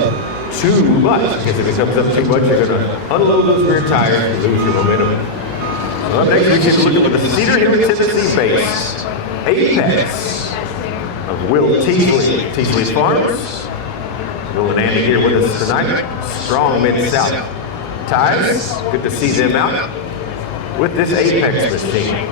too much. Because if it comes up too much, you're going to unload those rear tires and lose your momentum. So up next, we take a look at the Cedar Hill, Tennessee base. Apex of Will Teasley, Teasley's Farms. Will and Andy here with us tonight. Strong Mid-South ties. Good to see them out with this Apex machine.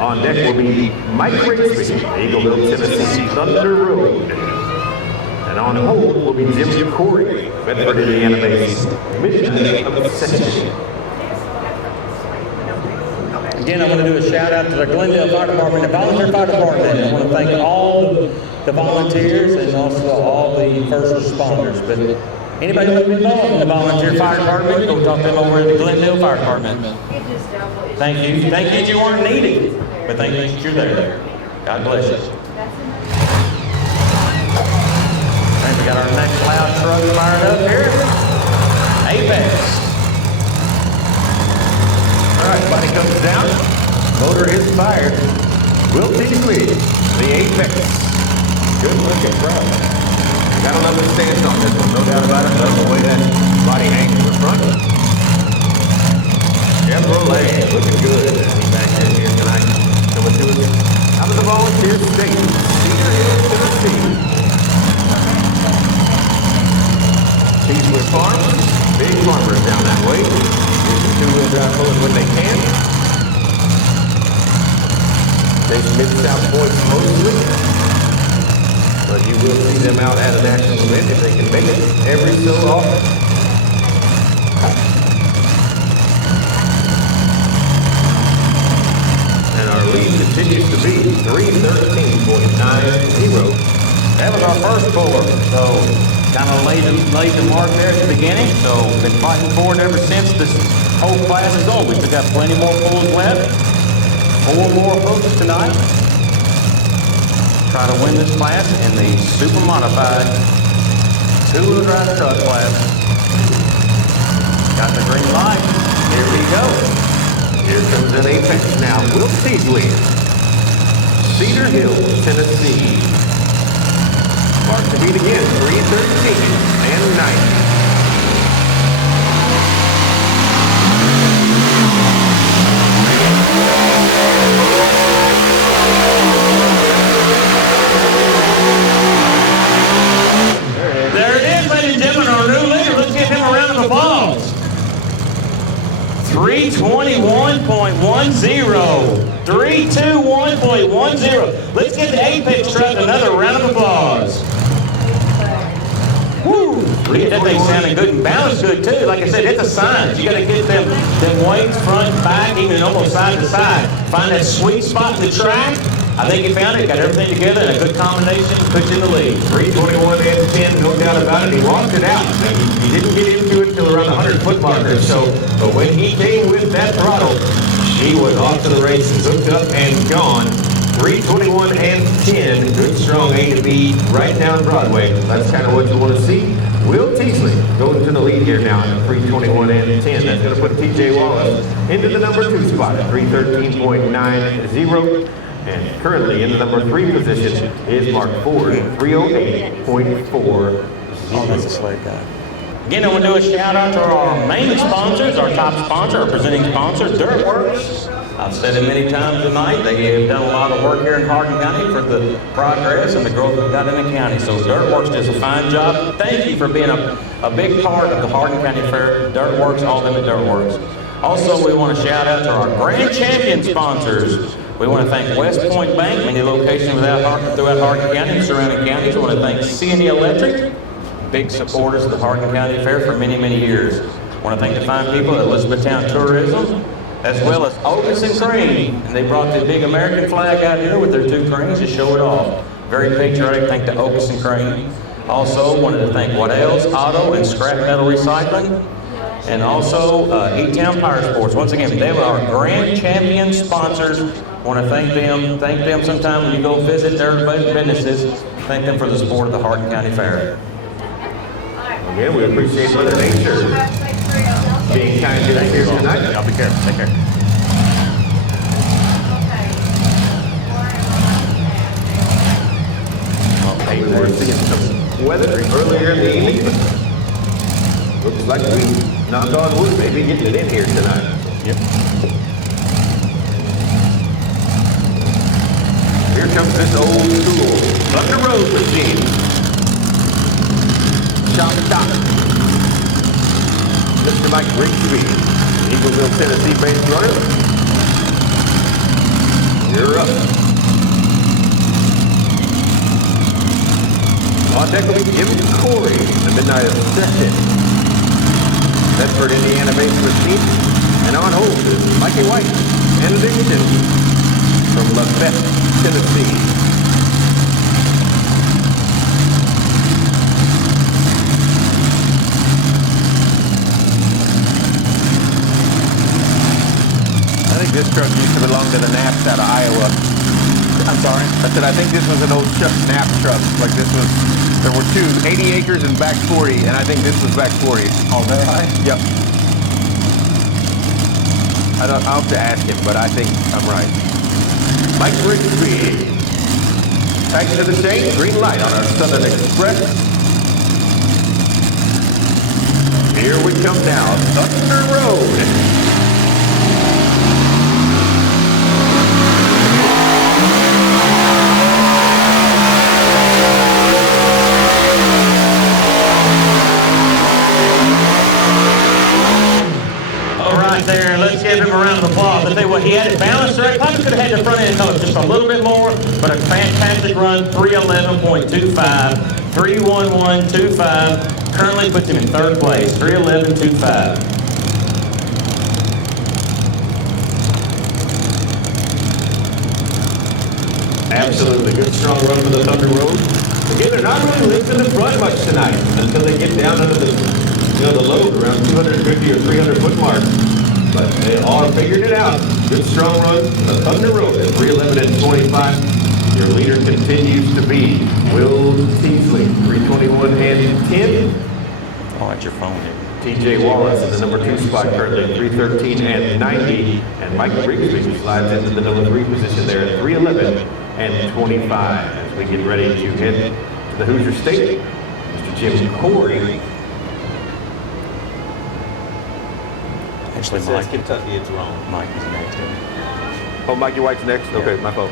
On deck will be Mike Rigsby, Eagleville, Tennessee, Thunder Road. And on hold will be Jim Corey, Bedford, Indiana base, Midnight Obsession. Again, I want to do a shout out to the Glendale Fire Department, the Volunteer Fire Department. I want to thank all the volunteers and also all the first responders. But anybody who's been involved in the Volunteer Fire Department, go talk to them over at the Glendale Fire Department. Thank you. Thank you that you weren't needed, but thank you that you're there. God bless you. And we got our next loud truck fired up here. Apex. All right, body comes down. Motor is fired. Will Teasley, the Apex. Good looking front. Got another stance on this one, no doubt about it. Love the way that body hangs in the front. Chevrolet, looking good. He's back in here tonight. Coming to us out of the Volunteer State, Cedar Hill, Tennessee. Teasley Farms, big farmers down that way. Two-wheel drive pulling when they can. They Mid-South boys mostly, but you will see them out at a national event if they can make it every so often. And our lead continues to be 3:13.90. That was our first puller, so kind of laid the mark there at the beginning. So been fighting for it ever since this whole class is over. We still got plenty more pulls left. 4 more hooks tonight. Try to win this class in the super modified 2-wheel drive truck class. Got the green light. Here we go. Here comes an apex now. Will Teasley, Cedar Hill, Tennessee. Mark the beat again, 3:13 and 90. There it is, ladies and gentlemen, our new leader. Let's give him a round of applause. 321.10. 321.10. Let's give the Apex truck another round of applause. Woo! Look at that thing sounding good and balanced good too. Like I said, it's a science. You got to get them weights front, back, even almost side to side. Find that sweet spot in the track. I think you found it. Got everything together in a good combination. Puts you in the lead. 321 and 10, no doubt about it. He walked it out. He didn't get into it until around the 100-foot marker. So, but when he came with that throttle, he was off to the races, hooked up and gone. 321 and 10, good strong A to B right down Broadway. That's kind of what you want to see. Will Teasley going to the lead here now at 321 and 10. That's going to put TJ Wallace into the number 2 spot at 313.90. And currently in the number 3 position is Mark Ford, 308.4. Oh, that's a sled guy. Again, I want to do a shout out to our main sponsors, our top sponsor, our presenting sponsor, Dirtworks. I've said it many times tonight. They have done a lot of work here in Hardin County for the progress and the growth we've got in the county. So Dirtworks does a fine job. Thank you for being a big part of the Hardin County Fair. Dirtworks, all them at Dirtworks. Also, we want to shout out to our grand champion sponsors. We want to thank West Point Bank, many locations throughout Hardin County and surrounding counties. We want to thank C&E Electric, big supporters of the Hardin County Fair for many, many years. I want to thank the fine people at Elizabethtown Tourism, as well as Otis and Crane. And they brought the big American flag out here with their 2 cranes to show it off. Very patriotic. Thank to Otis and Crane. Also wanted to thank Waddell's Auto and Scrap Metal Recycling. And also E-Town Power Sports. Once again, they are our grand champion sponsors. Want to thank them. Thank them sometime when you go visit their businesses. Thank them for the support of the Hardin County Fair. Again, we appreciate Mother Nature being kind to us here tonight. Y'all be careful. Take care. We were seeing some weather earlier in the evening, but looks like we knocked on wood, maybe getting it in here tonight. Yep. Here comes this old school Thunder Road machine. Shop Doc. Mr. Mike Grigsby, Eagleville, Tennessee based runner. You're up. On deck will be Jim Corey, the Midnight Obsession. Bedford, Indiana based machine. And on hold is Mikey White and Addiction from Lafayette, Tennessee. I think this truck used to belong to the Naps out of Iowa. I'm sorry? I said, I think this was an old Chuck Knapp truck. Like this was, there were 2, 80 acres and back 40, and I think this was back 40. Oh, that high? Yep. I'll have to ask him, but I think I'm right. Mike Grigsby. Back to the chain, green light on our Southern Express. Here we come now, Thunder Road. There, let's give him a round of applause. I'll tell you what, he had it balanced right. Probably could have had the front end come up just a little bit more, but a fantastic run, 311.25, 311.25. Currently puts him in 3rd place, 311.25. Absolutely. Good strong run for the Thunder Road. Again, they're not really lifting the front much tonight until they get down under the load around 250 or 300 foot mark. But they are figuring it out. Good strong run for the Thunder Road at 311 and 25. Your leader continues to be Will Teasley, 321 and 10. Oh, that's your phone there. TJ Wallace in the number 2 spot currently, 313 and 90. And Mike Grigsby slides into the number 3 position there at 311 and 25. As we get ready to head to the Hoosier State, Mr. Jim Corey. Actually, It Mike, says Kentucky, it's wrong. Mike is next. Oh, Mikey White's next? Okay, my fault.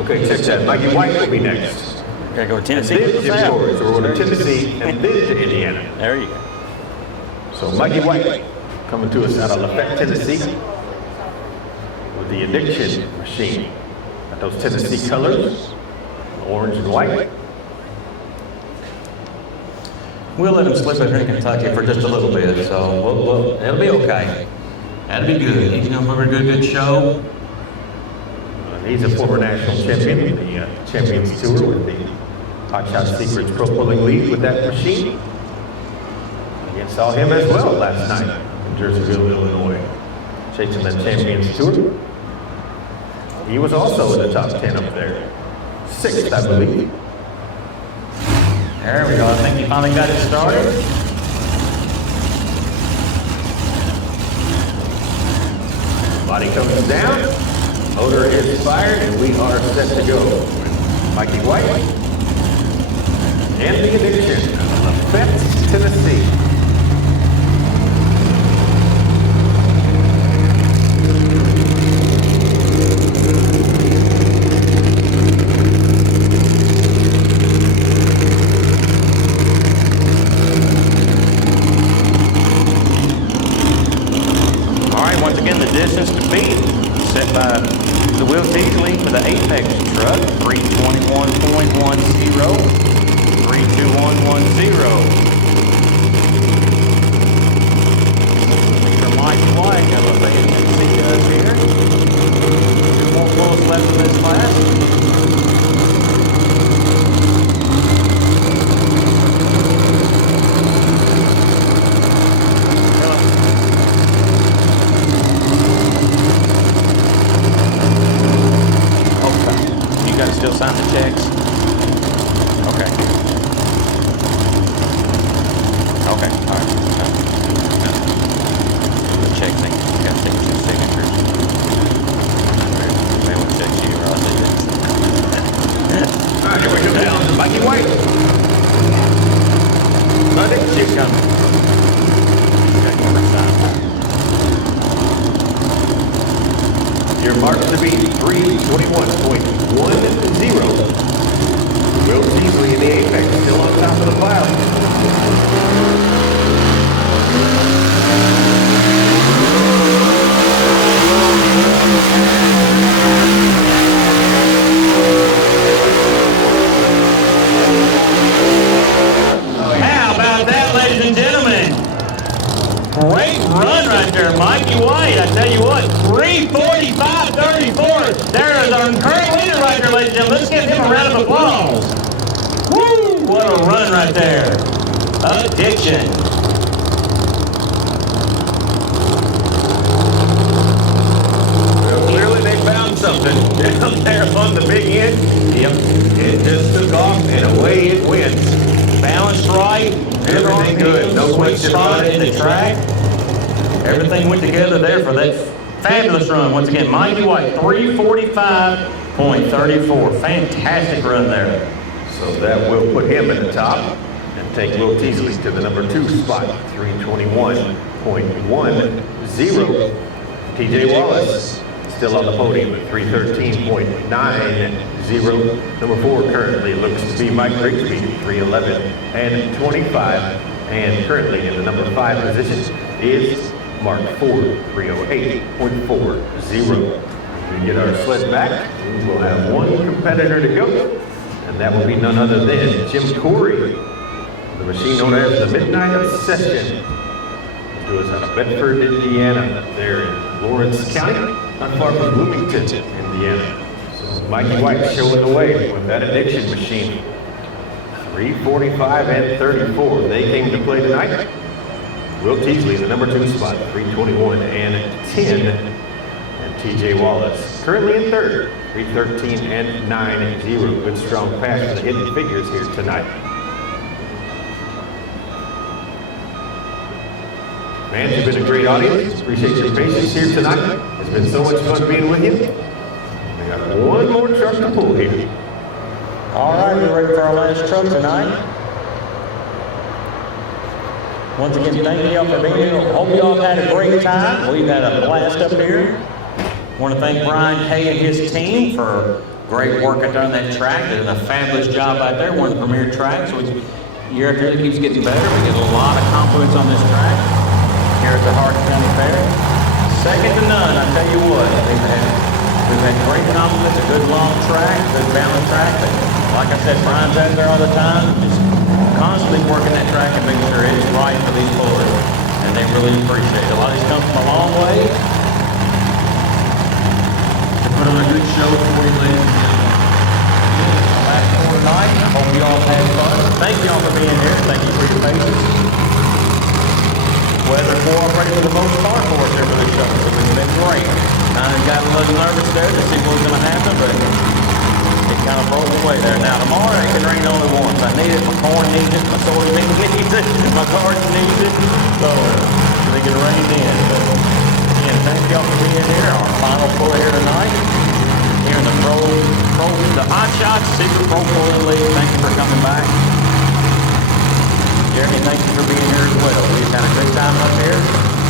Okay, check that. Mikey White will be next. Gotta go to Tennessee. Then Jim Corey. So we're going to Tennessee and then to Indiana. There you go. So Mikey White coming to us out of Lafayette, Tennessee with the Addiction Machine. Got those Tennessee colors, orange and white. We'll let him slip up here in Kentucky for just a little bit, so it'll be okay. That'll be good. He's gonna have a good show. He's a former national champion in the Champions Tour with the Hot Shot Secrets Pro Pulling League with that machine. Again, saw him as well last night in Jerseyville, Illinois, chasing that Champions Tour. He was also in the top 10 up there. 6th, I believe. There we go. I think he finally got it started. Body comes down, motor is fired, and we are set to go. Mikey White and the Addiction, Lafayette, Tennessee. Once again, the distance to beat set by the Will Teasley for the Apex truck, 321.10, 32110. Mr. Mike White, got a Lafayette, Tennessee up here. 2 more pulls left in this class. Still sign the checks? Okay. Okay, all right. The check thing, you gotta take 2 signatures. They will check you, or I'll do it. All right, here we go down to Mikey White. She's coming. Okay, one more time. Your mark to beat 321.10. Will Teasley in the Apex, still on top of the pile. How about that, ladies and gentlemen? Great run right there, Mikey White. I tell you what, 3:45.34. There is our current leader right there, ladies and gentlemen. Let's give him a round of applause. Woo! What a run right there. Addiction. Well, clearly they found something down there on the big end. Yep. It just took off and away it went. Balanced right. Everything good. No Sweet question spot about it. in the track. Everything went together there for that fabulous run. Once again, Mikey White, 3:45.34. Fantastic run there. So that will put him at the top and take Will Teasley to the number 2 spot, 321.10. TJ Wallace still on the podium at 313.90. Number 4 currently looks to be Mike Grigsby, 311 and 25. And currently in the number 5 position is Mark Ford, 308.40. We get our sled back. We'll have one competitor to go, and that will be none other than Jim Corey, the machine known as the Midnight Obsession. To us out of Bedford, Indiana, there in Lawrence County, not far from Bloomington, Indiana. Mikey White showing the way with that addiction machine. 345 and 34. They came to play tonight. Will Teasley, the number 2 spot, 321 and 10. And TJ Wallace, currently in third, 313 and 90. Good strong pass for the Hidden Figures here tonight. Man, you've been a great audience. Appreciate your patience here tonight. It's been so much fun being with you. We got one more truck to pull here. All right, we're ready for our last truck tonight. Once again, thank y'all for being here. Hope y'all had a great time. We've had a blast up here. Want to thank Brian Hay and his team for great work out there on that track. They're doing a fabulous job out there. One of the premier tracks. Year after year, it keeps getting better. We get a lot of compliments on this track here at the Hardin County Fair. Second to none, I tell you what. We've had great compliments, a good long track, good balanced track. But like I said, Brian's out there all the time, just constantly working that track and making sure it's right for these pullers. And they really appreciate it. A lot of these come from a long way to put on a good show for you, ladies and gentlemen. Last quarter night. I hope you all had fun. Thank you all for being here. Thank you for your patience. Weather cooperated for the most part for us here for the show. It's been great. I got a little nervous there to see what was going to happen, but it kind of broke away there. Now, tomorrow it can rain only once. I need it. My corn needs it. My soybean needs it. My garden needs it. So they can rain in. But again, thank y'all for being here. Our final pull here tonight. Here in the the Hot Shots Secret Pro Pulling League. Thank you for coming back. Jeremy, thank you for being here as well. We've had a good time up here.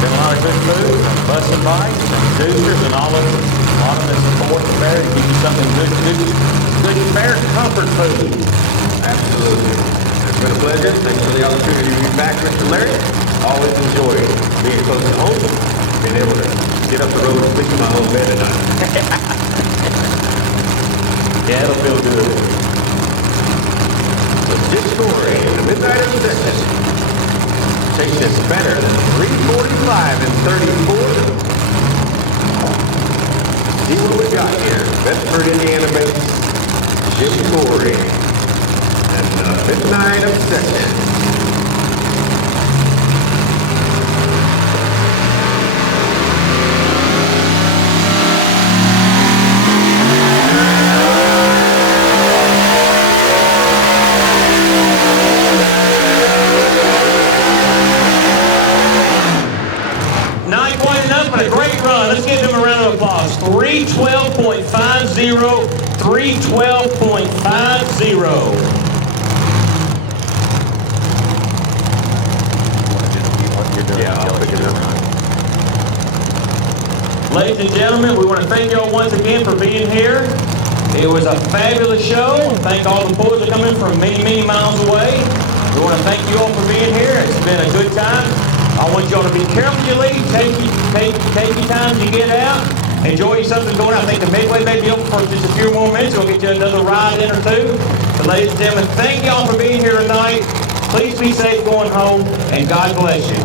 Been a lot of good food, and bus and bikes, and boosters, and all of it. A lot of it support the fair to give you something good fair comfort food. Absolutely. It's been a pleasure. Thanks for the opportunity to be back, Mr. Larry. Always enjoyed being close to home, being able to get up the road and sleep in my own bed at night. Yeah, it'll feel good. The Dick Story, the Midnight Obsession. Takes us better than 345 and 34. See what we got here. Bedford, Indiana based Jim Corey and the Midnight Obsession. Let's give them a round of applause. 312.50, 312.50. Yeah, I'll pick it up. Ladies and gentlemen, we want to thank y'all once again for being here. It was a fabulous show. Thank all the pullers that come in from many, many miles away. We want to thank you all for being here. It's been a good time. I want y'all to be careful you leave. Take your time to get out. Enjoy yourself and going out. I think the Midway may be open for just a few more minutes. We'll get you another ride in or two. So ladies and gentlemen, thank y'all for being here tonight. Please be safe going home, and God bless you.